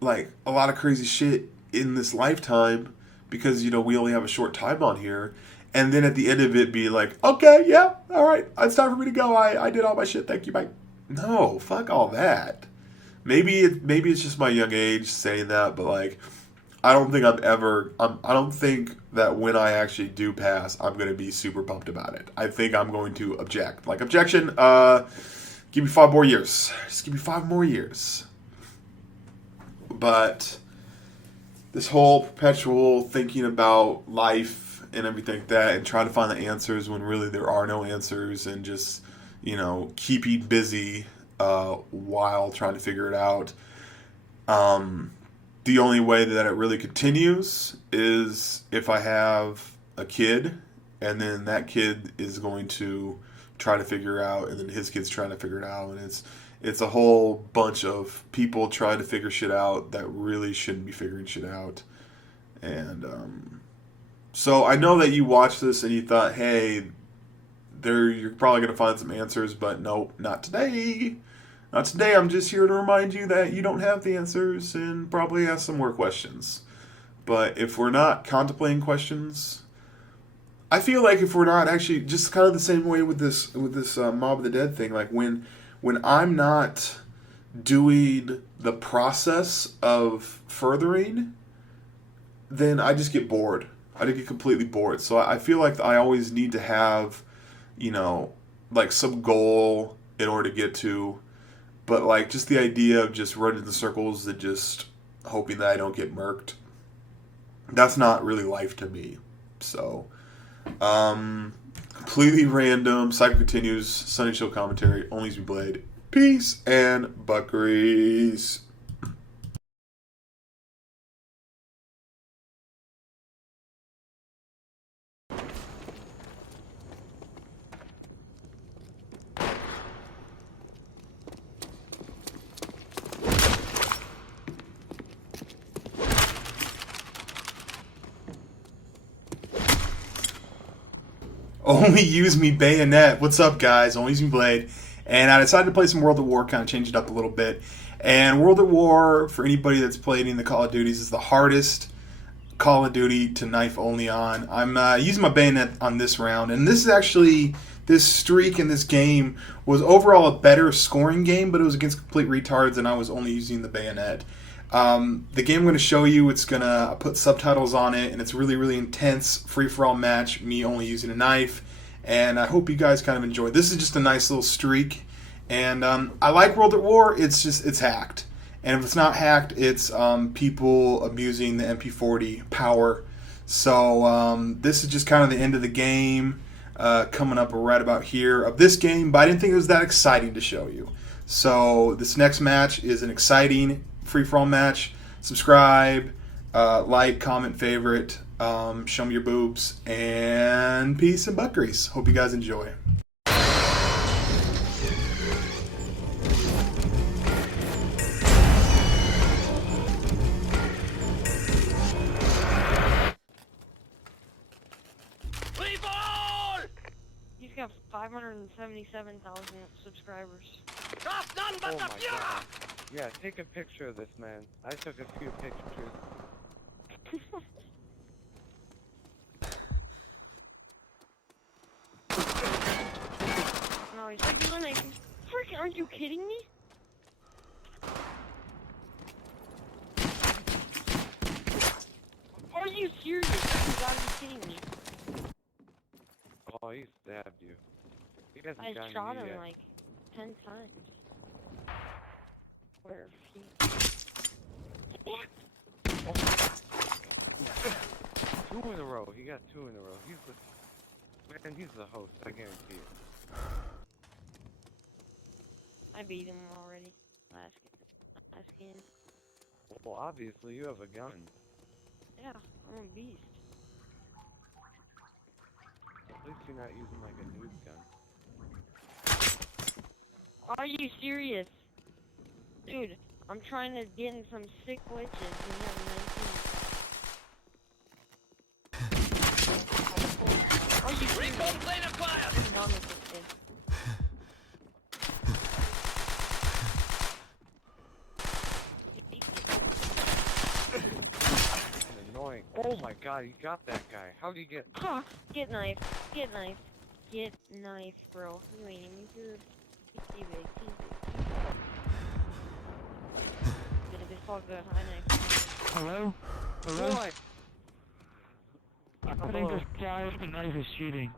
like a lot of crazy shit in this lifetime because, you know, we only have a short time on here. And then at the end of it be like, okay, yeah, all right, it's time for me to go. I did all my shit. Thank you, bye. No, fuck all that. maybe it's just my young age saying that, but like, I don't think I don't think that when I actually do pass, I'm going to be super pumped about it. I think I'm going to object. Like, objection, give me 5 more years. Just give me 5 more years. But this whole perpetual thinking about life and everything like that and trying to find the answers when really there are no answers, and just, you know, keeping busy while trying to figure it out. The only way that it really continues is if I have a kid, and then that kid is going to try to figure it out, and then his kid's trying to figure it out, and it's a whole bunch of people trying to figure shit out that really shouldn't be figuring shit out. And so I know that you watched this and you thought, hey, you're probably going to find some answers, but nope, not today. Not today. I'm just here to remind you that you don't have the answers and probably ask some more questions. But if we're not contemplating questions, I feel like if we're not actually, just kind of the same way with this Mob of the Dead thing, like when I'm not doing the process of furthering, then I just get bored. I just get completely bored. So I feel like I always need to have, you know, like some goal in order to get to. But like just the idea of just running in circles and just hoping that I don't get murked, that's not really life to me. So, completely random. Cycle continues. Sunny Show commentary. ONLYUSEmeBLADE. Peace and buckaries. ONLYUSEmeBAyonet. What's up, guys? ONLYUSEmeBLADE. And I decided to play some World at War, kind of change it up a little bit. And World at War, for anybody that's played in the Call of Duties, is the hardest Call of Duty to knife only on. I'm using my bayonet on this round. And this is actually, this streak in this game was overall a better scoring game, but it was against complete retards, and I was only using the bayonet. The game I'm going to show you, it's going to put subtitles on it, and it's really, really intense, free-for-all match, me only using a knife, and I hope you guys kind of enjoy. This is just a nice little streak, and I like World at War. It's hacked, and if it's not hacked, it's people abusing the MP40 power. So this is just kind of the end of the game, coming up right about here of this game, but I didn't think it was that exciting to show you. So this next match is an exciting free-for-all match. Subscribe, like, comment, favorite, show me your boobs, and peace and buckaries. Hope you guys enjoy. He's got 577,000 subscribers. Oh my god. Yeah, take a picture of this man. I took a few pictures. No, he's like doing it. Freaking, aren't you kidding me? Are you serious? You gotta be kidding me. Oh, he stabbed you. He hasn't I gotten shot you him yet. like 10 times. Where he... Two in a row. He got 2 in a row. He's the host. I guarantee it. I beat him already. Last game. Well, obviously you have a gun. Yeah, I'm a beast. At least you're not using like a noob gun. Are you serious? Dude, I'm trying to get in some sick glitches and you have 19. Are you serious? I'm done with this kid. Annoying. Oh my god, you got that guy. How'd you get... Huh, get knife, get knife, get knife, bro. You ain't even good. He's too big, he's big. Gonna be so good. Hi, Nick. Hello? Hello? What? I think this guy with the knife is shooting.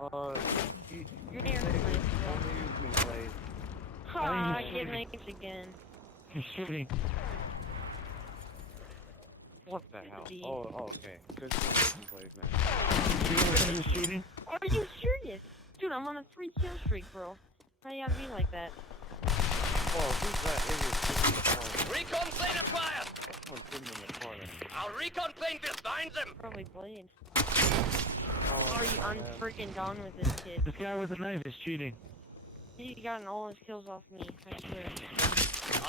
You're near the knife. ONLYUSEmeBLADE. Ha! I get knives again. He's shooting. What the hell? D. Oh, okay. Good ONLYUSEmeBLADE, man. Do you know who he's shooting? Are you serious? Dude, I'm on a 3-kill streak, bro. How you gotta be like that? Whoa, who's that idiot sitting in the corner? Recon plane acquired! Someone's sitting in the corner. Our recon plane will find them! Probably Blade. Oh, I'm man. freaking done with this kid. This guy with the knife is shooting. He gotten all his kills off me, I swear.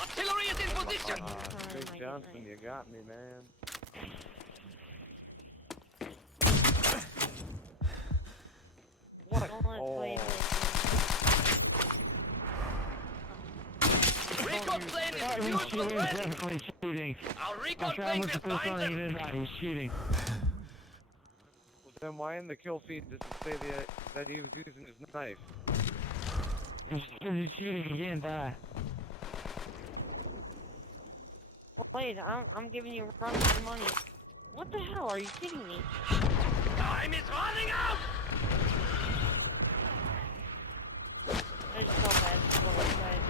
Artillery is in position! Big Johnson, you got me, man. What a... Don't let it play Recon plane is He's used for shooting, threat! definitely shooting. Our recon I'm trying plane to look will the first find one he them! did not. He's shooting. Then why in the kill feed does it say that he was using his knife? He's shooting, he didn't die. Blade, I'm giving you a run for your money. What the hell? Are you kidding me? Time is running out! I just felt bad for the guys.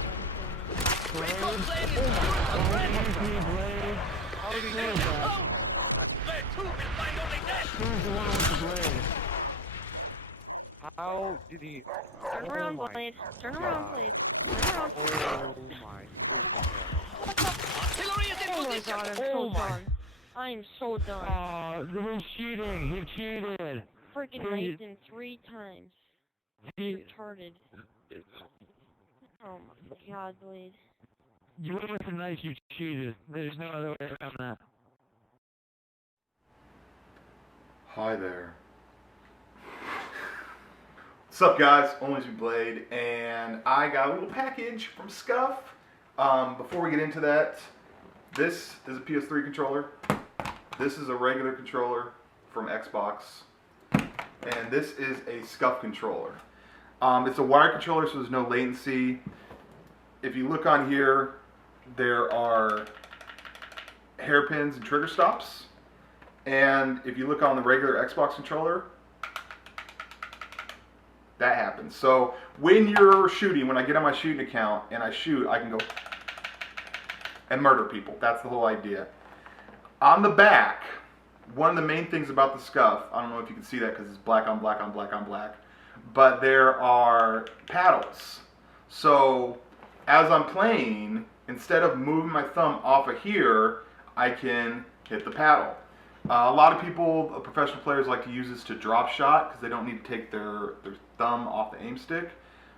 Recon plane is used for threat! ONLYUSEmeBLADE. How did he Stay know that? close! B2 will find only death! Who's the one with the blade? How did he... Turn around, Blade. Turn around, Blade. Turn around. Oh my freaking Artillery is in Oh my position! god, I'm so done. I'm so done. He's shooting. He cheated. Freaking knifed him 3 times. Retarded. Oh my god, Blade. You went with the knife, you cheated. There's no other way around that. Hi there. What's up, guys? ONLYUSEmeBLADE, and I got a little package from Scuf. Before we get into that, this is a PS3 controller. This is a regular controller from Xbox, and this is a Scuf controller. It's a wired controller, so there's no latency. If you look on here, there are hairpins and trigger stops. And if you look on the regular Xbox controller, that happens. So when you're shooting, when I get on my shooting account and I shoot, I can go and murder people. That's the whole idea. On the back, one of the main things about the Scuf, I don't know if you can see that because it's black on black on black on black, but there are paddles. So as I'm playing, instead of moving my thumb off of here, I can hit the paddle. A lot of people, professional players, like to use this to drop shot because they don't need to take their thumb off the aim stick.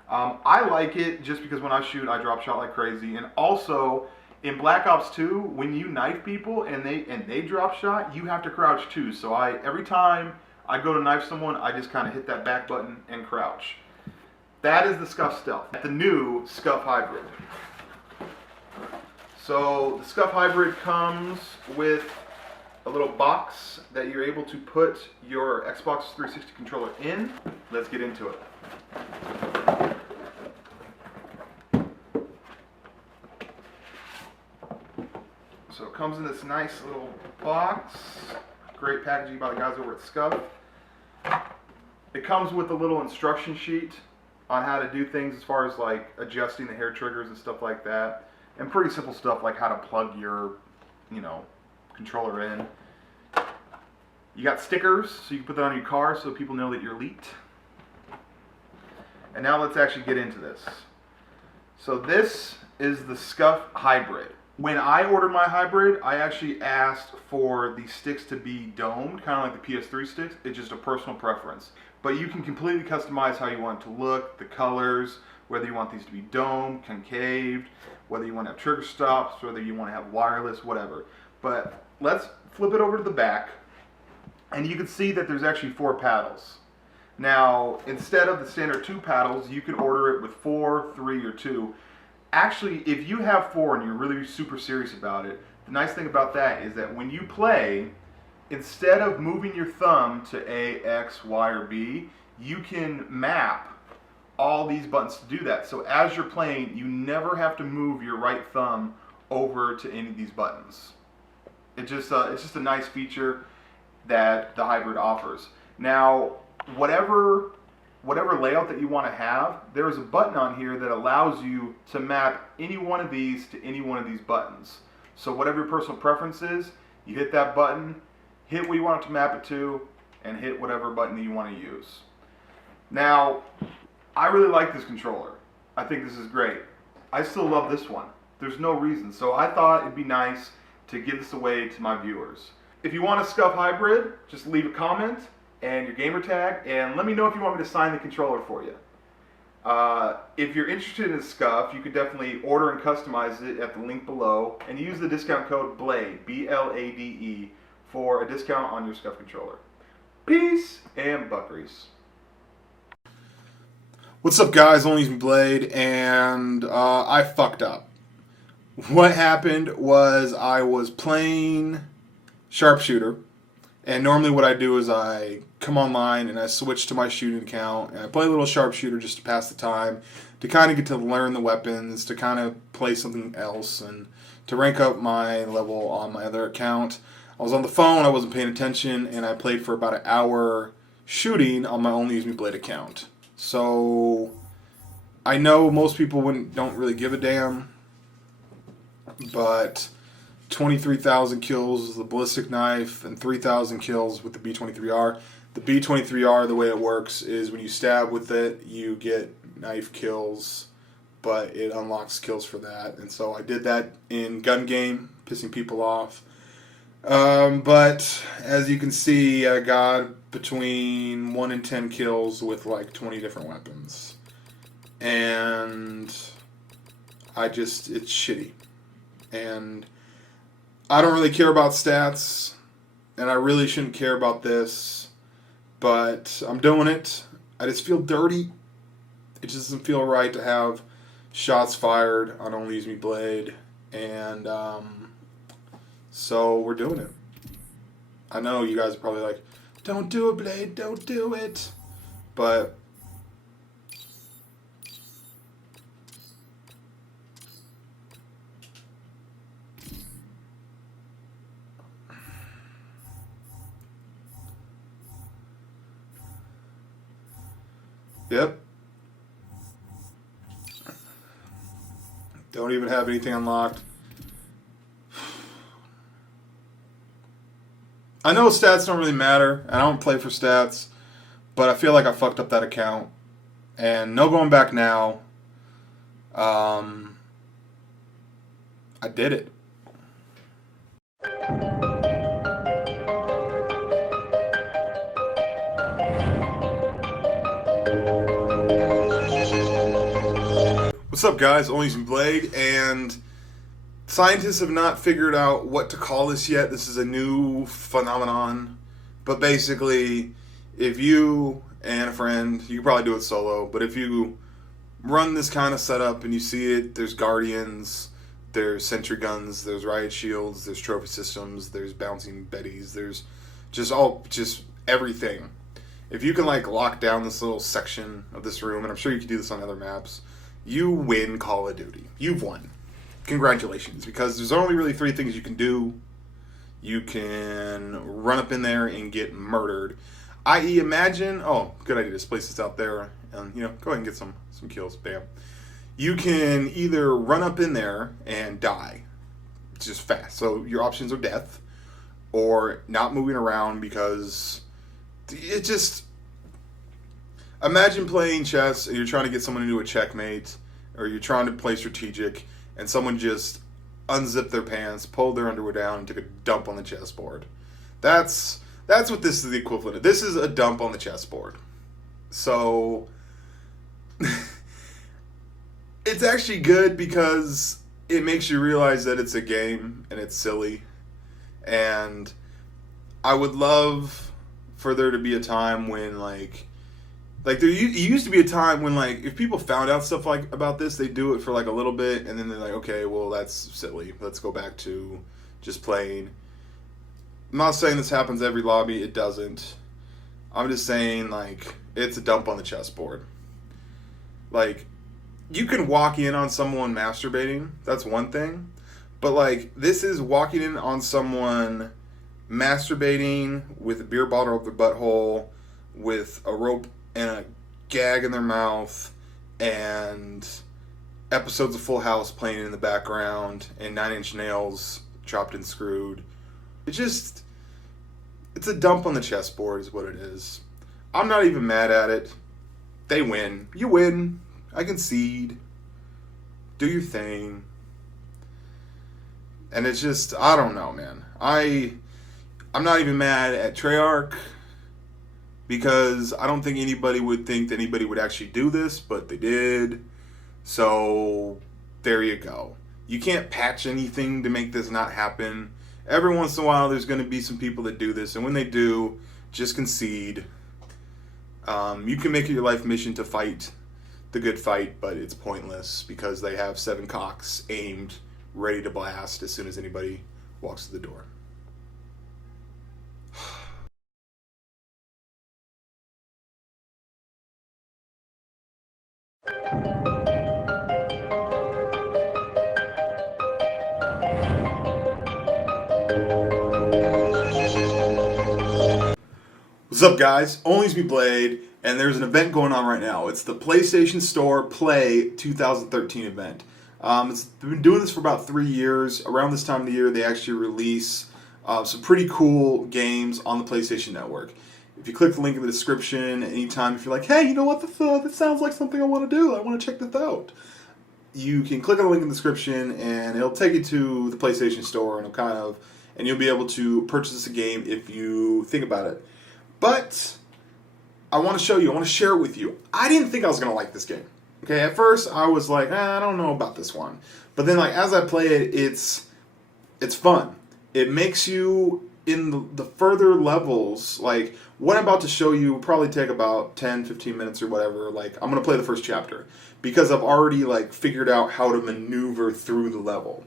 I like it just because when I shoot, I drop shot like crazy. And also, in Black Ops 2, when you knife people and they drop shot, you have to crouch too. So every time I go to knife someone, I just kind of hit that back button and crouch. That is the Scuf Stealth, the new Scuf Hybrid. So the Scuf Hybrid comes with a little box that you're able to put your Xbox 360 controller in. Let's get into it. So it comes in this nice little box. Great packaging by the guys over at Scuf. It comes with a little instruction sheet on how to do things as far as like adjusting the hair triggers and stuff like that. And pretty simple stuff like how to plug your, controller in. You got stickers, so you can put that on your car so people know that you're elite. And now let's actually get into this. So this is the Scuf Hybrid. When I ordered my hybrid, I actually asked for the sticks to be domed, kind of like the PS3 sticks. It's just a personal preference. But you can completely customize how you want it to look, the colors, whether you want these to be domed, concaved, whether you want to have trigger stops, whether you want to have wireless, whatever. But let's flip it over to the back, and you can see that there's actually 4 paddles. Now, instead of the standard 2 paddles, you can order it with 4, 3, or 2. Actually, if you have 4 and you're really super serious about it, the nice thing about that is that when you play, instead of moving your thumb to A, X, Y, or B, you can map all these buttons to do that. So as you're playing, you never have to move your right thumb over to any of these buttons. It's just a nice feature that the hybrid offers. Now, whatever layout that you want to have, there is a button on here that allows you to map any one of these to any one of these buttons. So whatever your personal preference is, you hit that button, hit what you want it to map it to, and hit whatever button that you want to use. Now, I really like this controller. I think this is great. I still love this one. There's no reason. So I thought it'd be nice to give this away to my viewers. If you want a Scuf hybrid, just leave a comment and your gamer tag, and let me know if you want me to sign the controller for you. If you're interested in Scuf, you could definitely order and customize it at the link below, and use the discount code BLADE, B-L-A-D-E, for a discount on your Scuf controller. Peace and buckeries. What's up, guys? ONLYUSEmeBLADE, and I fucked up. What happened was I was playing Sharpshooter, and normally what I do is I come online and I switch to my shooting account and I play a little Sharpshooter just to pass the time, to kind of get to learn the weapons, to kind of play something else, and to rank up my level on my other account. I was on the phone, I wasn't paying attention, and I played for about an hour shooting on my ONLYUSEmeBLADE account. So I know most people don't really give a damn, but 23,000 kills with the ballistic knife and 3,000 kills with the B23R. The B23R, the way it works is when you stab with it, you get knife kills, but it unlocks kills for that. And so I did that in gun game, pissing people off. But as you can see, I got between 1 and 10 kills with like 20 different weapons. And it's shitty. And I don't really care about stats, and I really shouldn't care about this, but I'm doing it. I just feel dirty. It just doesn't feel right to have shots fired on ONLYUSEmeBLADE, and so we're doing it. I know you guys are probably like, don't do it, Blade, don't do it, but yep. Don't even have anything unlocked. I know stats don't really matter, and I don't play for stats, but I feel like I fucked up that account. And no going back now. I did it. What's up, guys? ONLYUSEmeBLADE, and scientists have not figured out what to call this yet. This is a new phenomenon, but basically, if you and a friend, you can probably do it solo, but if you run this kind of setup and you see it, there's guardians, there's sentry guns, there's riot shields, there's trophy systems, there's bouncing betties, there's just everything. If you can like lock down this little section of this room, and I'm sure you can do this on other maps, you win Call of Duty. You've won. Congratulations, because there's only really 3 things you can do. You can run up in there and get murdered. I.e., imagine, oh, good idea, just place this out there, and, go ahead and get some kills, bam. You can either run up in there and die, just fast, so your options are death, or not moving around, because it just... Imagine playing chess and you're trying to get someone into a checkmate, or you're trying to play strategic, and someone just unzipped their pants, pulled their underwear down, and took a dump on the chessboard. That's what this is the equivalent of. This is a dump on the chessboard. So it's actually good because it makes you realize that it's a game and it's silly. And I would love for there to be a time when there used to be a time when, if people found out stuff about this, they'd do it for, a little bit, and then they're like, okay, well, that's silly. Let's go back to just playing. I'm not saying this happens every lobby. It doesn't. I'm just saying, it's a dump on the chessboard. You can walk in on someone masturbating. That's one thing. But like, this is walking in on someone masturbating with a beer bottle up their butthole, with a rope and a gag in their mouth, and episodes of Full House playing in the background, and 9 Inch Nails chopped and screwed. It's a dump on the chessboard is what it is. I'm not even mad at it. They win. You win. I concede. Do your thing. And it's just, I don't know, man. I'm not even mad at Treyarch, because I don't think anybody would think that anybody would actually do this, but they did. So there you go. You can't patch anything to make this not happen. Every once in a while there's going to be some people that do this, and when they do, just concede. You can make it your life mission to fight the good fight, but it's pointless because they have 7 cocks aimed, ready to blast as soon as anybody walks to the door. What's up, guys? ONLYUSEmeBLADE, and there's an event going on right now. It's the PlayStation Store Play 2013 event. It's been doing this for about 3 years. Around this time of the year, they actually release some pretty cool games on the PlayStation Network. If you click the link in the description, anytime if you're like, hey, you know what, this sounds like something I want to do, I want to check this out, you can click on the link in the description, and it'll take you to the PlayStation Store, and you'll be able to purchase a game if you think about it. But I want to show you, I want to share it with you. I didn't think I was going to like this game. Okay, at first I was like, I don't know about this one. But then, like, as I play it, it's fun. It makes you, in the further levels, like, what I'm about to show you will probably take about 10, 15 minutes or whatever. Like, I'm going to play the first chapter because I've already, like, figured out how to maneuver through the level.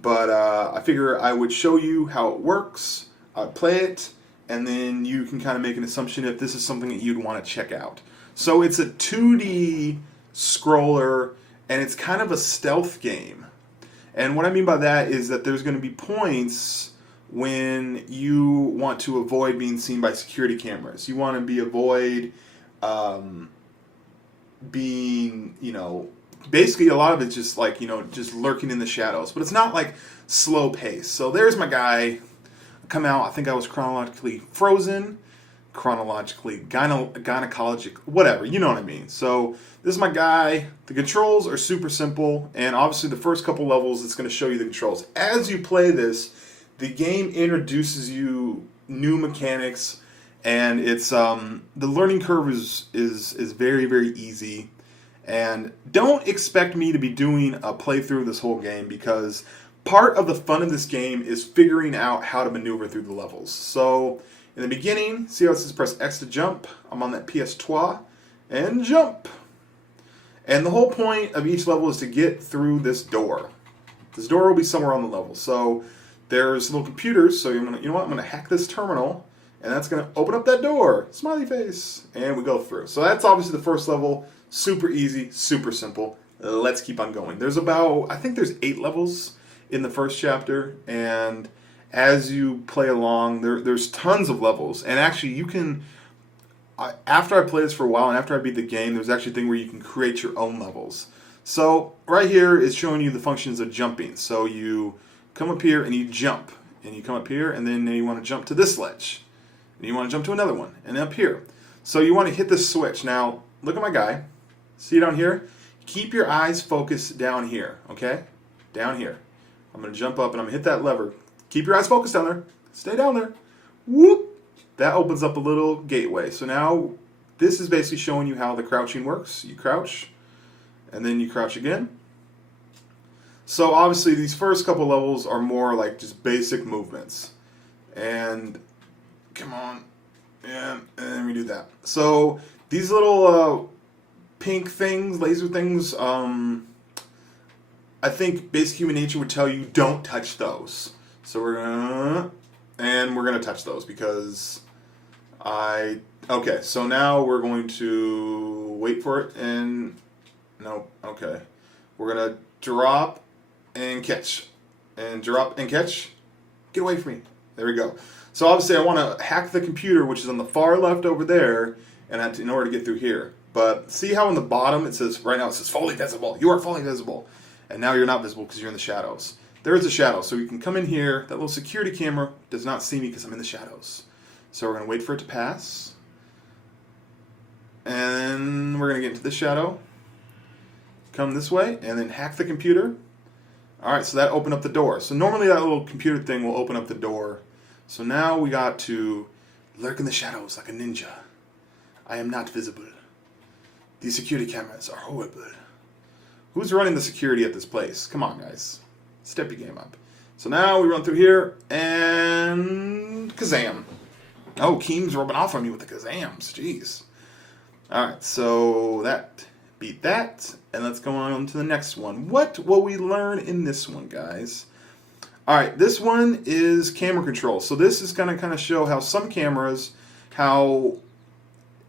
But I figure I would show you how it works, I'd play it, and then you can kind of make an assumption if this is something that you'd want to check out. So it's a 2D scroller, and it's kind of a stealth game. And what I mean by that is that there's going to be points when you want to avoid being seen by security cameras. You want to avoid being, basically a lot of it's just like, just lurking in the shadows. But it's not like slow pace. So there's my guy. Come out, I think I was chronologically frozen, gynecologic, whatever, you know what I mean. So this is my guy. The controls are super simple, and obviously the first couple levels it's going to show you the controls. As you play this, the game introduces you new mechanics, and it's the learning curve is very, very easy. And don't expect me to be doing a playthrough of this whole game, because part of the fun of this game is figuring out how to maneuver through the levels. So, in the beginning, see how it says press X to jump? I'm on that PS2, and jump! And the whole point of each level is to get through this door. This door will be somewhere on the level. So, there's little computers, so you know what? I'm going to hack this terminal, and that's going to open up that door. Smiley face. And we go through. So that's obviously the first level. Super easy, super simple. Let's keep on going. There's I think there's 8 levels in the first chapter, and as you play along, there's tons of levels. And actually, you can, after I play this for a while and after I beat the game, there's actually a thing where you can create your own levels. So right here is showing you the functions of jumping. So you come up here and you jump, and you come up here, and then you want to jump to this ledge, and you want to jump to another one, and up here. So you want to hit this switch. Now look at my guy. See down here? Keep your eyes focused down here. Okay, down here. I'm going to jump up and I'm going to hit that lever. Keep your eyes focused down there. Stay down there. Whoop! That opens up a little gateway. So now this is basically showing you how the crouching works. You crouch, and then you crouch again. So obviously these first couple levels are more like just basic movements. And come on. Yeah, and then we do that. So these little pink things, laser things, I think basic human nature would tell you don't touch those. So we're gonna touch those because okay, so now we're going to wait for it, and no, okay. We're gonna drop and catch. and drop and catch. Get away from me. There we go. So obviously I want to hack the computer, which is on the far left over there, and in order to get through here. But see how in the bottom it says, right now it says fully visible. You are fully visible. And now you're not visible because you're in the shadows. There is a shadow, so you can come in here. That little security camera does not see me because I'm in the shadows. So we're going to wait for it to pass. And we're going to get into this shadow. Come this way, and then hack the computer. Alright, so that opened up the door. So normally that little computer thing will open up the door. So now we got to lurk in the shadows like a ninja. I am not visible. These security cameras are horrible. Who's running the security at this place? Come on, guys. Step your game up. So now we run through here, and Kazam. Oh, Keem's rubbing off on me with the Kazams. Jeez. Alright, so that beat that. And let's go on to the next one. What will we learn in this one, guys? Alright, this one is camera control. So this is going to kind of show how some cameras, how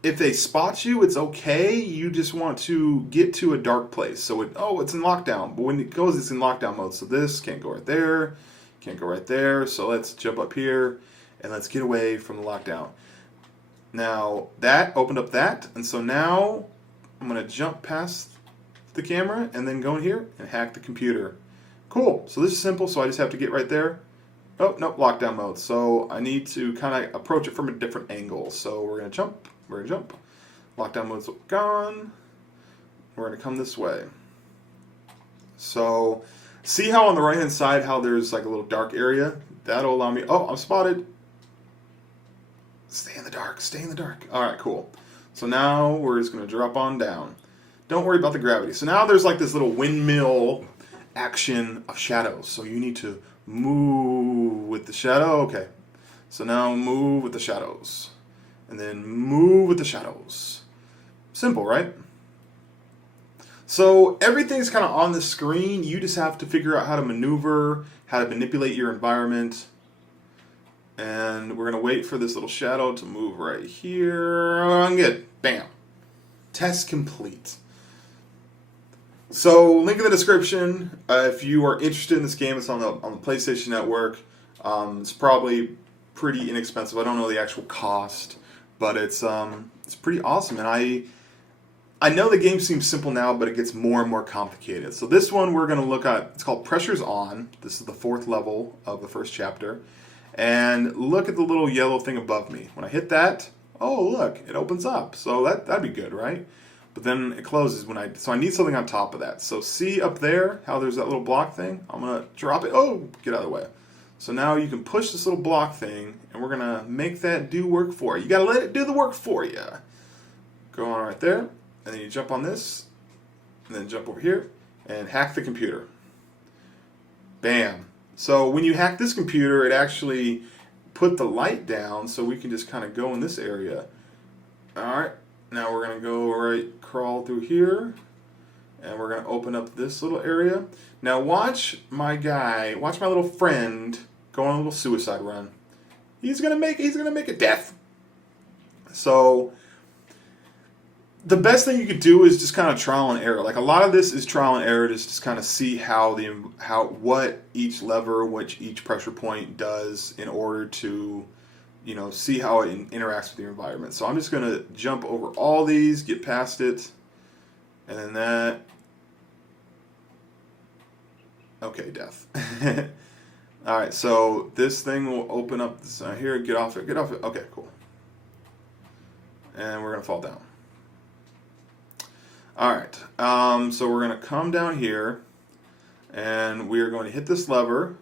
if they spot you, it's okay. You just want to get to a dark place. So it's in lockdown. But when it goes, it's in lockdown mode. So this can't go right there. Can't go right there. So let's jump up here. And let's get away from the lockdown. Now, that opened up that. And so now I'm going to jump past the camera and then go in here and hack the computer. Cool. So this is simple. So I just have to get right there. Oh, nope, lockdown mode. So I need to kind of approach it from a different angle. So we're going to jump. We're going to jump. Lockdown mode's gone. We're going to come this way. So, see how on the right-hand side how there's like a little dark area? That'll allow me... Oh, I'm spotted. Stay in the dark. Stay in the dark. Alright, cool. So now we're just going to drop on down. Don't worry about the gravity. So now there's like this little windmill action of shadows. So you need to move with the shadow. Okay. So now move with the shadows. And then move with the shadows. Simple, right? So everything's kind of on the screen. You just have to figure out how to maneuver, how to manipulate your environment. And we're going to wait for this little shadow to move right here. I'm good. Bam. Test complete. So link in the description. If you are interested in this game, it's on the PlayStation Network. It's probably pretty inexpensive. I don't know the actual cost. But it's pretty awesome, and I know the game seems simple now, but it gets more and more complicated. So this one we're going to look at, it's called Pressure's On. This is the 4th level of the first chapter. And look at the little yellow thing above me. When I hit that, oh look, it opens up. So that'd be good, right? But then it closes so I need something on top of that. So see up there how there's that little block thing? I'm going to drop it. Oh, get out of the way. So now you can push this little block thing, and we're going to make that do work for you. You got to let it do the work for you. Go on right there, and then you jump on this, and then jump over here, and hack the computer. Bam. So when you hack this computer, it actually put the light down, so we can just kind of go in this area. Alright, now we're going to go crawl through here, and we're going to open up this little area. Now watch my little friend go on a little suicide run. He's gonna make a death. So the best thing you could do is just kind of trial and error. Like a lot of this is trial and error, just kind of see what each lever, each pressure point does in order to, see how it interacts with your environment. So I'm just gonna jump over all these, get past it, and then that. Okay, death. Alright, so this thing will open up here. Get off it. Get off it. Okay, cool. And we're going to fall down. Alright, so we're going to come down here. And we are going to hit this lever.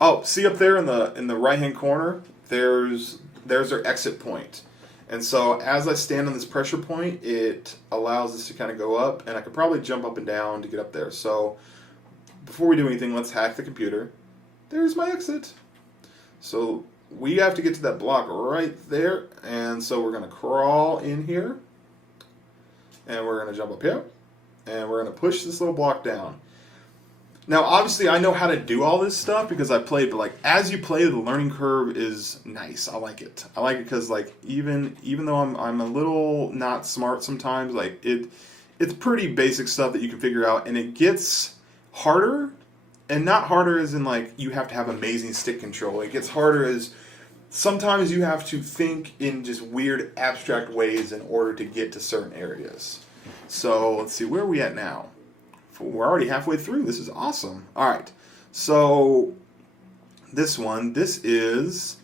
Oh, see up there in the right-hand corner? There's our exit point. And so as I stand on this pressure point, it allows this to kind of go up. And I could probably jump up and down to get up there. So before we do anything, let's hack the computer. There's my exit. So we have to get to that block right there. And so we're going to crawl in here. And we're going to jump up here. And we're going to push this little block down. Now, obviously, I know how to do all this stuff because I played. But, as you play, the learning curve is nice. I like it. I like it because, even though I'm a little not smart sometimes, it's pretty basic stuff that you can figure out. And it gets harder and not harder as in like you have to have amazing stick control. It gets harder as sometimes you have to think in just weird abstract ways in order to get to certain areas. So let's see, where are we at now? We're already halfway through. This is awesome. All right, so this is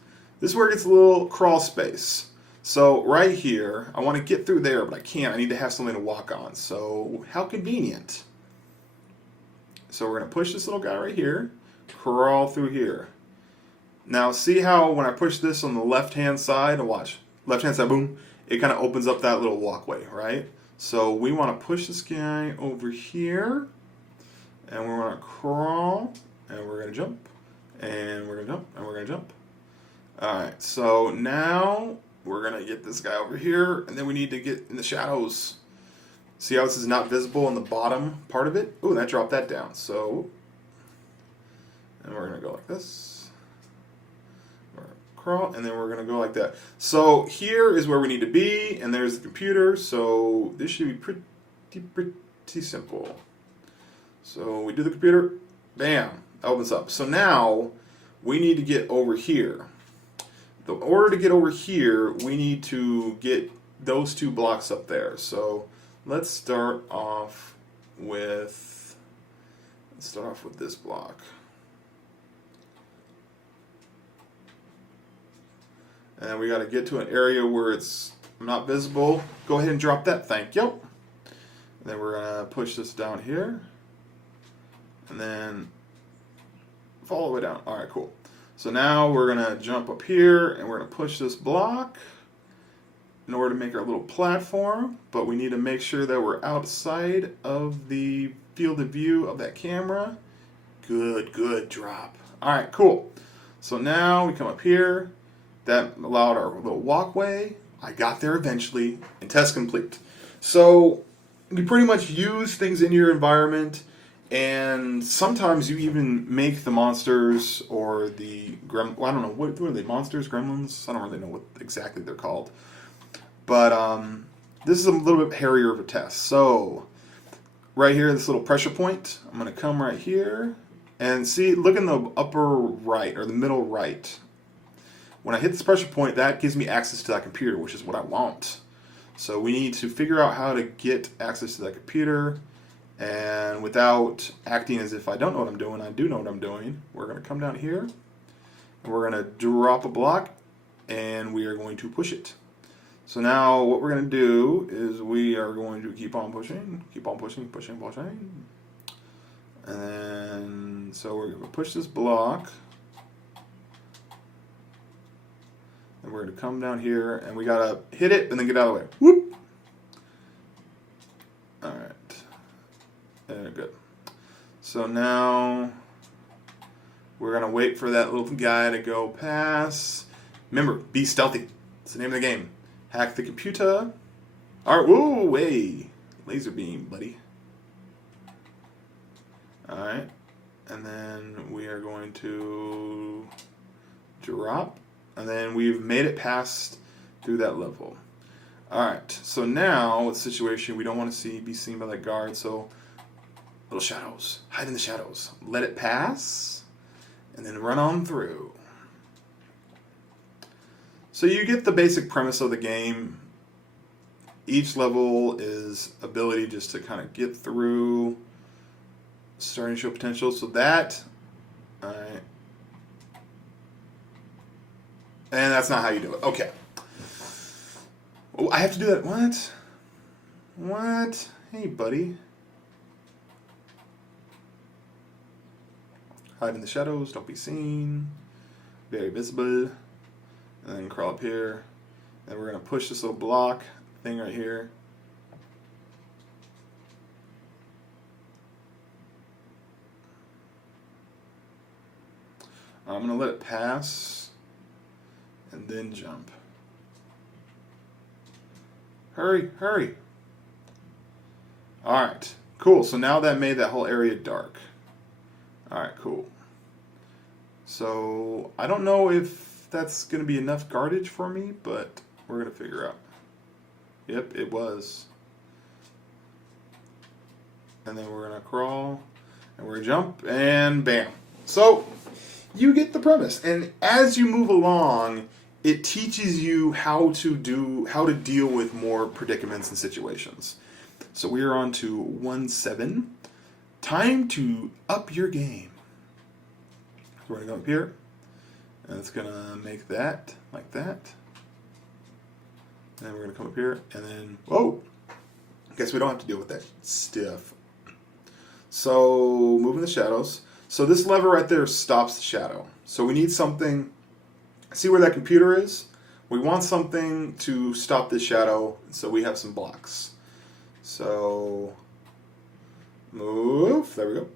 where it gets a little crawl space. So right here, I want to get through there, but I can't. I need to have something to walk on. So how convenient. So we're going to push this little guy right here, crawl through here. Now see how when I push this on the left-hand side, and watch, left-hand side, boom, it kind of opens up that little walkway, right? So we want to push this guy over here, and we're going to crawl, and we're going to jump, and we're going to jump, and we're going to jump. All right, so now we're going to get this guy over here, and then we need to get in the shadows. See how this is not visible in the bottom part of it? Ooh, that dropped that down. So, and we're going to go like this. We're going to crawl, and then we're going to go like that. So here is where we need to be, and there's the computer. So this should be pretty simple. So we do the computer, bam, opens up. So now we need to get over here. In order to get over here, we need to get those two blocks up there. So let's start off with this block. And we got to get to an area where it's not visible. Go ahead and drop that, thank you. And then we're going to push this down here. And then fall all the way down. All right, cool. So now we're going to jump up here, and we're going to push this block in order to make our little platform, but we need to make sure that we're outside of the field of view of that camera. Good drop. All right, cool. So now we come up here. That allowed our little walkway. I got there eventually, and test complete. So you pretty much use things in your environment. And sometimes you even make the monsters or the I don't know, what are they, monsters, gremlins? I don't really know what exactly they're called. But this is a little bit hairier of a test. So right here, this little pressure point, I'm going to come right here. And see, look in the upper right, or the middle right. When I hit this pressure point, that gives me access to that computer, which is what I want. So we need to figure out how to get access to that computer. And without acting as if I don't know what I'm doing, I do know what I'm doing. We're going to come down here, and we're going to drop a block, and we are going to push it. So now what we're going to do is we are going to keep on pushing, pushing. And then, so we're going to push this block. And we're going to come down here, and we got to hit it and then get out of the way. Whoop! All right. Good. So now we're going to wait for that little guy to go past. Remember, be stealthy. It's the name of the game. Hack the computer. All right, whoa, way. Laser beam, buddy. All right. And then we are going to drop. And then we've made it past through that level. All right. So now, with the situation, we don't want to be seen by that guard. So little shadows. Hide in the shadows. Let it pass. And then run on through. So you get the basic premise of the game. Each level is ability just to kind of get through. Starting to show potential. So that... Alright. And that's not how you do it. Okay. Oh, I have to do that. What? What? Hey, buddy. Hide in the shadows, don't be seen. Very visible. And then crawl up here. And we're going to push this little block thing right here. I'm going to let it pass. And then jump. Hurry, hurry. Alright, cool. So now that made that whole area dark. Alright, cool. So, I don't know if that's going to be enough guardage for me, but we're going to figure out. Yep, it was. And then we're going to crawl, And we're going to jump, and bam. So, you get the premise. And as you move along, it teaches you how to deal with more predicaments and situations. So we are on to 1-7. Time to up your game. So we're going to go up here. And it's going to make that like that. And then we're going to come up here. And then, whoa. Guess we don't have to deal with that stuff. So, moving the shadows. So this lever right there stops the shadow. So we need something. See where that computer is? We want something to stop this shadow. So we have some blocks. So, move. There we go.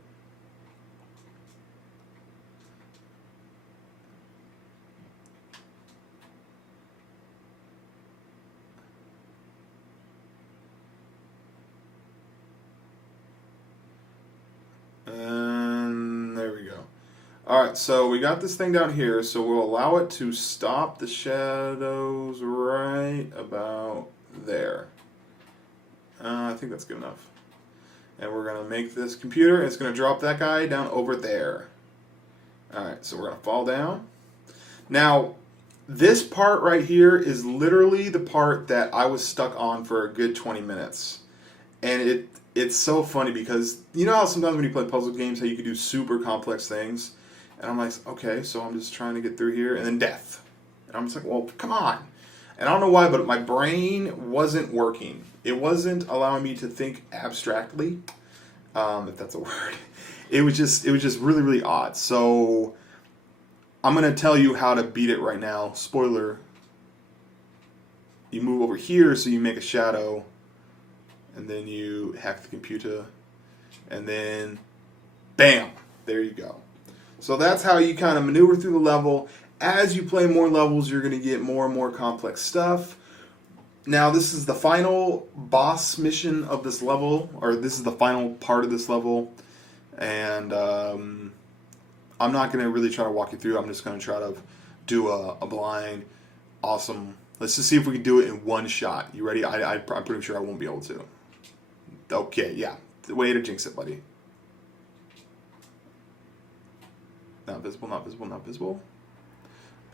And there we go. Alright, so we got this thing down here, so we'll allow it to stop the shadows right about there. I think that's good enough. And we're going to make this computer, and it's going to drop that guy down over there. Alright, so we're going to fall down. Now, this part right here is literally the part that I was stuck on for a good 20 minutes. And it's so funny because, you know how sometimes when you play puzzle games, how you can do super complex things? And I'm like, okay, so I'm just trying to get through here, and then death. And I'm just like, well, come on. And I don't know why, but my brain wasn't working. It wasn't allowing me to think abstractly, if that's a word. It was just really, really odd. So I'm going to tell you how to beat it right now. Spoiler. You move over here so you make a shadow, and then you hack the computer, and then bam, there you go. So that's how you kind of maneuver through the level. As you play more levels, you're going to get more and more complex stuff. Now, this is the final boss mission of this level, or this is the final part of this level. And I'm not going to really try to walk you through. I'm just going to try to do a blind, awesome. Let's just see if we can do it in one shot. You ready? I'm pretty sure I won't be able to. Okay, yeah. Way to jinx it, buddy. Not visible, not visible, not visible.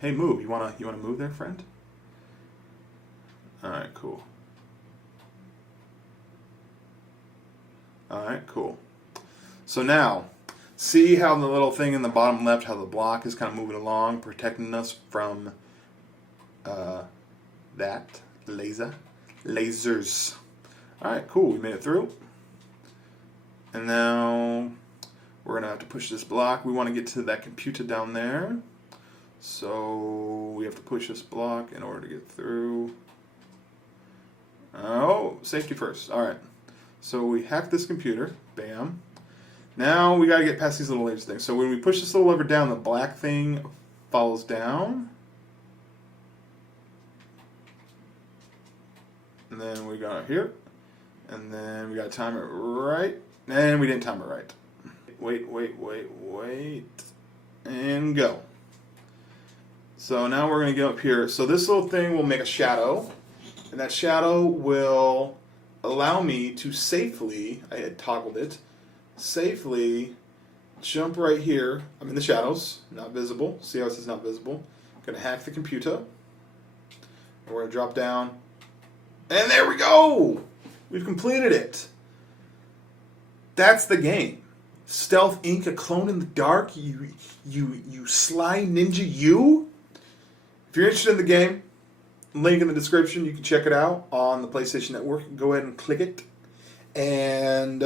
Hey, move. You wanna move there, friend? Alright, cool. Alright, cool. So now, see how the little thing in the bottom left, how the block is kind of moving along, protecting us from that lasers. Alright, cool. We made it through. And now we're going to have to push this block. We want to get to that computer down there. So we have to push this block in order to get through. Oh, safety first. Alright. So we hack this computer. Bam. Now we got to get past these little laser things. So when we push this little lever down, the black thing falls down. And then we got it here. And then we got to time it right. And we didn't time it right. Wait. And go. So now we're going to get up here. So this little thing will make a shadow. And that shadow will allow me to safely, I had toggled it, safely jump right here. I'm in the shadows, not visible. See how it says not visible? I'm going to hack the computer. And we're going to drop down. And there we go! We've completed it. That's the game. Stealth Inc., a clone in the dark. You sly ninja, you. If you're interested in the game, link in the description. You can check it out on the PlayStation Network. Go ahead and click it. And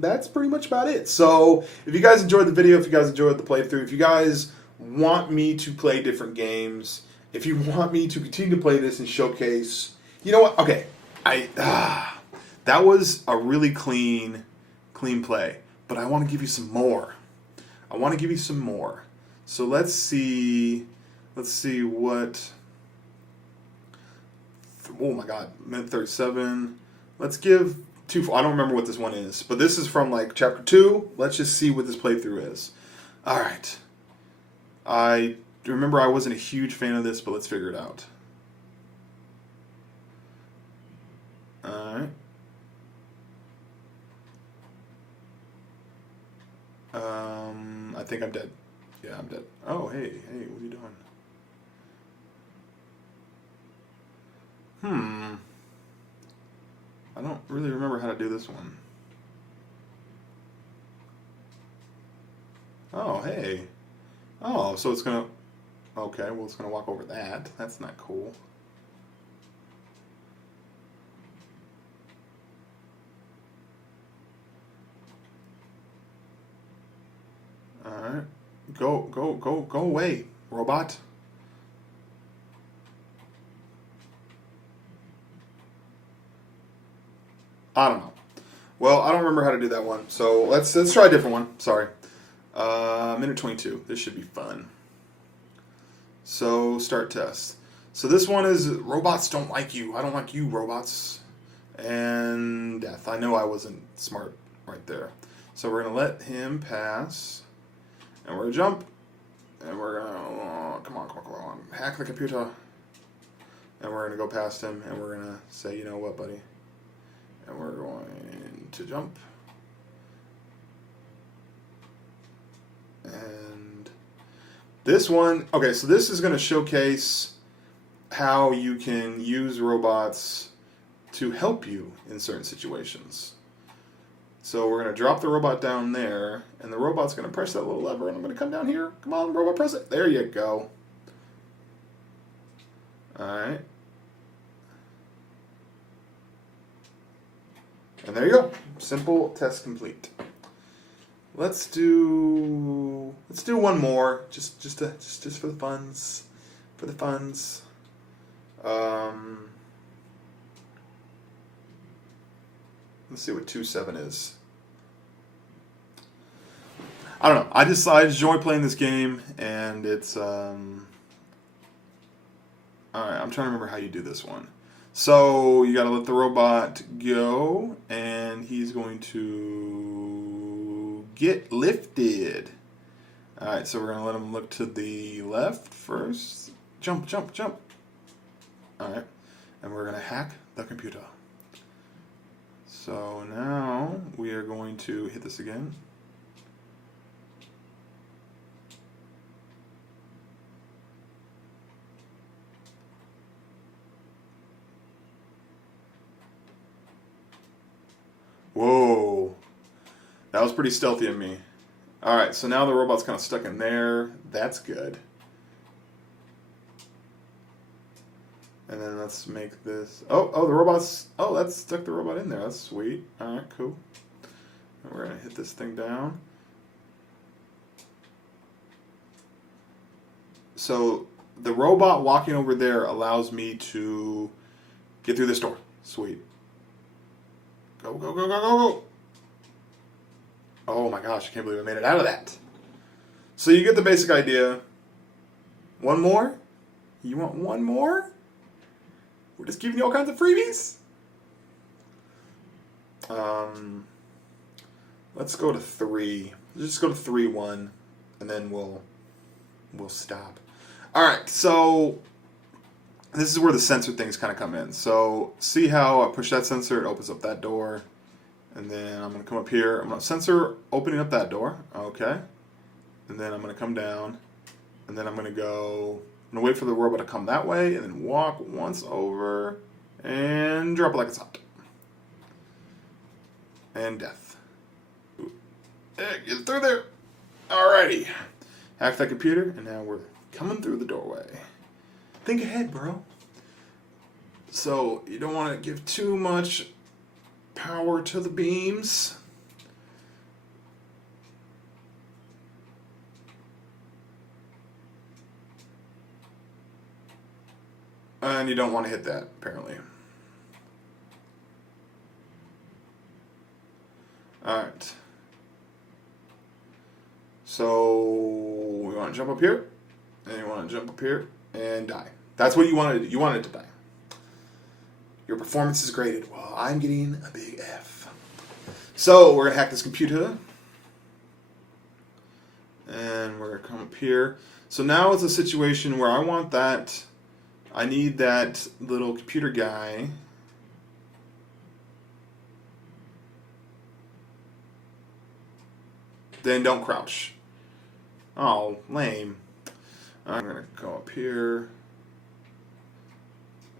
that's pretty much about it. So if you guys enjoyed the video, if you guys enjoyed the playthrough, if you guys want me to play different games, if you want me to continue to play this and showcase, you know what? Okay, that was a really clean play. But I want to give you some more. So let's see what. Oh my God, minute 37. Let's give 2. I don't remember what this one is, but this is from like chapter 2. Let's just see what this playthrough is. All right. I remember I wasn't a huge fan of this, but let's figure it out. All right. think I'm dead. Yeah, I'm dead. Oh, hey, what are you doing? I don't really remember how to do this one. Oh, hey. Oh, so it's gonna... Okay, well, it's gonna walk over that. That's not cool. Alright. Go away, robot. I don't know. Well, I don't remember how to do that one, so let's try a different one. Sorry. Minute 22. This should be fun. So, start test. So this one is robots don't like you. I don't like you, robots. And death. I know I wasn't smart right there. So we're going to let him pass. And we're going to jump. And we're going to... come on. Hack the computer. And we're going to go past him. And we're going to say, you know what, buddy? And we're going to jump. And this one, okay, so this is going to showcase how you can use robots to help you in certain situations. So we're going to drop the robot down there, and the robot's going to press that little lever, and I'm going to come down here. Come on, robot, press it. There you go. All right. And there you go. Simple test complete. Let's do one more, just for the funs, Let's see what 2-7 is. I don't know. I enjoy playing this game, and it's all right. I'm trying to remember how you do this one. So you got to let the robot go, and he's going to get lifted. All right, so we're going to let him look to the left first. Jump. All right, and we're going to hack the computer. So now we are going to hit this again. Whoa, that was pretty stealthy of me. Alright, so now the robot's kind of stuck in there. That's good. And then let's make this... Oh, the robot's... Oh, that stuck the robot in there. That's sweet. Alright, cool. And we're going to hit this thing down. So the robot walking over there allows me to get through this door. Sweet. Go. Oh my gosh, I can't believe I made it out of that. So you get the basic idea. One more? You want one more? We're just giving you all kinds of freebies? Let's go to 3. Let's just go to 3-1, and then we'll stop. Alright, so this is where the sensor things kind of come in. So see how I push that sensor, it opens up that door. And then I'm going to come up here. I'm going to sensor opening up that door. Okay. And then I'm going to come down. And then I'm going to go... I'm going to wait for the robot to come that way. And then walk once over. And drop it like it's hot. And death. Hey, get through there. Alrighty. Hack that computer. And now we're coming through the doorway. Think ahead, bro. So you don't want to give too much power to the beams. And you don't want to hit that, apparently. Alright. So we want to jump up here. And you want to jump up here and die. That's what you wanted to do. You wanted to die. Your performance is graded. Well, I'm getting a big F. So we're going to hack this computer. And we're going to come up here. So now it's a situation where I want that. I need that little computer guy. Then don't crouch. Oh, lame. I'm going to go up here.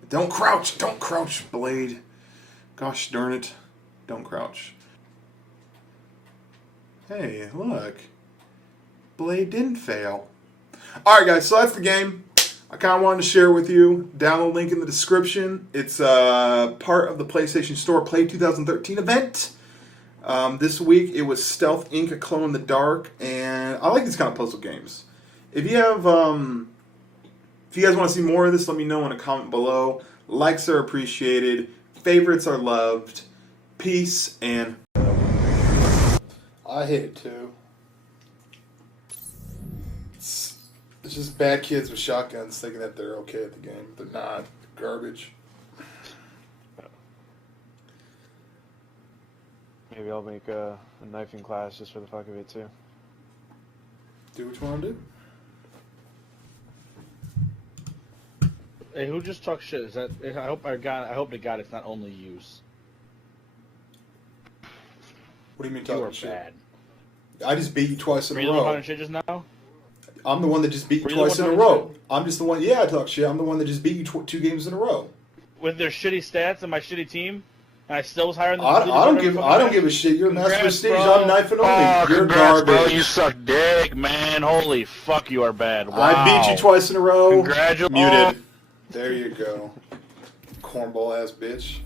Don't crouch! Don't crouch, Blade. Gosh darn it. Don't crouch. Hey, look. Blade didn't fail. Alright guys, so that's the game. I kind of wanted to share with you. Download link in the description. It's part of the PlayStation Store Play 2013 event. This week it was Stealth Inc. A Clone in the Dark, and I like these kind of puzzle games. If you have, if you guys want to see more of this, let me know in a comment below. Likes are appreciated. Favorites are loved. Peace and... I hate it too. It's just bad kids with shotguns thinking that they're okay at the game. They're not. Garbage. Maybe I'll make a knifing class just for the fuck of it too. Do what you want to do. Hey, who just talked shit? Is that? I hope to God it's not only use. What do you mean You talking are shit? bad. I just beat you twice in Were a you the one row. talking shit just now? I'm the one that just beat you Were you the twice in one a talking row. I'm just the one. Yeah, I talk shit. I'm the one that just beat you 2 games in a row. With their shitty stats and my shitty team, and I still was higher than. I don't give a shit. You're Master Prestige. Bro. I'm knife and only. Oh, You're congrats, garbage. bro. You suck dick, man. Holy fuck, you are bad. Wow. I beat you twice in a row. Congratulations. Muted. There you go. Cornball ass bitch.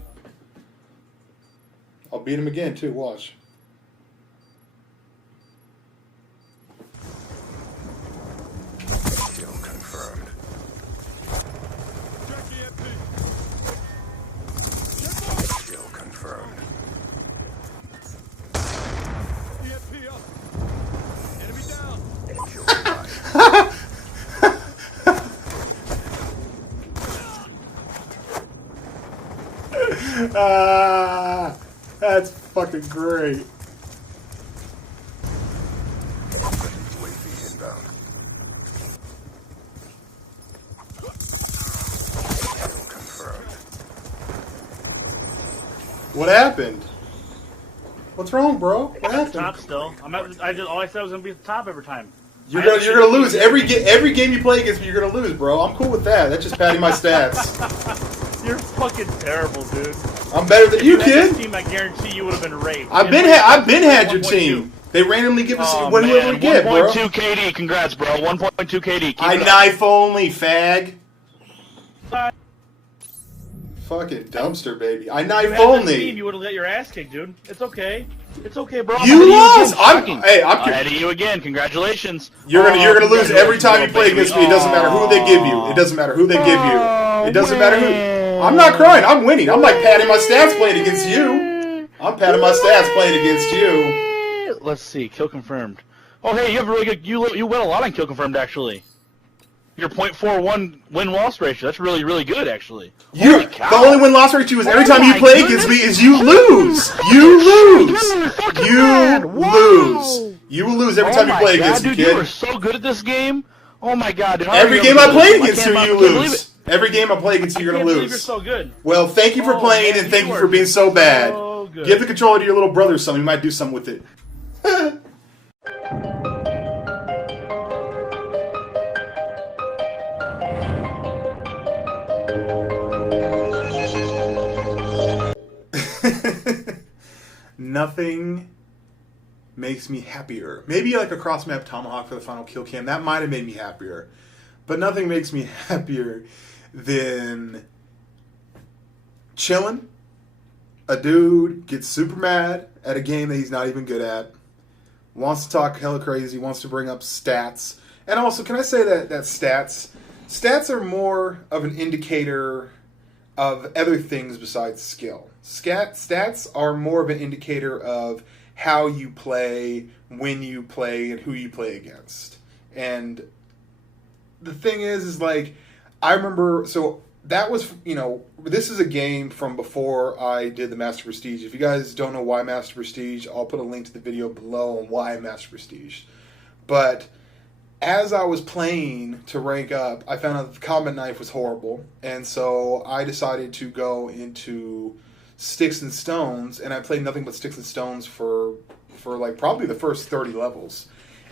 I'll beat him again too. Watch. Kill confirmed. Kill confirmed. Enemy down. Kill denied. That's fucking great. UAV inbound. Kill confirmed. What happened? What's wrong, bro? What happened? Top still. All I said was gonna be at the top every time. You're gonna lose every game you play against me. You're gonna lose, bro. I'm cool with that. That's just padding my stats. You're fucking terrible, dude. I'm better than you, If kid. had this team, I guarantee you would have been raped. I've been had your team. They randomly give us whatever we get, bro. 1.2 KD, congrats, bro. 1.2 KD. Keep I it up. knife only, fag. Fucking dumpster, baby. I You knife had this only. team, you would have got your ass kicked, dude. It's okay. It's okay, bro. You I'm lost. I'm ahead of you again. Congratulations. You're gonna lose every time you play against me. It doesn't matter who they give you. It doesn't matter who they give you. It doesn't matter who. I'm not crying. I'm winning. I'm like patting my stats playing against you. I'm patting my stats playing against you. Let's see. Kill confirmed. Oh, hey, you have a really good. You win a lot on kill confirmed, actually. Your .41 win-loss ratio. That's really, really good, actually. The only win-loss ratio is every time you play against me is you lose. You lose. You lose. You will lose every time you play against me, dude, kid. You are so good at this game. Oh my god, dude. Every game I play against you, you lose. Every game I play against you, you're gonna You're lose. so good. Well, thank you for playing and thank you for being so bad. Give the controller to your little brother or something. He might do something with it. Nothing makes me happier. Maybe like a cross-map tomahawk for the final kill cam. That might have made me happier. But nothing makes me happier than chilling. A dude gets super mad at a game that he's not even good at. Wants to talk hella crazy. Wants to bring up stats. And also, can I say that stats are more of an indicator of other things besides skill. Stats are more of an indicator of how you play, when you play, and who you play against. And the thing is like, I remember, so that was, this is a game from before I did the Master Prestige. If you guys don't know why Master Prestige, I'll put a link to the video below on why Master Prestige. But as I was playing to rank up, I found out that the combat knife was horrible, and so I decided to go into Sticks and Stones, and I played nothing but Sticks and Stones for like probably the first 30 levels.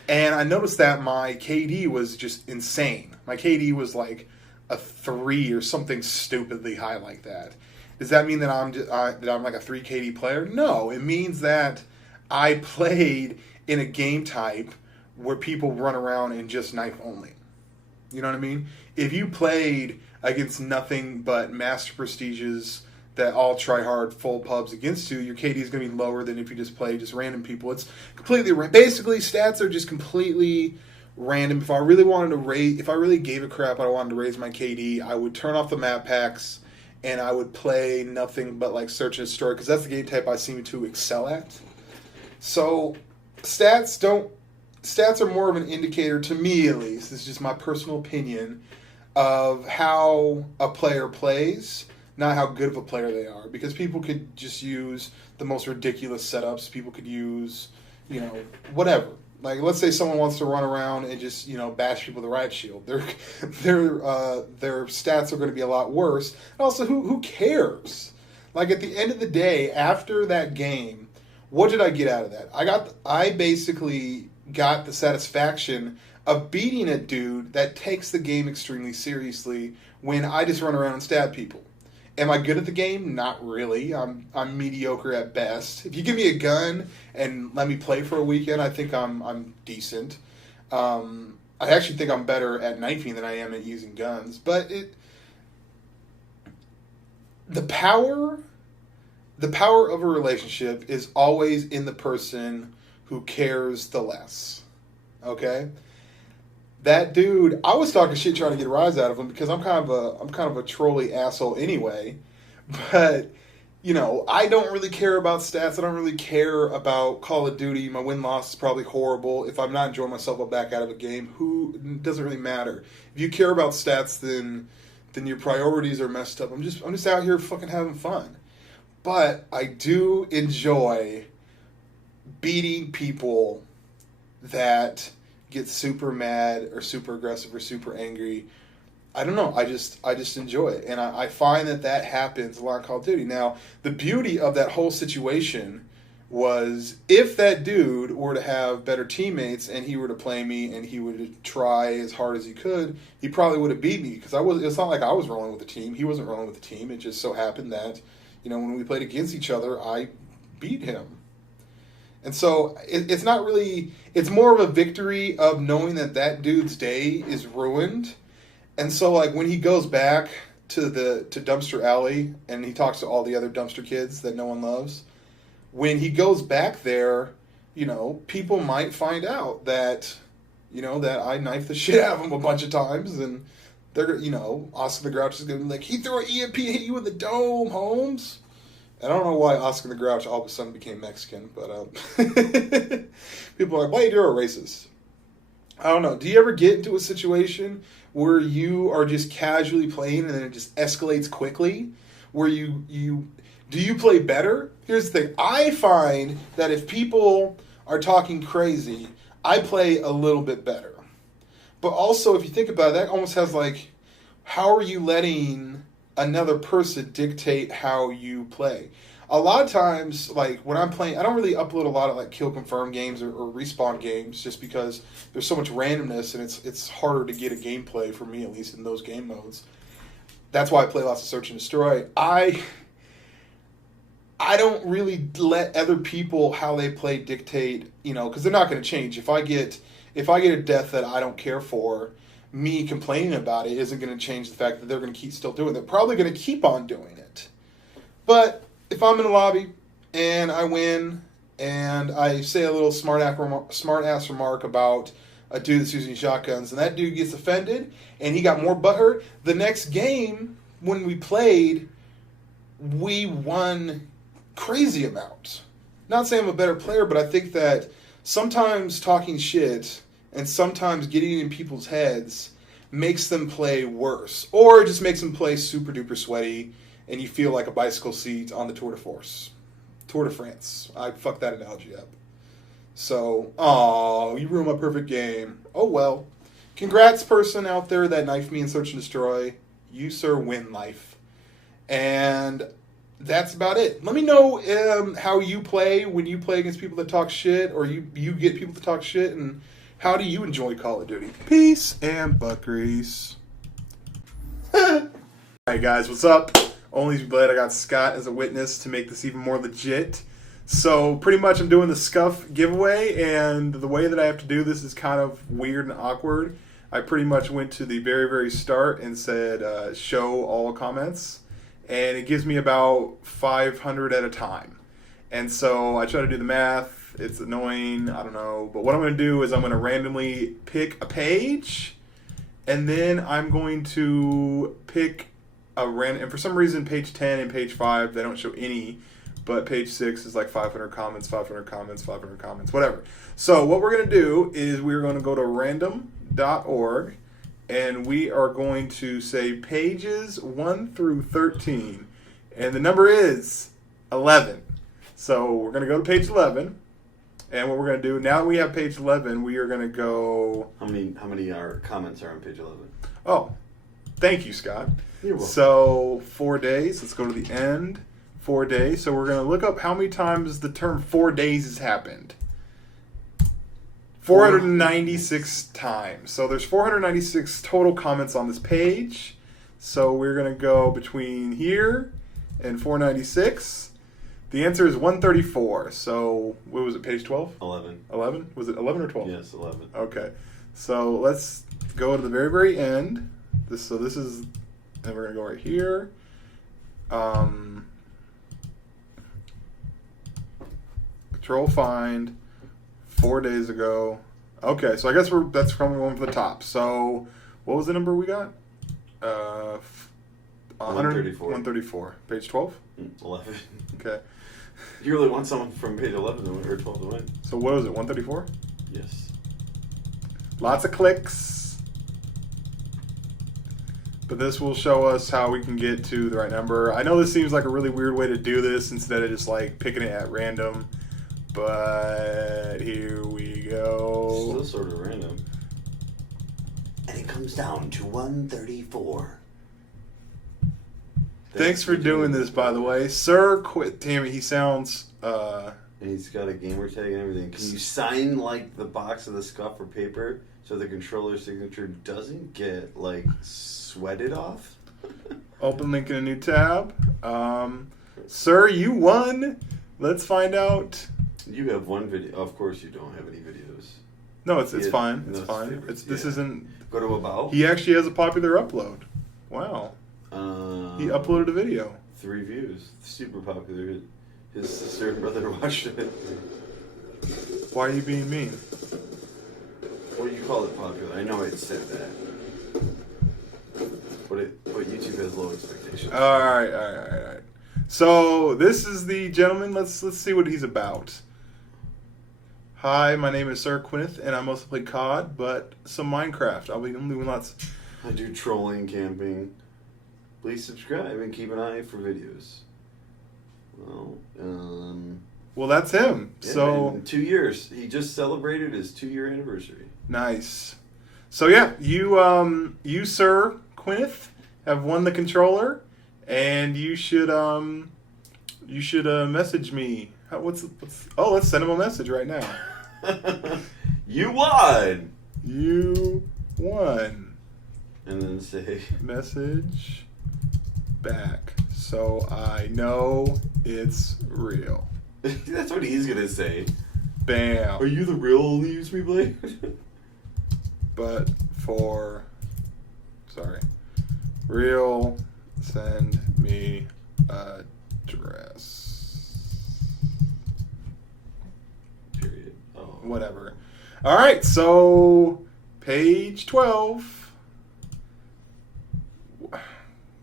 And I noticed that my KD was just insane. My KD was like a 3 or something stupidly high like that. Does that mean that I'm like a 3 KD player? No, it means that I played in a game type where people run around and just knife only. You know what I mean? If you played against nothing but master prestiges that all try hard full pubs against you, your KD is going to be lower than if you just play just random people. It's completely basically stats are just completely random. If I really wanted to raise, if I really gave a crap, I wanted to raise my KD, I would turn off the map packs and I would play nothing but like search and destroy because that's the game type I seem to excel at. So stats are more of an indicator to me, at least. This is just my personal opinion of how a player plays, not how good of a player they are. Because people could just use the most ridiculous setups. People could use, whatever. Like, let's say someone wants to run around and just, bash people with a riot shield. Their stats are going to be a lot worse. And also, who cares? Like, at the end of the day, after that game, what did I get out of that? I basically got the satisfaction of beating a dude that takes the game extremely seriously when I just run around and stab people. Am I good at the game? Not really. I'm mediocre at best. If you give me a gun and let me play for a weekend, I think I'm decent. I actually think I'm better at knifing than I am at using guns. But the power of a relationship is always in the person who cares the less. Okay? That dude, I was talking shit trying to get a rise out of him because I'm kind of a trolly asshole anyway. But, I don't really care about stats. I don't really care about Call of Duty. My win-loss is probably horrible. If I'm not enjoying myself, I'll back out of a game. It doesn't really matter. If you care about stats, then your priorities are messed up. I'm just out here fucking having fun. But I do enjoy beating people that get super mad or super aggressive or super angry. I don't know. I just enjoy it. And I find that happens a lot in Call of Duty. Now, the beauty of that whole situation was if that dude were to have better teammates and he were to play me and he would try as hard as he could, he probably would have beat me because it's not like I was rolling with the team. He wasn't rolling with the team. It just so happened that, when we played against each other, I beat him. And so it's not really, it's more of a victory of knowing that dude's day is ruined. And so like when he goes back to Dumpster Alley and he talks to all the other dumpster kids that no one loves, when he goes back there, people might find out that, that I knifed the shit out of him a bunch of times and they're, Oscar the Grouch is going to be like, he threw an EMP, hit you in the dome, Holmes. I don't know why Oscar the Grouch all of a sudden became Mexican, but people are like, why are you a racist? I don't know. Do you ever get into a situation where you are just casually playing and then it just escalates quickly? Where do you play better? Here's the thing. I find that if people are talking crazy, I play a little bit better. But also, if you think about it, that almost has like, how are you letting another person dictate how you play? A lot of times, like when I'm playing, I don't really upload a lot of like kill confirm games or respawn games just because there's so much randomness and it's harder to get a gameplay for me, at least in those game modes. That's why I play lots of search and destroy. I don't really let other people how they play dictate, because they're not going to change. If I get a death that I don't care for, me complaining about it isn't going to change the fact that they're going to keep still doing it. They're probably going to keep on doing it. But if I'm in a lobby and I win and I say a little smart ass remark about a dude that's using shotguns and that dude gets offended and he got more butthurt, the next game when we played, we won crazy amounts. Not saying I'm a better player, but I think that sometimes talking shit and sometimes getting in people's heads makes them play worse. Or it just makes them play super duper sweaty and you feel like a bicycle seat on the Tour de Force. Tour de France. I fucked that analogy up. So, you ruined my perfect game. Oh well. Congrats, person out there that knifed me in Search and Destroy. You, sir, win life. And that's about it. Let me know how you play when you play against people that talk shit, or you get people to talk shit, and How do you enjoy Call of Duty? Peace and butt grease. Alright guys, what's up? ONLYUSEmeBLADE. I got Scott as a witness to make this even more legit. So pretty much I'm doing the Scuf giveaway, and the way that I have to do this is kind of weird and awkward. I pretty much went to the very, very start and said show all comments, and it gives me about 500 at a time. And so I try to do the math. It's annoying, I don't know. But what I'm going to do is I'm going to randomly pick a page, and then I'm going to pick a random, and for some reason page 10 and page 5, they don't show any, but page 6 is like 500 comments, 500 comments, 500 comments, whatever. So what we're going to do is we're going to go to random.org, and we are going to say pages 1 through 13, and the number is 11. So we're going to go to page 11, and what we're going to do, now that we have page 11, we are going to go... How many comments are on page 11? Oh, thank you, Scott. You're welcome. So 4 days, let's go to the end. 4 days, so we're going to look up how many times the term 4 days has happened. 496 times. So there's 496 total comments on this page. So we're going to go between here and 496. The answer is 134. So what was it, page 12? 11. 11? Was it 11 or 12? Yes, 11. Okay. So let's go to the very, very end. This is, and we're going to go right here. Control find 4 days ago. Okay, so I guess that's probably one from the top. So what was the number we got? 134. 134. Page 12? 11. Okay. You really want someone from page 11 to win, or 12 to win? So what was it, 134? Yes. Lots of clicks. But this will show us how we can get to the right number. I know this seems like a really weird way to do this instead of just like picking it at random. But here we go. Still sort of random. And it comes down to 134. Thanks for doing this, by the way. Sir, quit. Damn it, he sounds... And he's got a gamer tag and everything. Can you sign, like, the box of the Scuf or paper so the controller's signature doesn't get, like, sweated off? Open link in a new tab. Sir, you won. Let's find out. You have one video. Of course you don't have any videos. No, it's fine. It's fine. Favorites. This isn't... Go to About. He actually has a popular upload. Wow. He uploaded a video. 3 views. Super popular. His sister and brother watched it. Why are you being mean? Well, you call it popular. I know it said that. But YouTube has low expectations. All right. So this is the gentleman. Let's see what he's about. Hi, my name is Sir Quineth, and I mostly play COD, but some Minecraft. I'm doing lots. I do trolling, camping. Please subscribe and keep an eye for videos. Well, that's him. Yeah, so man, 2 years. He just celebrated his 2-year anniversary. Nice. So yeah, you Sir Quineth have won the controller, and you should message me. Oh, let's send him a message right now. You won. You won. And then say message back, so I know it's real. That's what he's gonna say. Bam. Are you the real ONLYUSEmeBLADE? But for, sorry, real, send me address. Period. Oh. Whatever. All right, so page 12.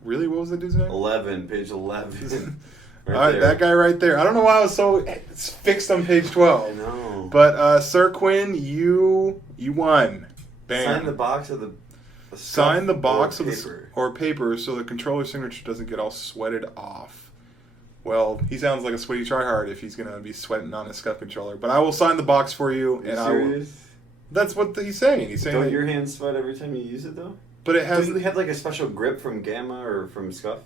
Really? What was the dude's name? 11. Page 11. All right, that guy right there. I don't know why I was so fixed on page 12. I know. But Sir Quinn, you won. Bam. Sign the box of the Sign the box of paper. or paper so the controller signature doesn't get all sweated off. Well, he sounds like a sweaty tryhard if he's gonna be sweating on a Scuf controller. But I will sign the box for you, and I will. That's what he's saying. He's saying. Don't your hands sweat every time you use it though? But it has. Doesn't it have like a special grip from Gamma or from Scuf?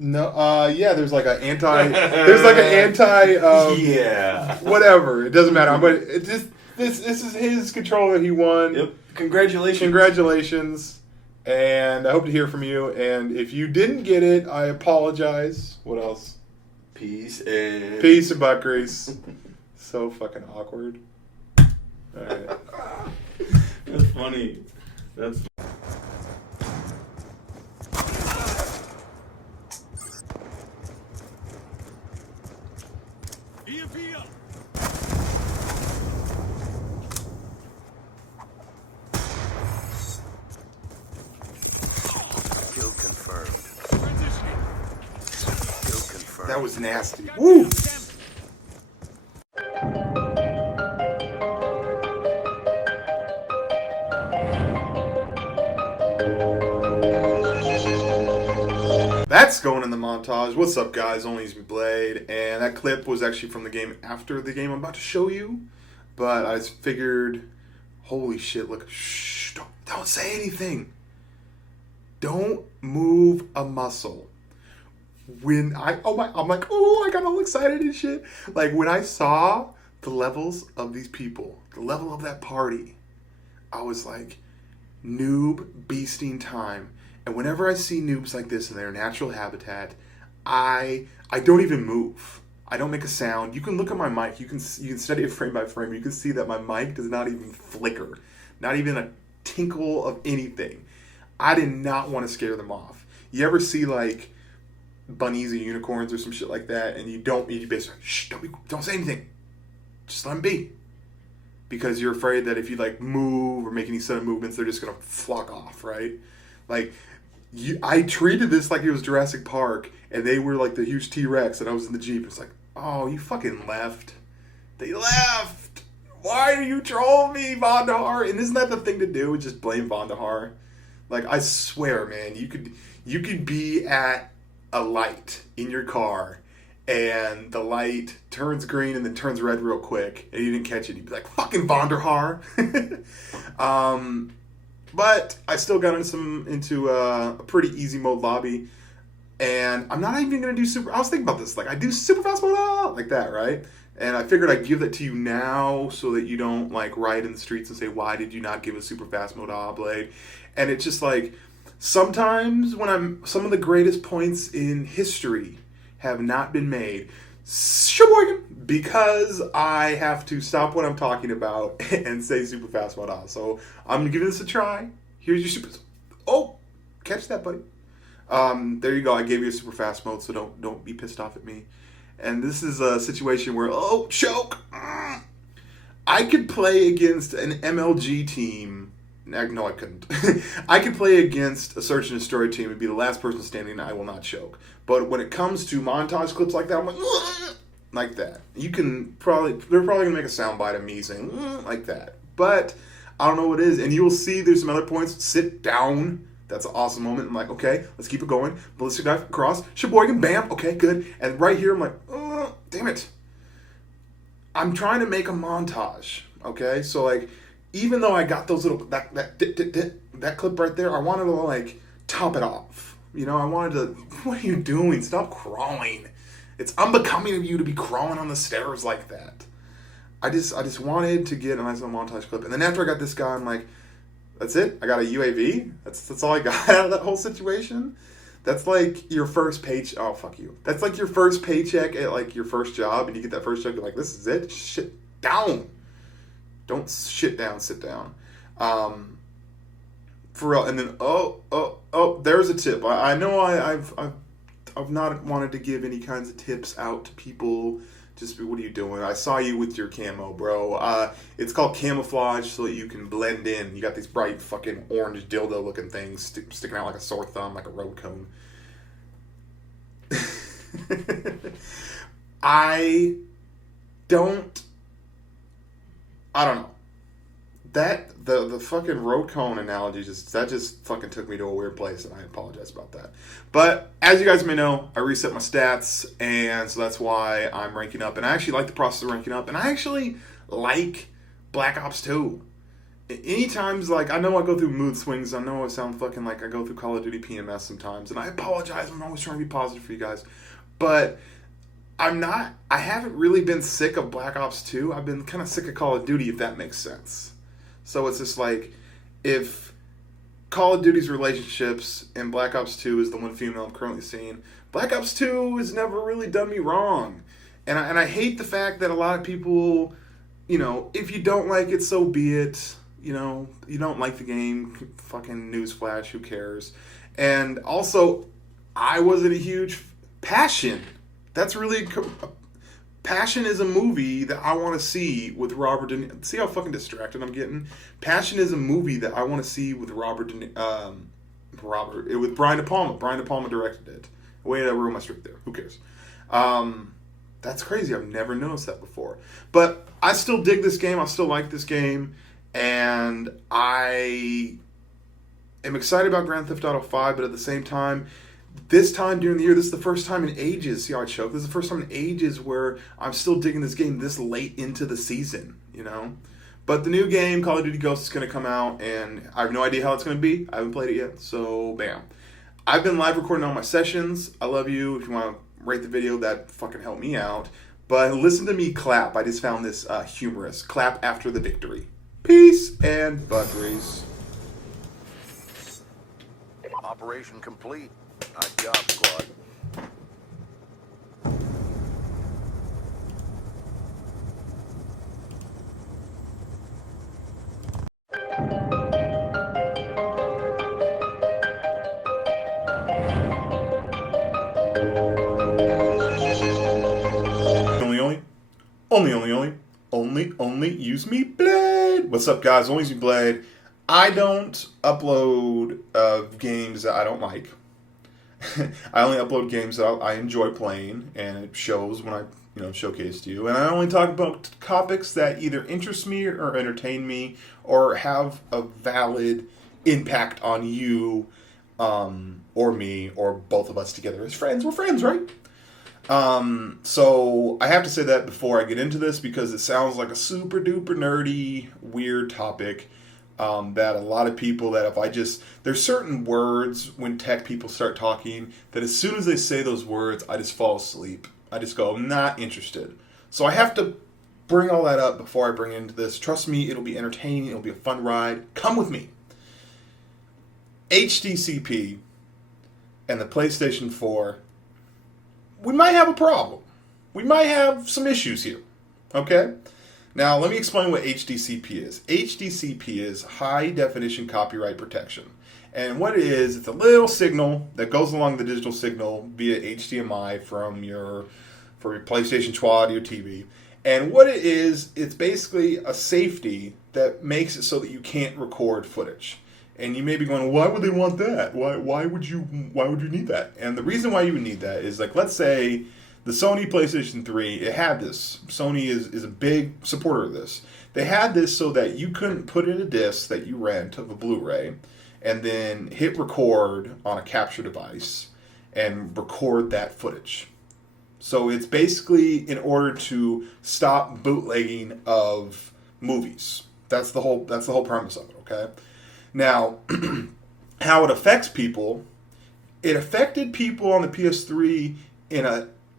No. Yeah. There's like an anti. There's like an anti. Yeah. Whatever. It doesn't matter. But it just. This is his controller he won. Yep. Congratulations. Congratulations. And I hope to hear from you. And if you didn't get it, I apologize. What else? Peace and butt grease. So fucking awkward. Alright. That's funny. That's That was nasty. Woo! That's going in the montage. What's up, guys? ONLYUSEmeBLADE. And that clip was actually from the game after the game I'm about to show you. But I just figured, holy shit, look. Shh, don't say anything. Don't move a muscle. When I'm like, oh, I got all excited and shit. Like, when I saw the levels of these people, the level of that party, I was like, noob beasting time. And whenever I see noobs like this in their natural habitat, I don't even move. I don't make a sound. You can look at my mic. You can study it frame by frame. You can see that my mic does not even flicker. Not even a tinkle of anything. I did not want to scare them off. You ever see, like, bunnies or unicorns or some shit like that, and you basically, shh, don't say anything. Just let them be. Because you're afraid that if you, like, move or make any sudden movements, they're just going to flock off, right? Like, I treated this like it was Jurassic Park, and they were, like, the huge T-Rex, and I was in the Jeep. It's like, oh, you fucking left. They left. Why are you trolling me, Vondahar? And isn't that the thing to do? Just blame Vondahar. Like, I swear, man, you could be at a light in your car, and the light turns green and then turns red real quick, and you didn't catch it. You'd be like, fucking Vondahar. But I still got into a pretty easy mode lobby, and I'm not even gonna do super. I was thinking about this, like, I do super fast mode like that, right? And I figured I'd give that to you now so that you don't, like, riot in the streets and say, why did you not give a super fast mode Blade? And it's just like, sometimes when some of the greatest points in history have not been made, because I have to stop what I'm talking about and say super fast mode on. So I'm giving this a try. Here's your super. Oh, catch that, buddy. There you go. I gave you a super fast mode, so don't be pissed off at me. And this is a situation where, oh, choke. I could play against an MLG team. No, I couldn't. I could play against a search and destroy team and be the last person standing, and I will not choke. But when it comes to montage clips like that, I'm like that. They're probably gonna make a soundbite of me saying like that. But I don't know what it is. And you'll see there's some other points. Sit down. That's an awesome moment. I'm like, okay, let's keep it going. Ballistic dive across. Sheboygan, bam. Okay, good. And right here, I'm like, oh, damn it. I'm trying to make a montage. Okay, so like, even though I got those little that clip right there, I wanted to, like, top it off. You know, I wanted to. What are you doing? Stop crawling. It's unbecoming of you to be crawling on the stairs like that. I just wanted to get a nice little montage clip, and then after I got this guy, I'm like, that's it. I got a UAV. That's all I got out of that whole situation. That's like your first paycheck. Oh, fuck you. That's like your first paycheck at, like, your first job, and you get that first check. You're like, this is it. Shit down. Don't shit down. Sit down. For real. And then there's a tip. I know I've not wanted to give any kinds of tips out to people. Just, what are you doing? I saw you with your camo, bro. It's called camouflage so that you can blend in. You got these bright fucking orange dildo looking things sticking out like a sore thumb, like a road cone. I don't know. That the fucking road cone analogy just fucking took me to a weird place, and I apologize about that. But as you guys may know, I reset my stats, and so that's why I'm ranking up. And I actually like the process of ranking up, and I actually like Black Ops 2. Anytimes, like, I know I go through mood swings. I know I sound fucking like I go through Call of Duty PMS sometimes, and I apologize. I'm always trying to be positive for you guys, but I haven't really been sick of Black Ops 2. I've been kind of sick of Call of Duty, if that makes sense. So it's just like, if Call of Duty's relationships and Black Ops 2 is the one female I'm currently seeing, Black Ops 2 has never really done me wrong. And I hate the fact that a lot of people, you know, if you don't like it, so be it. You know, you don't like the game, fucking newsflash, who cares? And also, I wasn't a huge Passion. That's really Passion is a movie that I want to see with Robert De Niro. See how fucking distracted I'm getting? Passion is a movie that I want to see with with Brian De Palma. Brian De Palma directed it. Way to ruin my streak there. Who cares? That's crazy. I've never noticed that before. But I still dig this game. I still like this game. And I am excited about Grand Theft Auto 5, but at the same time, this time during the year, this is the first time in ages, see how I choke? This is the first time in ages where I'm still digging this game this late into the season, you know? But the new game, Call of Duty Ghosts, is going to come out, and I have no idea how it's going to be. I haven't played it yet, so bam. I've been live recording all my sessions. I love you. If you want to rate the video, that fucking help me out. But listen to me clap. I just found this humorous. Clap after the victory. Peace and butteries. Operation complete. Nice job, squad. Only use me blade. What's up, guys? Only use me blade. I don't upload games that I don't like. I only upload games that I enjoy playing, and it shows when I showcase to you. And I only talk about topics that either interest me or entertain me or have a valid impact on you, or me, or both of us together as friends. We're friends, right? So I have to say that before I get into this, because it sounds like a super duper nerdy, weird topic. That a lot of people that there's certain words when tech people start talking that as soon as they say those words, I just fall asleep. I just go, I'm not interested. So I have to bring all that up before I bring into this. Trust me, it'll be entertaining. It'll be a fun ride. Come with me. HDCP and the PlayStation 4, we might have a problem. We might have some issues here. Okay? Now, let me explain what HDCP is. HDCP is High Definition Copyright Protection. And what it is, it's a little signal that goes along the digital signal via HDMI for your PlayStation 2 audio TV. And what it is, it's basically a safety that makes it so that you can't record footage. And you may be going, why would they want that? Why would you need that? And the reason why you would need that is, like, let's say the Sony PlayStation 3, it had this. Sony is a big supporter of this. They had this so that you couldn't put in a disc that you rent of a Blu-ray and then hit record on a capture device and record that footage. So it's basically in order to stop bootlegging of movies. That's the whole premise of it, okay? Now, how it affects people, it affected people on the PS3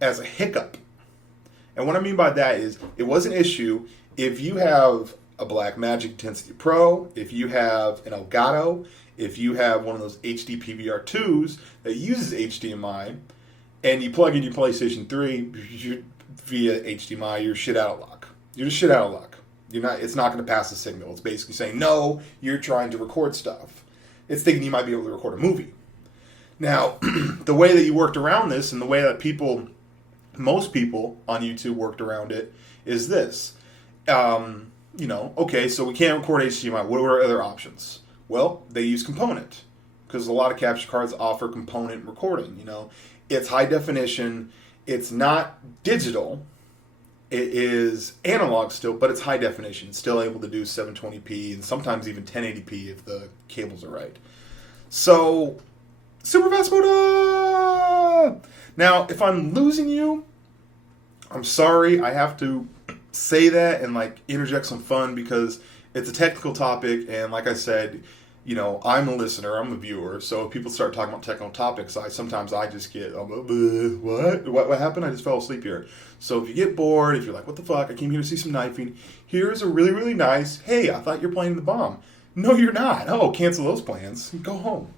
as a hiccup. And what I mean by that is, it was an issue if you have a Blackmagic Intensity Pro, if you have an Elgato, if you have one of those HD PVR2s that uses HDMI, and you plug in your PlayStation 3 via HDMI, you're shit out of luck. You're just shit out of luck. It's not going to pass the signal. It's basically saying, no, you're trying to record stuff. It's thinking you might be able to record a movie. Now, the way that you worked around this, and the way that most people on YouTube worked around it, is this. Okay, so we can't record HDMI. What are other options? Well, they use component, because a lot of capture cards offer component recording. It's high definition. It's not digital. It is analog still, but it's high definition. It's still able to do 720p and sometimes even 1080p if the cables are right. So, super fast mode. Now, if I'm losing you, I'm sorry. I have to say that and interject some fun because it's a technical topic, and like I said, you know, I'm a listener, I'm a viewer, so if people start talking about technical topics, sometimes I just get, what happened? I just fell asleep here. So if you get bored, if you're like, what the fuck, I came here to see some knifing, here's a really, really nice, hey, I thought you're playing the bomb. No, you're not. Oh, cancel those plans. Go home.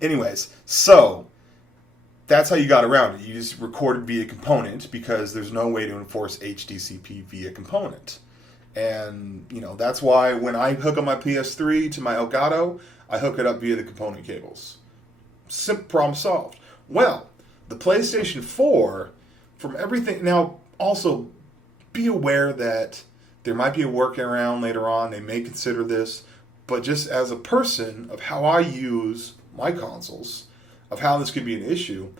Anyways, so that's how you got around it. You just recorded via component because there's no way to enforce HDCP via component. And, you know, that's why when I hook up my PS3 to my Elgato, I hook it up via the component cables. Simple problem solved. Well, the PlayStation 4, from everything... Now, also, be aware that there might be a workaround later on. They may consider this. But just as a person of how I use my consoles, of how this could be an issue,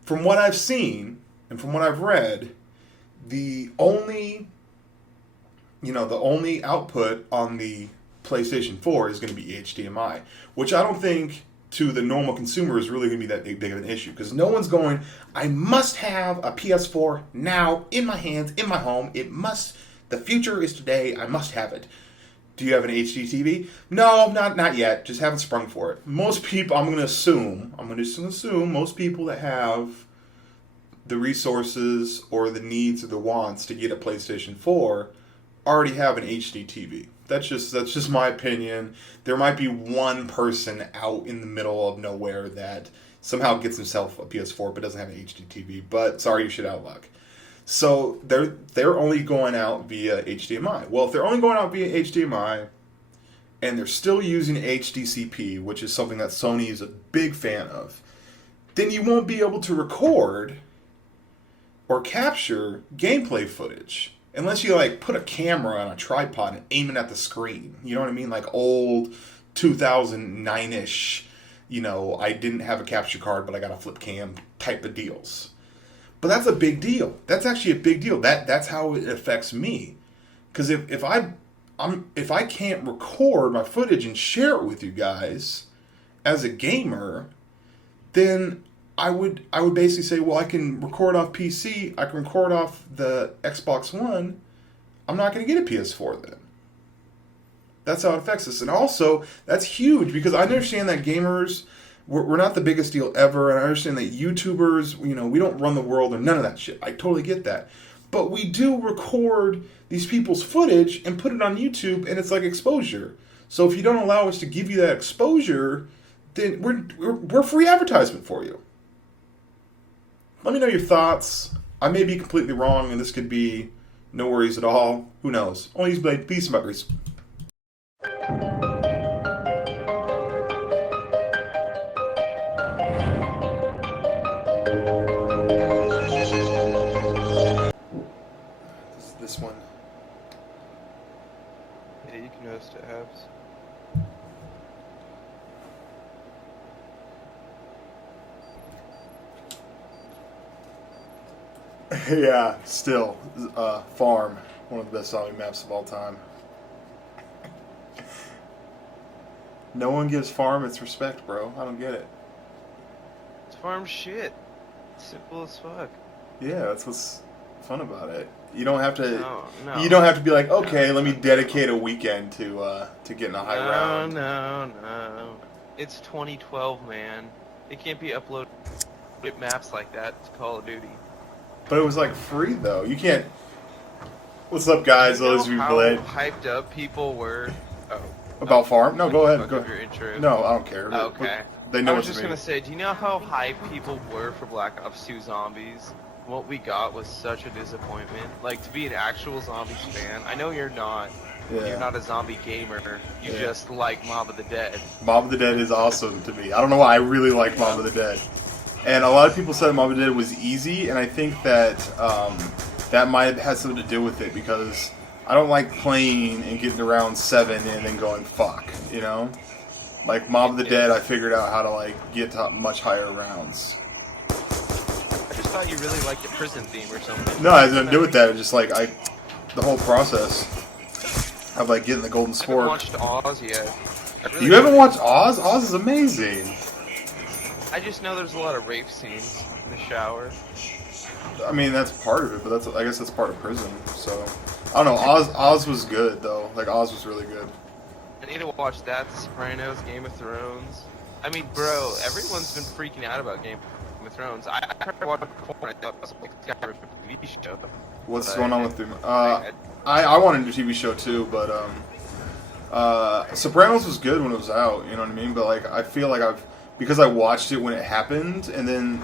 from what I've seen and from what I've read, the only output on the PlayStation 4 is going to be HDMI, which I don't think to the normal consumer is really going to be that big of an issue, because no one's going, I must have a PS4 now in my hands, in my home. The future is today. I must have it. Do you have an HD TV? No, not yet. Just haven't sprung for it. Most people, I'm going to assume most people that have the resources or the needs or the wants to get a PlayStation 4 already have an HD TV. That's just my opinion. There might be one person out in the middle of nowhere that somehow gets himself a PS4 but doesn't have an HD TV. But sorry, you shit out of luck. So they're only going out via HDMI. Well, if they're only going out via HDMI and they're still using HDCP, which is something that Sony is a big fan of, then you won't be able to record or capture gameplay footage unless you like put a camera on a tripod and aim it at the screen. You know what I mean? Like old 2009-ish, you know, I didn't have a capture card but I got a flip cam type of deals. But that's a big deal. That's actually a big deal. That's how it affects me. Because if I can't record my footage and share it with you guys as a gamer, then I would basically say, well, I can record off PC, I can record off the Xbox One. I'm not going to get a PS4 then. That's how it affects us. And also, that's huge because I understand that gamers, we're not the biggest deal ever, and I understand that YouTubers, you know, we don't run the world or none of that shit. I totally get that. But we do record these people's footage and put it on YouTube, and it's like exposure. So if you don't allow us to give you that exposure, then we're free advertisement for you. Let me know your thoughts. I may be completely wrong, and this could be no worries at all. Who knows? ONLYUSEmeBLADE. Peace and buggers. This one. Yeah, you can host it, Habs. Yeah, still, Farm, one of the best zombie maps of all time. No one gives Farm its respect, bro. I don't get it. It's Farm shit. Simple as fuck. Yeah, that's what's fun about it. You don't have to. No. You don't have to be like, okay, let me dedicate a weekend to getting a high round. No. It's 2012, man. It can't be uploaded maps like that to Call of Duty. But it was like free though. You can't. What's up, guys? ONLYUSEmeBLADE. How hyped up people were. About Farm? No, go ahead. Go. Your intro. No, I don't care. Okay. They know I was what just you mean. gonna say, do you know how hyped people were for Black Ops 2 Zombies? What we got was such a disappointment. Like, to be an actual Zombies fan, I know you're not. Yeah. You're not a zombie gamer. You just like Mob of the Dead. Mob of the Dead is awesome to me. I don't know why. I really like Mob of the Dead. And a lot of people said Mob of the Dead was easy, and I think that that might have had something to do with it, because I don't like playing and getting to round 7 and then going, fuck, you know? Like, Mob of the Dead, I figured out how to, like, get to much higher rounds. I just thought you really liked the prison theme or something. No, it has nothing to do with that. It's just, like, the whole process of, like, getting the golden sport. I haven't watched Oz yet. You haven't watched Oz? Oz is amazing. I just know there's a lot of rape scenes in the shower. I mean, that's part of it, but I guess that's part of prison, so... I don't know, Oz was good, though. Like, Oz was really good. I need to watch that, The Sopranos, Game of Thrones. I mean, bro, everyone's been freaking out about Game of Thrones. I tried to watch it before, and I thought it was like a TV show. What's going on with them? I wanted a TV show too, but Sopranos was good when it was out. You know what I mean? But like, I feel like because I watched it when it happened, and then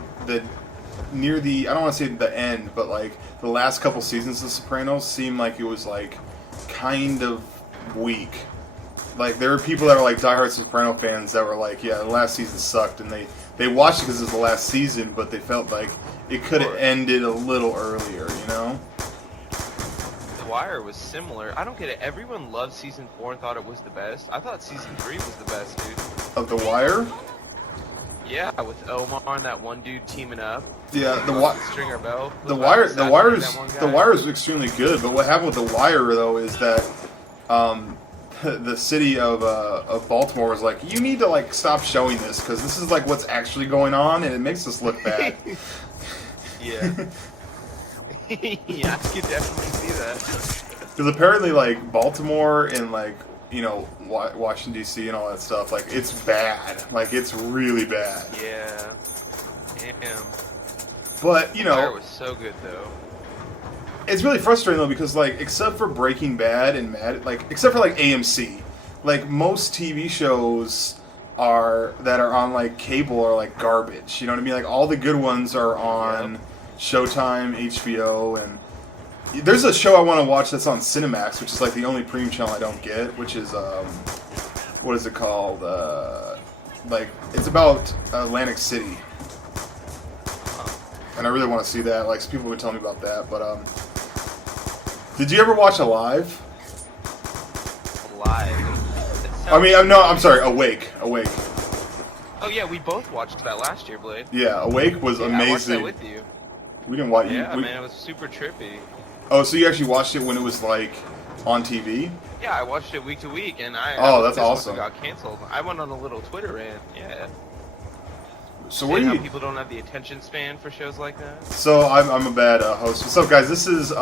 near the, I don't want to say the end, but like the last couple seasons of Sopranos seemed like it was like kind of weak. Like there were people that are like diehard Soprano fans that were like, yeah, the last season sucked, and they watched it because it was the last season, but they felt like it could have ended a little earlier, you know? The Wire was similar. I don't get it. Everyone loved season 4 and thought it was the best. I thought season 3 was the best, dude. Of The Wire? Yeah, with Omar and that one dude teaming up. Yeah, Stringer Bell. The Wire is extremely good, but what happened with The Wire though is that the city of Baltimore was like, you need to like stop showing this because this is like what's actually going on and it makes us look bad. Yeah. Yeah, I could definitely see that. Because apparently like Baltimore and like, you know, Washington D.C. and all that stuff, like it's bad. Like it's really bad. Yeah. Damn. But you know, Fire was so good though. It's really frustrating though because like except for Breaking Bad and except for like AMC, like most TV shows that are on like cable are like garbage. You know what I mean? Like all the good ones are on Showtime, HBO, and there's a show I want to watch that's on Cinemax, which is like the only premium channel I don't get, which is what is it called? Like it's about Atlantic City. And I really want to see that. Like, some people have been telling me about that. But, did you ever watch Alive? Alive? I mean, I'm sorry, Awake. Oh, yeah, we both watched that last year, Blade. Yeah, Awake was amazing. I watched that with you. We didn't watch Yeah, man, it was super trippy. Oh, so you actually watched it when it was, like, on TV? Yeah, I watched it week to week, and that's awesome. It got canceled. I went on a little Twitter rant, yeah. So what do you... people don't have the attention span for shows like that? So I'm a bad host. What's up, guys? This is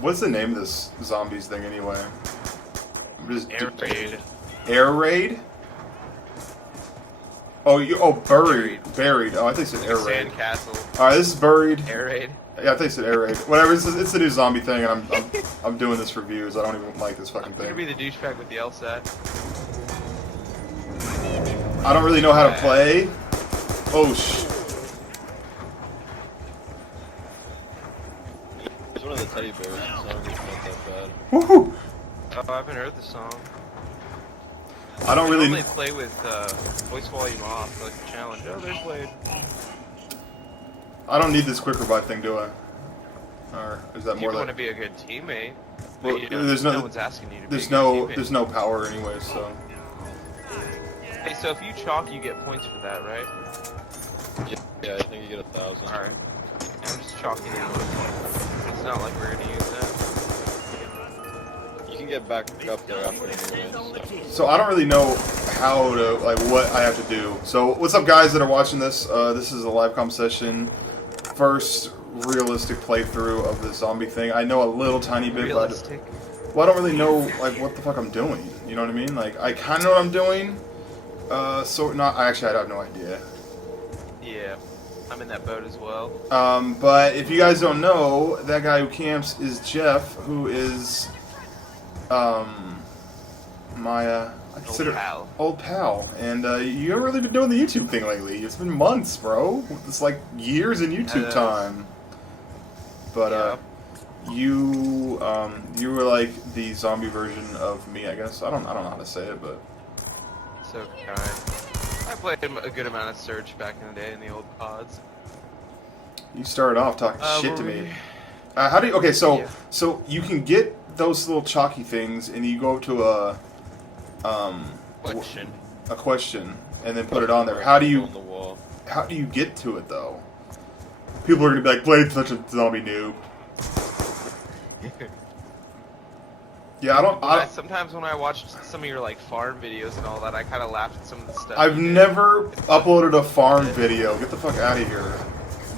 what's the name of this zombies thing anyway? Air Raid. Air Raid? Buried. Oh, I think it said Air Raid. Sandcastle. All right, this is Buried. Air Raid. Yeah, I think it said Air Raid. Whatever. It's a new zombie thing, and I'm doing this for views. I don't even like this fucking thing. I'm gonna be the douchebag with the LSAT. I don't really know how to play. Oh It's one of the teddy bears. The song is not that bad. Woohoo! Oh, I haven't heard the song. I don't really normally play with voice volume off, like a challenge. Oh, there's Blade. I don't need this quick revive thing, do I? Or is that more you like? want to be a good teammate. Well, you know, there's no one's asking you to there's be a good teammate. there's no power anyway, so. Hey, so if you chalk, you get points for that, right? Yeah, I think you get 1,000. Alright. I'm just chalking it. It's not like we're gonna use that. You can get back up there after anyways. So I don't really know how to, like, what I have to do. So what's up, guys that are watching this? This is a live comp session. First realistic playthrough of the zombie thing. I know a little tiny bit, realistic. Well, I don't really know, like, what the fuck I'm doing. You know what I mean? Like, I kind of know what I'm doing. Actually, I have no idea. Yeah, I'm in that boat as well. But if you guys don't know, that guy who camps is Jeff, who is, my, I consider old pal. And you haven't really been doing the YouTube thing lately. It's been months, bro. It's like years in YouTube time. But you were like the zombie version of me, I guess. I don't know how to say it, but So kind. I played a good amount of Search back in the day in the old pods. You started off talking shit to me. How do you? Okay, so you can get those little chalky things, and you go up to a question, and then put it on there. How do you get to it though? People are gonna be like, "Blade's such a zombie noob." Yeah, I don't. Sometimes when I watch some of your like farm videos and all that, I kind of laugh at some of the stuff. I've never uploaded a farm video. Get the fuck out of here.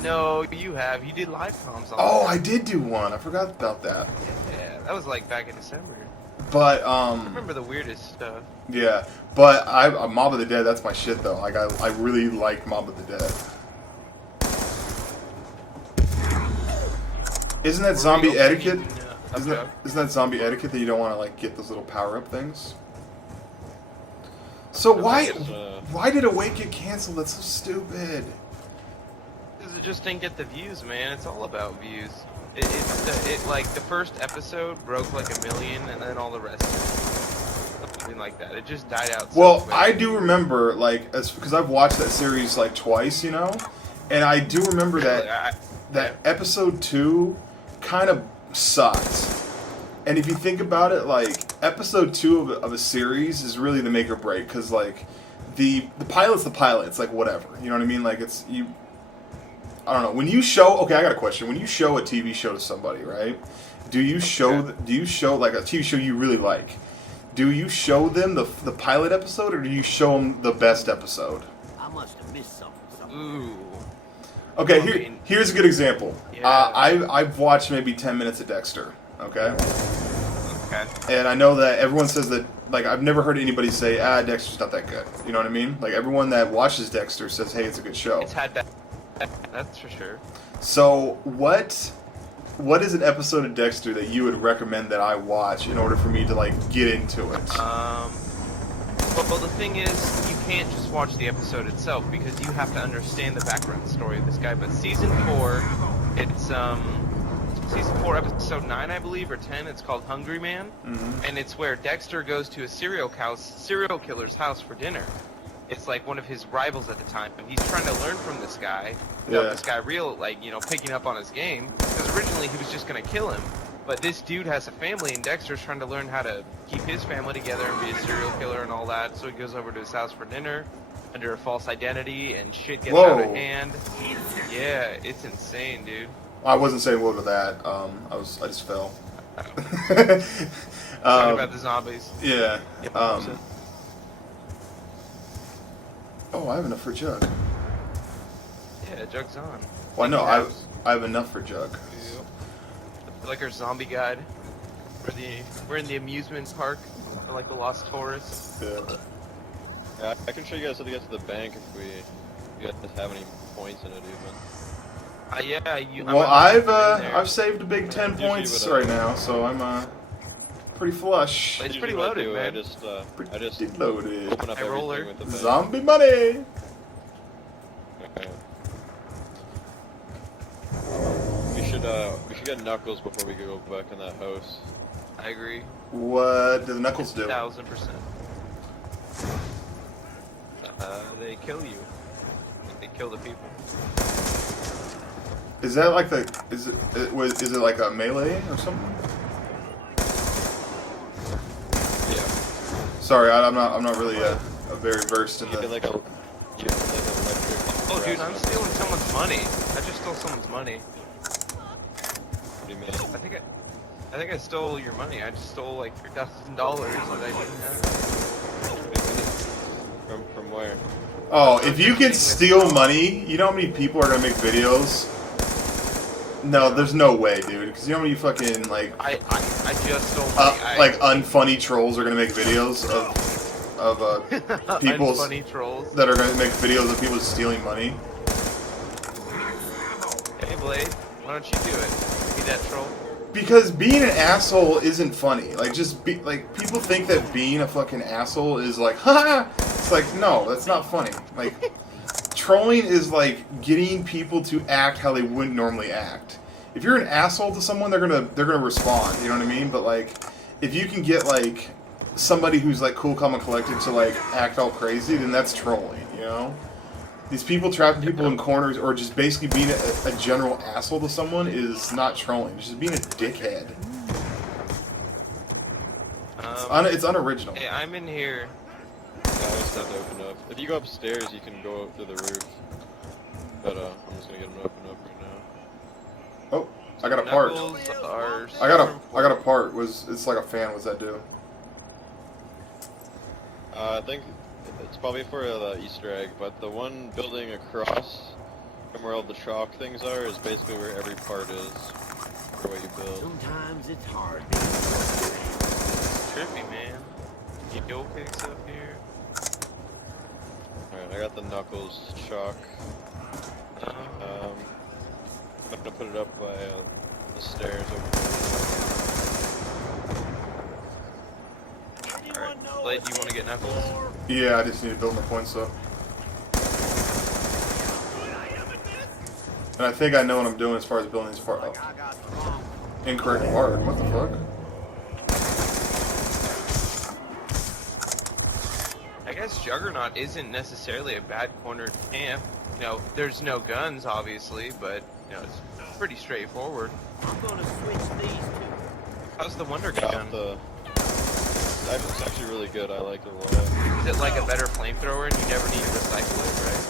No, you have. You did live comms on Oh, I did do one. I forgot about that. Yeah, that was like back in December. But I remember the weirdest stuff. yeah. But Mob of the Dead, that's my shit though. Like I really like Mob of the Dead. Isn't that zombie etiquette? Isn't that zombie etiquette that you don't want to like get those little power-up things? So why did Awake get canceled? That's so stupid. Because it just didn't get the views, man. It's all about views. It like the first episode broke like 1 million, and then all the rest, something like that. It just died out. Well, so quick. I do remember like because I've watched that series like twice, you know, and I do remember that episode 2 kind of sucked. And if you think about it, like episode 2 of a series is really the make or break, because like the pilot's the pilot. It's like whatever, you know what I mean? Like it's you. I don't know. When you show, okay, I got a question. When you show a TV show to somebody, right? Do you show like a TV show you really like? Do you show them the pilot episode, or do you show them the best episode? I must have missed something. Ooh. Okay, here's a good example. Yeah. I've watched maybe 10 minutes of Dexter. Okay. Okay. And I know that everyone says that. Like I've never heard anybody say, Dexter's not that good. You know what I mean? Like everyone that watches Dexter says, hey, it's a good show. It's had that. That's for sure. So what is an episode of Dexter that you would recommend that I watch in order for me to like get into it? Well, the thing is, you can't just watch the episode itself because you have to understand the background story of this guy. But season 4, it's season 4, episode 9, I believe, or 10. It's called Hungry Man, and it's where Dexter goes to a serial killer's house for dinner. It's like one of his rivals at the time. He's trying to learn from this guy. This guy picking up on his game. Because originally he was just going to kill him. But this dude has a family, and Dexter's trying to learn how to keep his family together and be a serial killer and all that. So he goes over to his house for dinner under a false identity, and shit gets out of hand. Yeah, it's insane, dude. I wasn't saying whoa to that. I just fell. Talking about the zombies. Yeah. Oh, I have enough for Jug. Yeah, Jug's on. Well, I know I have enough for Jug. Like our zombie guide. We're in the amusement park, for like the Lost Tourists. Yeah, I can show you guys how to get to the bank if you guys have any points in it even. Well, I've saved a big 10 points right now, so I'm pretty flush. It's pretty loaded, man. I just loaded. open up everything with the bank. Zombie money. Okay. We should get Knuckles before we go back in that house. I agree. What do the Knuckles do? 1000%. They kill you. They kill the people. Is that like is it like a melee or something? Yeah. Sorry, I'm not really very versed in the. Oh, dude, I'm stealing someone's money. I just stole someone's money. What do you mean? I think I stole your money. I just stole like your $1,000 that I didn't have. From where? Oh, if you can steal money, you know how many people are gonna make videos? No, there's no way, dude. Because you know how many fucking like I just stole money. Like unfunny trolls are gonna make videos of people unfunny trolls that are gonna make videos of people stealing money. Hey Blade, why don't you do it? Be that troll. Because being an asshole isn't funny. Like people think that being a fucking asshole is like, ha! It's like, no, that's not funny. Like, trolling is like getting people to act how they wouldn't normally act. If you're an asshole to someone, they're gonna respond. You know what I mean? But like, if you can get like somebody who's like cool, calm, and collected to like act all crazy, then that's trolling. You know? These people trapping people in corners or just basically being a general asshole to someone is not trolling. It's just being a dickhead. It's unoriginal. Hey, I'm in here. Yeah, I just have to open up. If you go upstairs, you can go up to the roof. But I'm just gonna get them open up right now. Oh, I got a part. I got a part. It's like a fan? What's that do? I think it's probably for the Easter egg, but the one building across from where all the chalk things are is basically where every part is for what you build. Sometimes it's hard. trippy, man. Yo picks up here. Alright, I got the Knuckles chalk. I'm gonna put it up by the stairs over there. Alright, Blade, do you want to get Knuckles? Yeah, I just need to build my points up. And I think I know what I'm doing as far as building this part up. Incorrect part. What the fuck? I guess Juggernaut isn't necessarily a bad cornered camp. You know, there's no guns, obviously, but, you know, it's pretty straightforward. I'm gonna switch these two. How's the Wonder Gun? It's actually really good. I like it a lot. Is it like a better flamethrower and you never need to recycle it, right?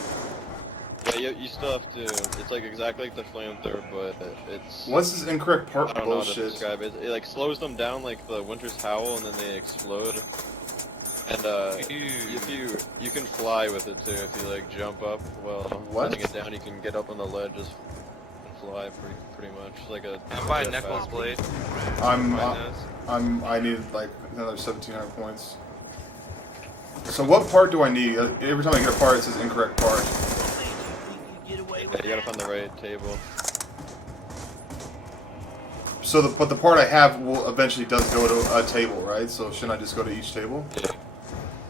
Yeah, you still have to. It's like exactly like the flamethrower, but it's. What's this incorrect part I don't know how to bullshit? describe it. It like slows them down like the Winter's Howl, and then they explode. And you can fly with it too if you like jump up while letting it down. You can get up on the ledges and fly pretty much like a. I'll buy a Knuckles Blade. I need like another 1,700 points. So what part do I need? Every time I get a part, it says incorrect part. Yeah, you gotta find the right table. So but the part I have will eventually does go to a table, right? So shouldn't I just go to each table? Yeah.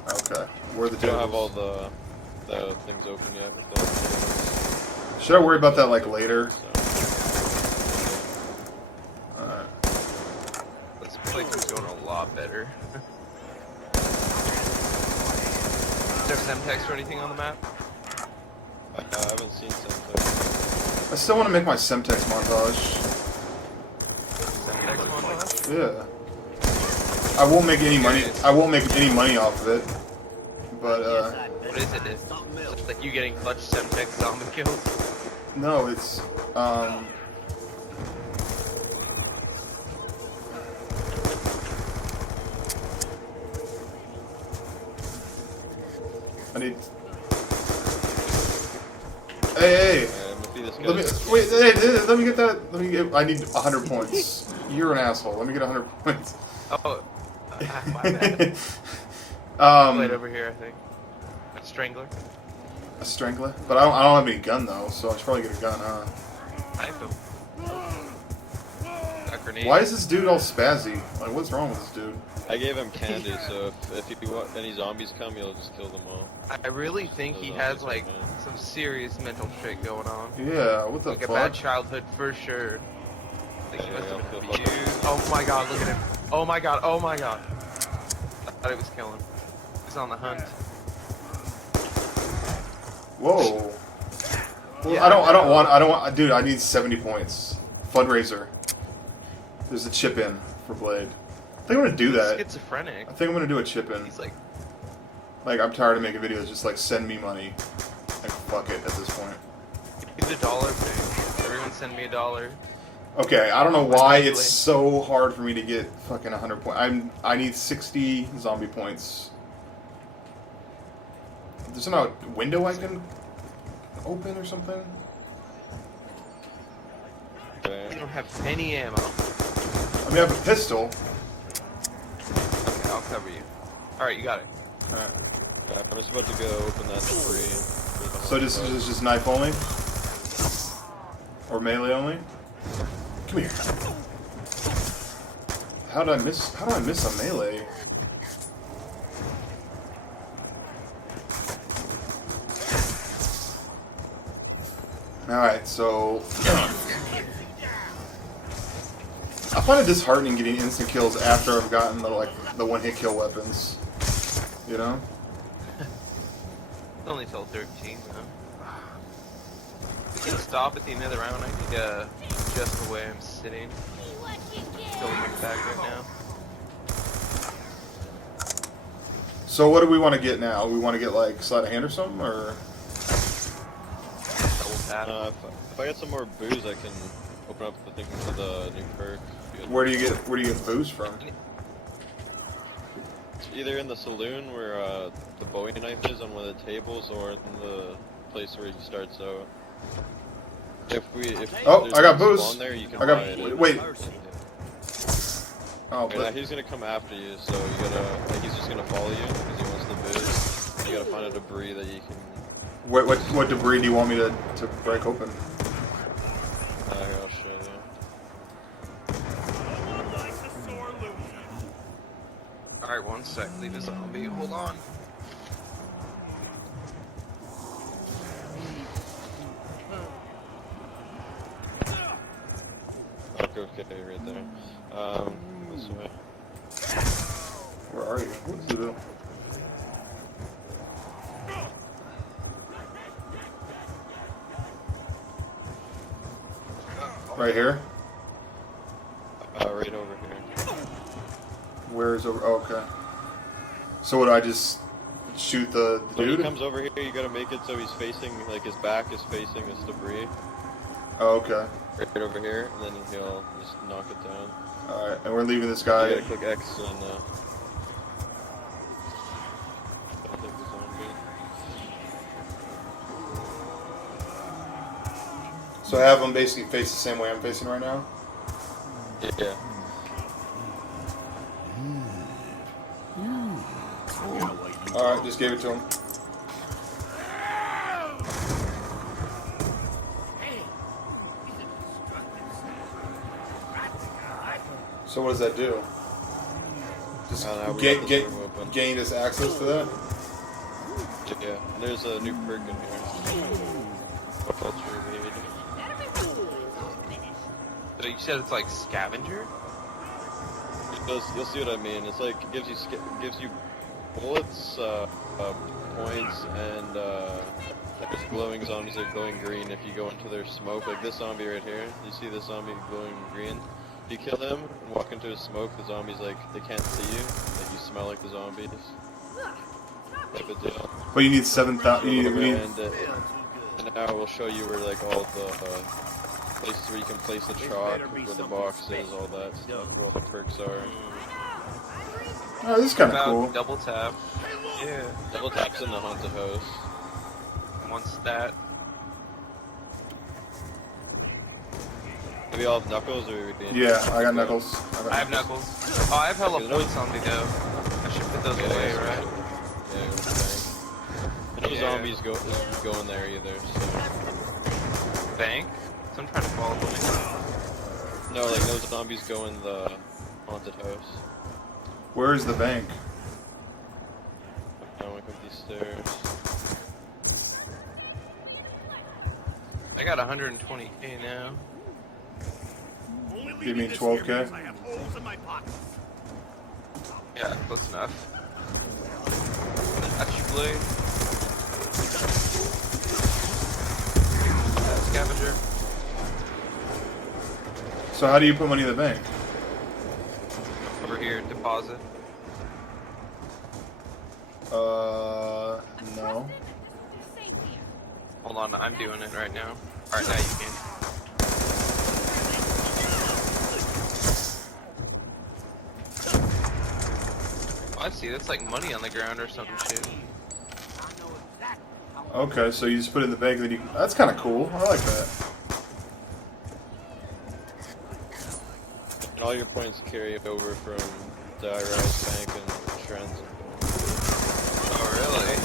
Okay. Where are the You tables? don't have all the things open yet with the tables. Should I worry about that like later? Alright. This playthrough's going a lot better. Is there Semtex or anything on the map? I haven't seen Semtex. I still want to make my Semtex montage. Semtex montage? Yeah. I won't make any money. I won't make any money off of it. But what is it? It's like you getting clutch Semtex zombie kills? No, it's I need. Hey! Let me wait. Hey, let me get that. Let me get. I need 100 points. You're an asshole. Let me get 100 points. Oh, my bad. Blade over here, I think. A strangler. A strangler? But I don't have any gun though, so I should probably get a gun, huh? Knife him. A grenade. Why is this dude all spazzy? Like, what's wrong with this dude? I gave him candy, so if you want any zombies come, you'll just kill them all. I really think he has like some serious mental shit going on. Yeah, what the like fuck? Like a bad childhood for sure. Like he must have been abused. Oh my god, look at him. Oh my god, oh my god. I thought it was killing. He's on the hunt. Whoa. Well, Yeah, I don't want, dude, I need 70 points. Fundraiser. There's a chip in for Blade. I think I'm gonna do that. Schizophrenic. I think I'm gonna do a chip in. He's like I'm tired of making videos, just like send me money. Like fuck it at this point. Give it $1 thing. Everyone send me $1. Okay, I don't know why it's so hard for me to get fucking 100 points. I need 60 zombie points. There's no window I can open or something? You don't have any ammo. I mean, I have a pistol. Okay, I'll cover you. Alright, you got it. Alright. I'm just about to go open that debris. So this is just knife only? Or melee only? Come here. How do I miss a melee? Alright, so I find it disheartening getting instant kills after I've gotten the one-hit kill weapons. You know? It's only till 13 though. We can stop at the end of the round. I think just the way I'm sitting. Going back right now. So what do we want to get now? We want to get like sleight of hand or something, or? If I get some more booze, I can open up the thing for the new perk. Where do you get booze from? It's either in the saloon where the Bowie knife is on one of the tables, or in the place where he starts out. Oh, I got booze. On there, you can I got buy it. wait. Oh, Okay, now he's gonna come after you, so you gotta, like, he's just gonna follow you because he wants the boost. You gotta find a debris that you can. What debris do you want me to break open? Here, I'll show you. Alright, one sec. Leave a zombie. Hold on. Okay, right there. This way. Where are you? What's the deal? Right here? Right over here. Where is over? Oh, okay. So what, do I just shoot the When dude? he comes over here, you gotta make it so he's facing, like, his back is facing this debris. Oh, okay. Right over here, and then he'll just knock it down. Alright, and we're leaving this guy. You gotta click X and, don't take the zombie. So I have him basically face the same way I'm facing right now? Yeah. Alright, just gave it to him. So what does that do? Just gain us access to that? Yeah, and there's a new perk in here. Culture raid. So you said it's like scavenger? It does, you'll see what I mean. It's like, it gives you bullets, points, and there's glowing zombies that are glowing green if you go into their smoke. Like this zombie right here, you see this zombie glowing green? If you kill him and walk into his smoke, the zombies, like, they can't see you. Like, you smell like the zombies. Type of deal. But you need 7,000. And now we'll show you where, like, all the places where you can place the chalk, where the box is, all that stuff, where all the perks are. Oh, this is kind of cool. Double tap. Yeah. Double tap's in the haunted house. One stat. Do we all have Knuckles, or Yeah, I got Knuckles. I have Knuckles. Oh, I have hella points on me though. I should put those away, right? Yeah, no zombies go in there either. So. Bank? So I'm trying to follow them. No, like no zombies go in the haunted house. Where is the bank? I went up these stairs. I got 120k now. You mean 12k? Yeah, close enough. That's your blade. Scavenger. So how do you put money in the bank? Over here, deposit. No. Hold on, I'm doing it right now. Alright, now you can. Oh, I see, that's like money on the ground or some shit. Okay, so you just put it in the bank, and then you. That's kind of cool. I like that. And all your points carry over from the Rise Bank and Trends. Oh, really?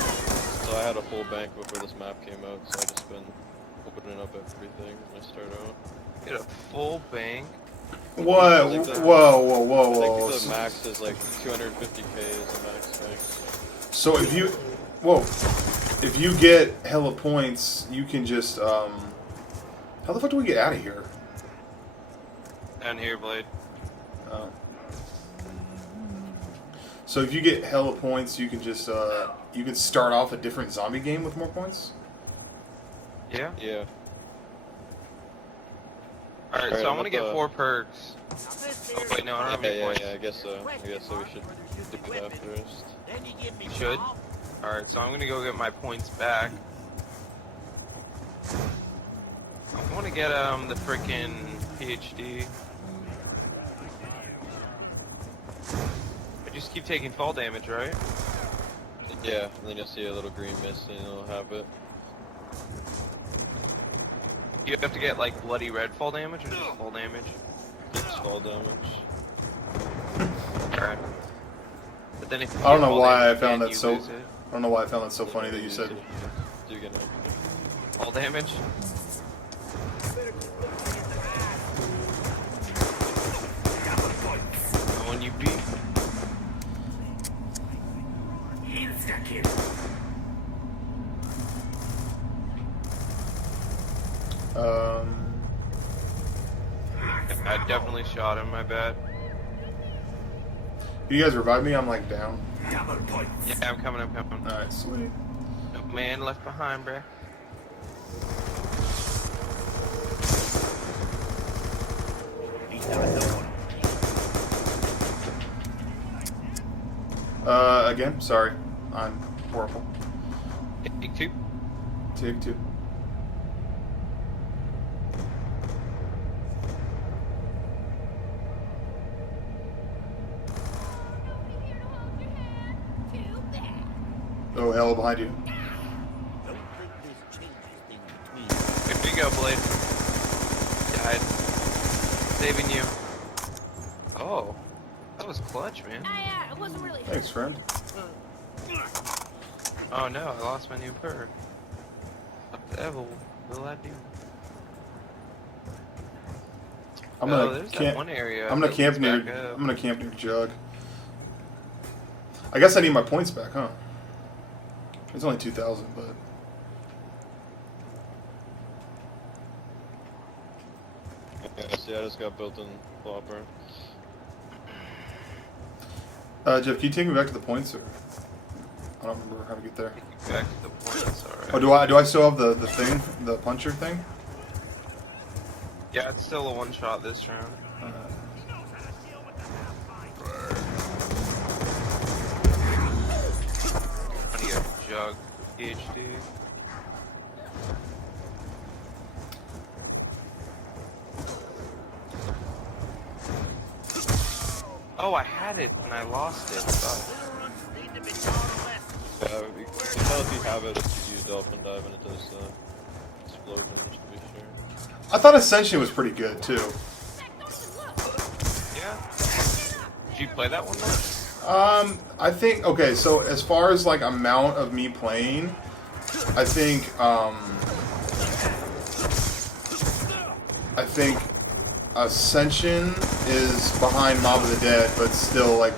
So I had a full bank before this map came out, so I just been opening up everything when I start out. Get a full bank? What? Like Whoa. The max is like 250k is the max bank. So if you. Whoa. If you get hella points, you can just. How the fuck do we get out of here? Down here, Blade. Oh. So if you get hella points, you can just you can start off a different zombie game with more points. Yeah. Yeah. Alright, so I'm gonna get 4 perks. Oh wait, no, I don't have any points. Yeah, I guess so. I guess so. We should do that first. Should. Alright, so I'm gonna go get my points back. I wanna get the frickin' PhD. I just keep taking fall damage, right? Yeah, and then you'll see a little green mist and you'll have it. You have to get like bloody red fall damage or just fall damage? Just fall damage. then if you I don't know fall why I damage found again, that you so. lose it. I don't know why I found that so funny that you said. Do you get it? Fall damage. The one you beat. I definitely shot him, my bad. You guys revive me? I'm like down. Yeah, I'm coming. Alright, sweet. No man left behind, bruh. Again, sorry. I'm horrible. Take two. Take two. Oh, hell behind you. Here you go, Blade. Died. Saving you. Oh. That was clutch, man. It wasn't really. Thanks, friend. Oh no, I lost my new bird. What the devil will I do? I'm Oh, gonna there's that camp. one area. I'm gonna camp near. Back up. I'm gonna camp near Jug. I guess I need my points back, huh? It's only 2,000, but. Yeah, see, I just got built-in flopper. Jeff, can you take me back to the points, or I don't remember how to get there. Back to the points, alright. Oh, do I still have the thing, the puncher thing? Yeah, it's still a one-shot this round. I need a jug PhD. Oh, I had it and I lost it. Fuck. Yeah, you can tell if you have it if you use dolphin dive and it does explosions, to be sure. I thought Ascension was pretty good too. Yeah. Did you play that one though? I think okay. So as far as like amount of me playing, I think Ascension is behind Mob of the Dead, but still like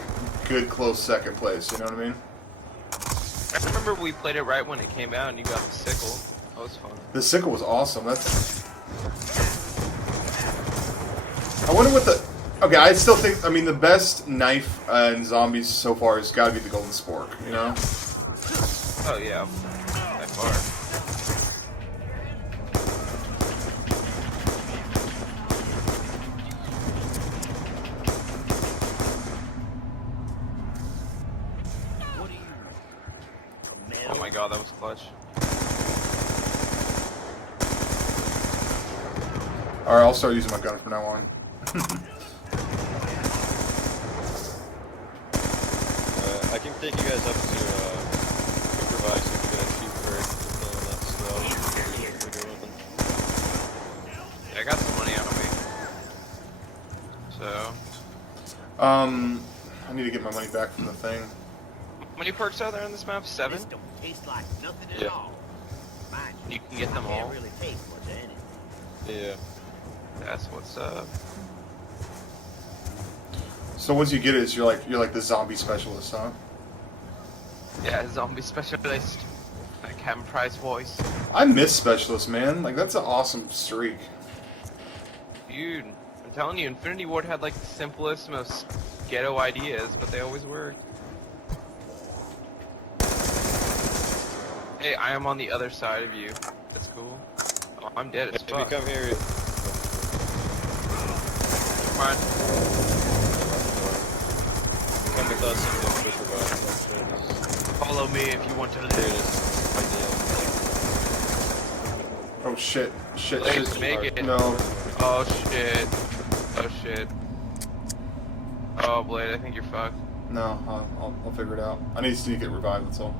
good close second place. You know what I mean? I remember we played it right when it came out and you got the sickle. That was fun. The sickle was awesome. That's. I wonder what the. Okay, I still think. I mean, the best knife in zombies so far has got to be the Golden Spork. You know. Oh yeah, by far. Oh my god, that was clutch. Alright, I'll start using my gun from now on. I can take you guys up to improvise so you can get a cheap perk for killing that slow. Yeah, I got some money out of me. So. I need to get my money back from the thing. How many perks are there on this map? 7? This don't taste like nothing at Yeah. all. Mind You can get them all. can't really taste what's in it. Yeah. That's what's up. So once you get it, you're like the zombie specialist, huh? Yeah, zombie specialist. That Cam Price voice. I miss specialist, man. Like that's an awesome streak. Dude, I'm telling you, Infinity Ward had like the simplest, most ghetto ideas, but they always worked. Hey, I am on the other side of you. That's cool. Oh, I'm dead as If you fuck. come here, Come on. come with us and get quick revive. Follow me if you want to live. Oh shit! Shit! Let's Shit! make it. No. Oh shit. Oh shit. Oh Blade, I think you're fucked. No. I'll figure it out. I need to get revived. That's all.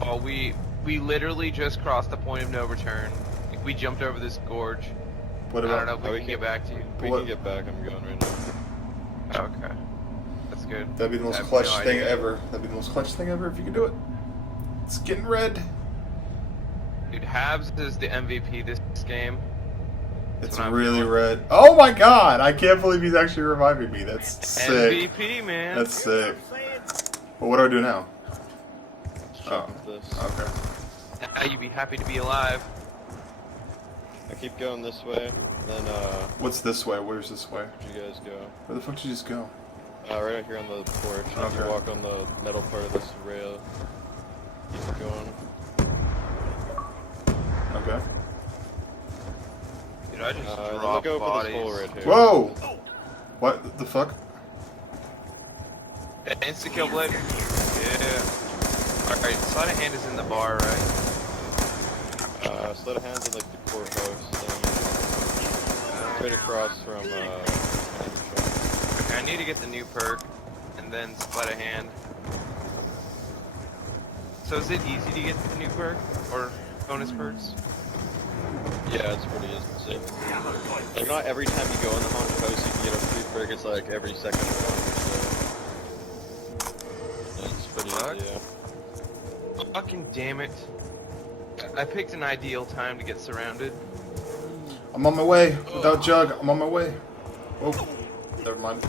Well, we literally just crossed the point of no return. Like, we jumped over this gorge. What I about? don't know if we can get back to you. We can get back, I'm going right now. Okay. Let's good. That'd be the I most have clutch no thing idea. ever. That'd be the most clutch thing ever if you could do it. It's getting red. Dude, Habs is the MVP this game. It's really red. Oh my god! I can't believe he's actually reviving me. That's sick. MVP, man. That's sick. Well, what do I do now? Check with this. Okay. Now you'd be happy to be alive. I keep going this way, then What's this way? Where's this way? where'd you guys go? Where the fuck did you just go? Right out here on the porch. If Okay. you walk on the metal part of this rail, keep going. Okay. Dude, I just Then dropped look over bodies. this hole right here. Whoa! What the fuck? Insta kill blade. Yeah. Alright, sleight of hand is in the bar, right? Sleight of hand's in like the core post. Right across from Okay, I need to get the new perk, and then sleight of hand. So is it easy to get the new perk, or bonus perks? Yeah, it's pretty easy. Like not every time you go in the haunted house you can get a free perk, it's like every second one, so it's pretty easy, yeah. Fucking damn it. I picked an ideal time to get surrounded. I'm on my way. Without Jug, I'm on my way. Oh, never mind.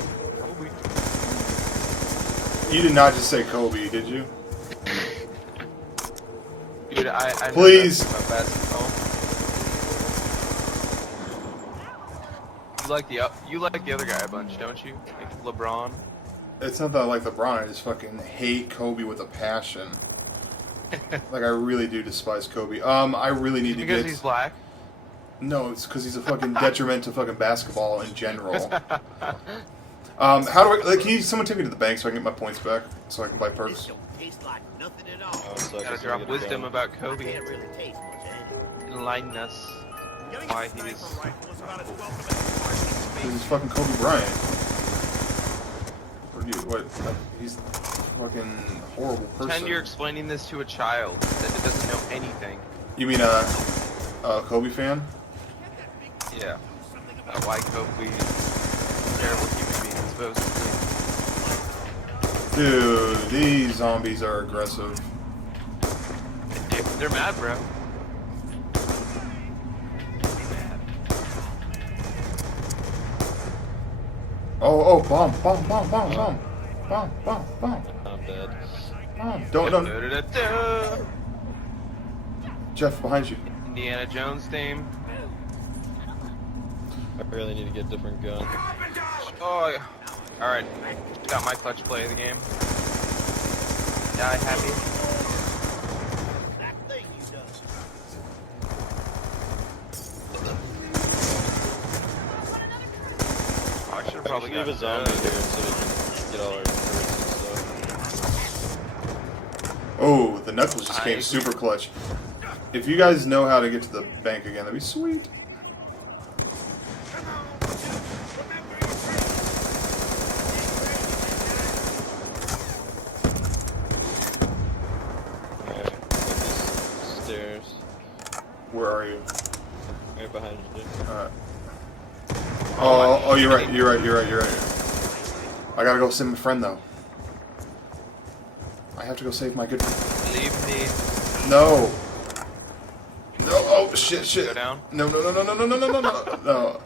You did not just say Kobe, did you? Dude, I know Please. that's about basketball. You like the other guy a bunch, don't you? Like LeBron. It's not that I like LeBron, I just fucking hate Kobe with a passion. Like, I really do despise Kobe. I really need to Because get... he's black? No, it's because he's a fucking detriment to fucking basketball in general. How do I... Like, can someone take me to the bank so I can get my points back? So I can buy perks? Gotta drop wisdom about Kobe. Enlighten us why he is... This is fucking Kobe Bryant. What? He's a fucking horrible person. Pretend you're explaining this to a child that doesn't know anything. You mean a Kobe fan? Yeah. Why Kobe is a terrible human being, supposedly. Dude, these zombies are aggressive. They're mad, bro. Oh, bomb. I'm dead. Don't. Jeff, behind you. Indiana Jones theme. I really need to get a different gun. Oh, yeah. Alright. Got my clutch play of the game. Die happy. I should have probably leave a zombie here so we can get all our perks and stuff. Oh, the knuckles just came super clutch. If you guys know how to get to the bank again, that'd be sweet. Stairs. Where are you? Right behind you. Alright. Oh, you're right. I gotta go save my friend, though. I have to go save my good friend. Leave me. No. No, oh, shit. Go down. No. No.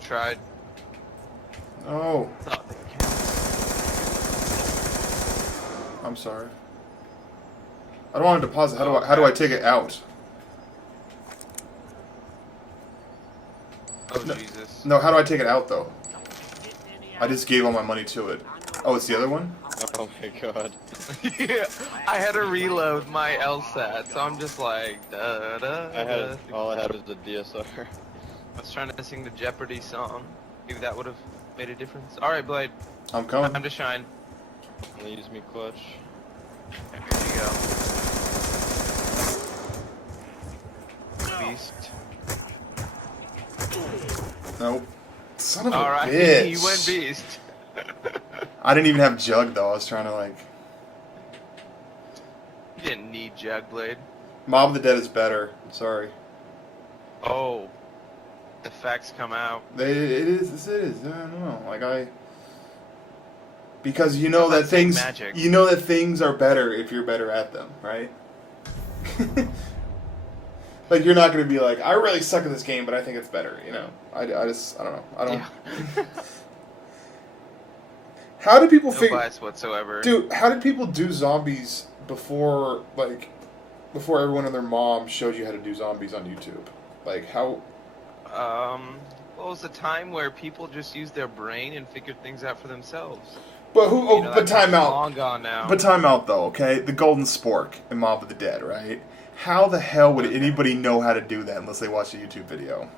Tried. No. I'm sorry. I don't want to deposit. How do I take it out? Oh, Jesus. No, how do I take it out, though? I just gave all my money to it. Oh, it's the other one? Oh my god. Yeah, I had to reload my LSAT, so I'm just like, all I had was a DSR. I was trying to sing the Jeopardy song. Maybe that would have made a difference. Alright, Blade. I'm coming. Time to shine. I'll use me clutch. Here you go. Beast. Nope. Son of a Alright, bitch. he went beast. I didn't even have Jug, though. I was trying to, like... didn't need Jugblade. Mob of the Dead is better. Sorry. Oh, the facts come out. It is. I don't know. Because you know that things, magic. you know that things are better if you're better at them, right? Like you're not gonna be like, I really suck at this game, but I think it's better. You know, I don't know. I don't. Yeah. How did people No bias whatsoever. Dude, how did people do zombies before everyone and their mom showed you how to do zombies on YouTube? Like how? Well, it was a time where people just used their brain and figured things out for themselves. But who? Oh, but time out. Long gone now. But time out though. Okay, the Golden Spork in Mob of the Dead, right? How the hell would anybody know how to do that unless they watched a YouTube video?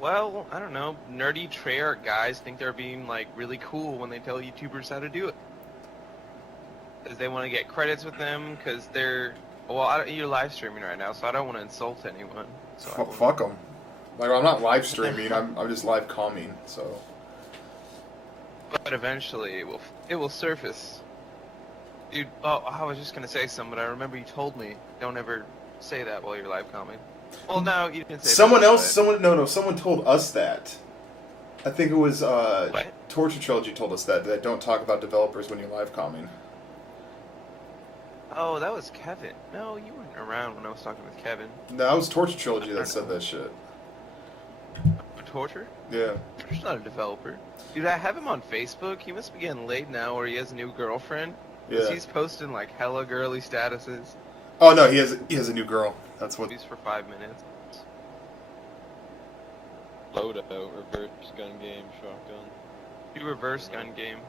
Well, I don't know. Nerdy Treyarch guys think they're being like really cool when they tell YouTubers how to do it. Because they want to get credits with them. Because they're you're live streaming right now, so I don't want to insult anyone. So Fuck them. Like I'm not live streaming. I'm just live calming. So. But eventually it will surface. Dude, I was just gonna say something, but I remember you told me don't ever say that while you're live calming. Well, no, you didn't say someone that. Someone told us that. I think it was Torture Trilogy told us that don't talk about developers when you're live calming. Oh, that was Kevin. No, you weren't around when I was talking with Kevin. No, that was Torture Trilogy that said that shit. Torture? Yeah. Torture's not a developer. Dude, I have him on Facebook. He must be getting laid now, or he has a new girlfriend. Yeah. He's posting like hella girly statuses. Oh no, he has a new girl. That's what. He's for 5 minutes. Load out, reverse gun game, shotgun. Do reverse gun game.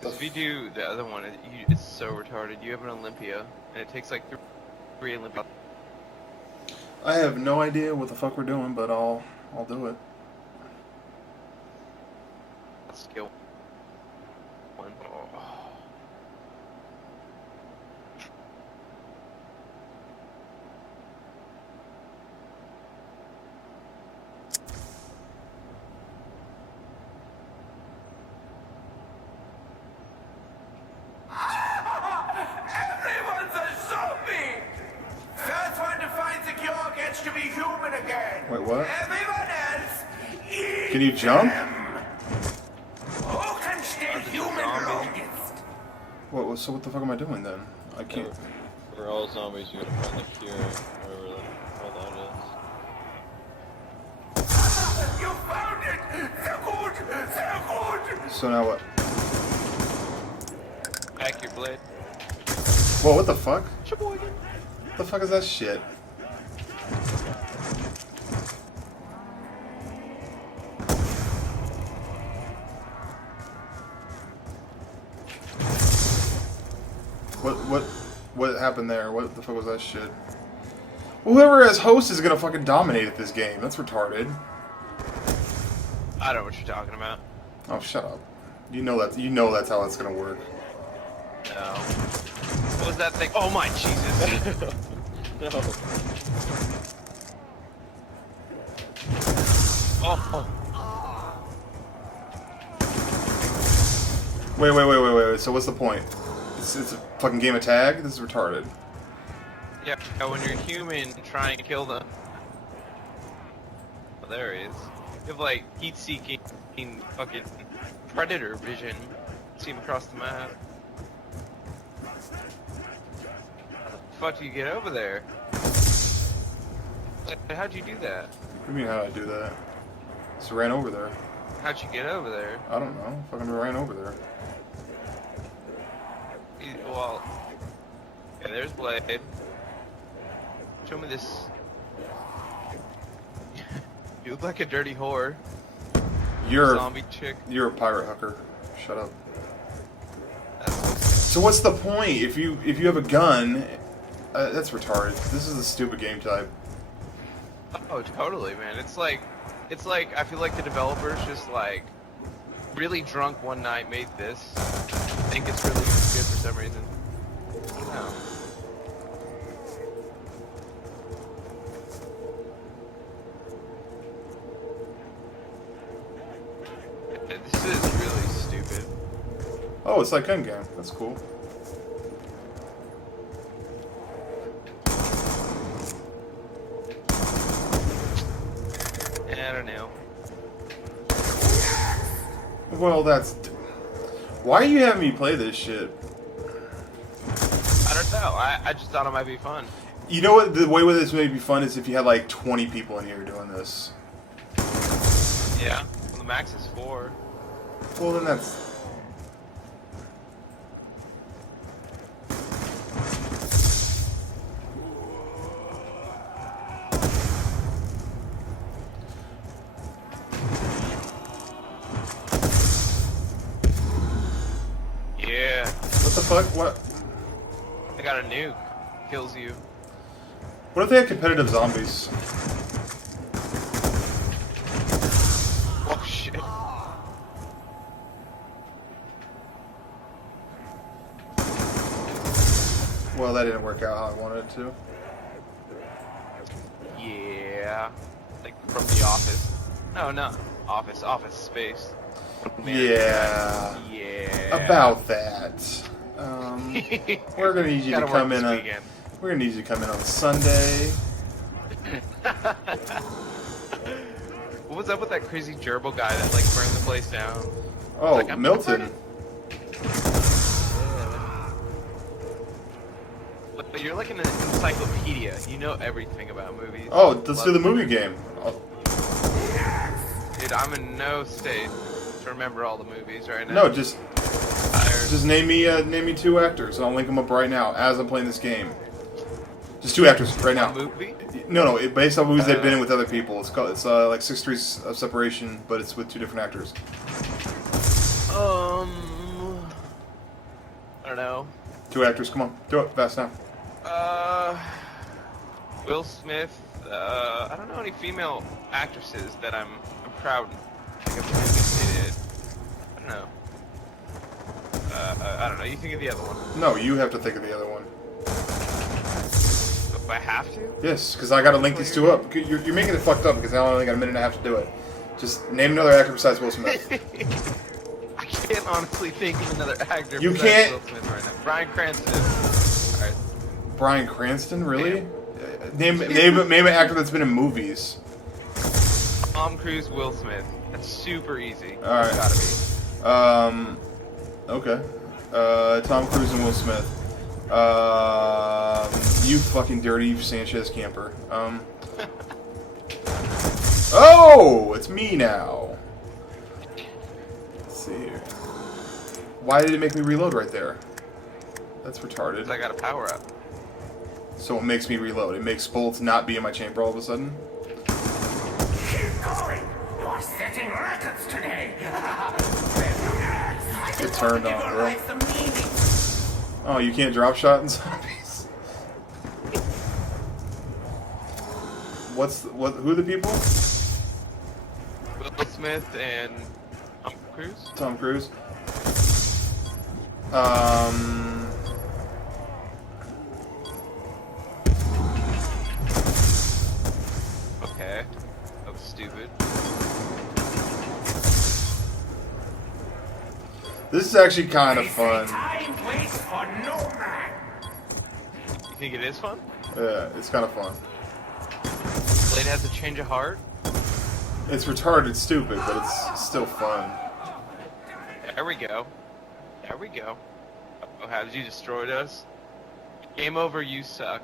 Because if you do the other one, it's so retarded. You have an Olympia, and it takes like 3 Olympia. I have no idea what the fuck we're doing, but I'll do it. Skill. One. Oh. Everyone's a zombie! First one to find the cure gets to be human again. Wait, what? Everyone else, Can you jump? who can stay human longest? So what the fuck am I doing then? I can't. For all zombies, you gotta find the cure, whatever the hell that is. You found it! They're good! They're good! So now what? Back your blade. Whoa, what the fuck? What the fuck is that shit? What happened there? What the fuck was that shit? Whoever has host is gonna fucking dominate at this game. That's retarded. I don't know what you're talking about. Oh, shut up. You know that's how it's gonna work. No. What was that thing? Oh my Jesus! No. Oh. Wait. So what's the point? It's a fucking game of tag? This is retarded. Yeah, when you're human, try and kill them. Oh, there he is. You have like heat-seeking fucking predator vision. See him across the map. How the fuck do you get over there? How'd you do that? What do you mean how'd I do that? Just ran over there. How'd you get over there? I don't know. Fucking ran over there. Well, yeah, there's Blade. Show me this. You look like a dirty whore. You're zombie chick. You're a pirate hooker. Shut up. So what's the point if you have a gun? That's retarded. This is a stupid game type. Oh, totally, man. It's like I feel like the developers just like really drunk one night made this. Think it's really good for some reason. I don't know. This is really stupid. Oh, it's like gun game. That's cool. don't know. Well, that's... Why are you having me play this shit? I don't know. I just thought it might be fun. You know what? The way with this may be fun is if you had like 20 people in here doing this. Yeah. Well, the max is 4. Well, then that's... Yeah. What the fuck? What? I got a nuke. Kills you. What if they had competitive zombies? Oh shit. Well, that didn't work out how I wanted it to. Yeah. Like from The Office. No, no. Office Space. Yeah. Yeah. About that. We're gonna need you to Gotta come work in this on. weekend. We're gonna need you to come in on Sunday. What was up with that crazy gerbil guy that like burned the place down? Oh, Like, I'm Milton. But you're like an encyclopedia. You know everything about movies. Oh, let's do the movie game. Oh. Dude, I'm in no state to remember all the movies right now. No, just name me 2 actors. I'll link them up right now as I'm playing this game. Just 2 actors right now. Movie? No, based on movies they've been in with other people. It's like 6 Degrees of Separation, but it's with 2 different actors. I don't know. 2 actors, come on, do it fast now. Will Smith. I don't know any female actresses that I'm proud of participated. I don't know. I don't know. You think of the other one? No, you have to think of the other one. If I have to? Yes, because I got to link these 2 up. You're making it fucked up because I only got a minute and a half to do it. Just name another actor besides Will Smith. I can't honestly think of another actor. You besides can't. Will Smith right now. Bryan Cranston. All right. Bryan Cranston, really? Name an actor that's been in movies. Tom Cruise, Will Smith. That's super easy. All right. Gotta be. Okay. Tom Cruise and Will Smith. You fucking dirty Sanchez camper. Oh, it's me now. Let's see here. Why did it make me reload right there? That's retarded. I got a power up. So it makes me reload. It makes bullets not be in my chamber all of a sudden. Keep going. You're setting records today. Get turned on, bro. Oh, you can't drop shot in zombies? Who are the people? Will Smith and Tom Cruise. Tom Cruise. Okay. That was stupid. This is actually kind of fun. Time waits for no man. You think it is fun? Yeah, it's kind of fun. Blade has a change of heart. It's retarded stupid, but it's still fun. There we go. There we go. Oh, how did you destroy us? Game over, you suck.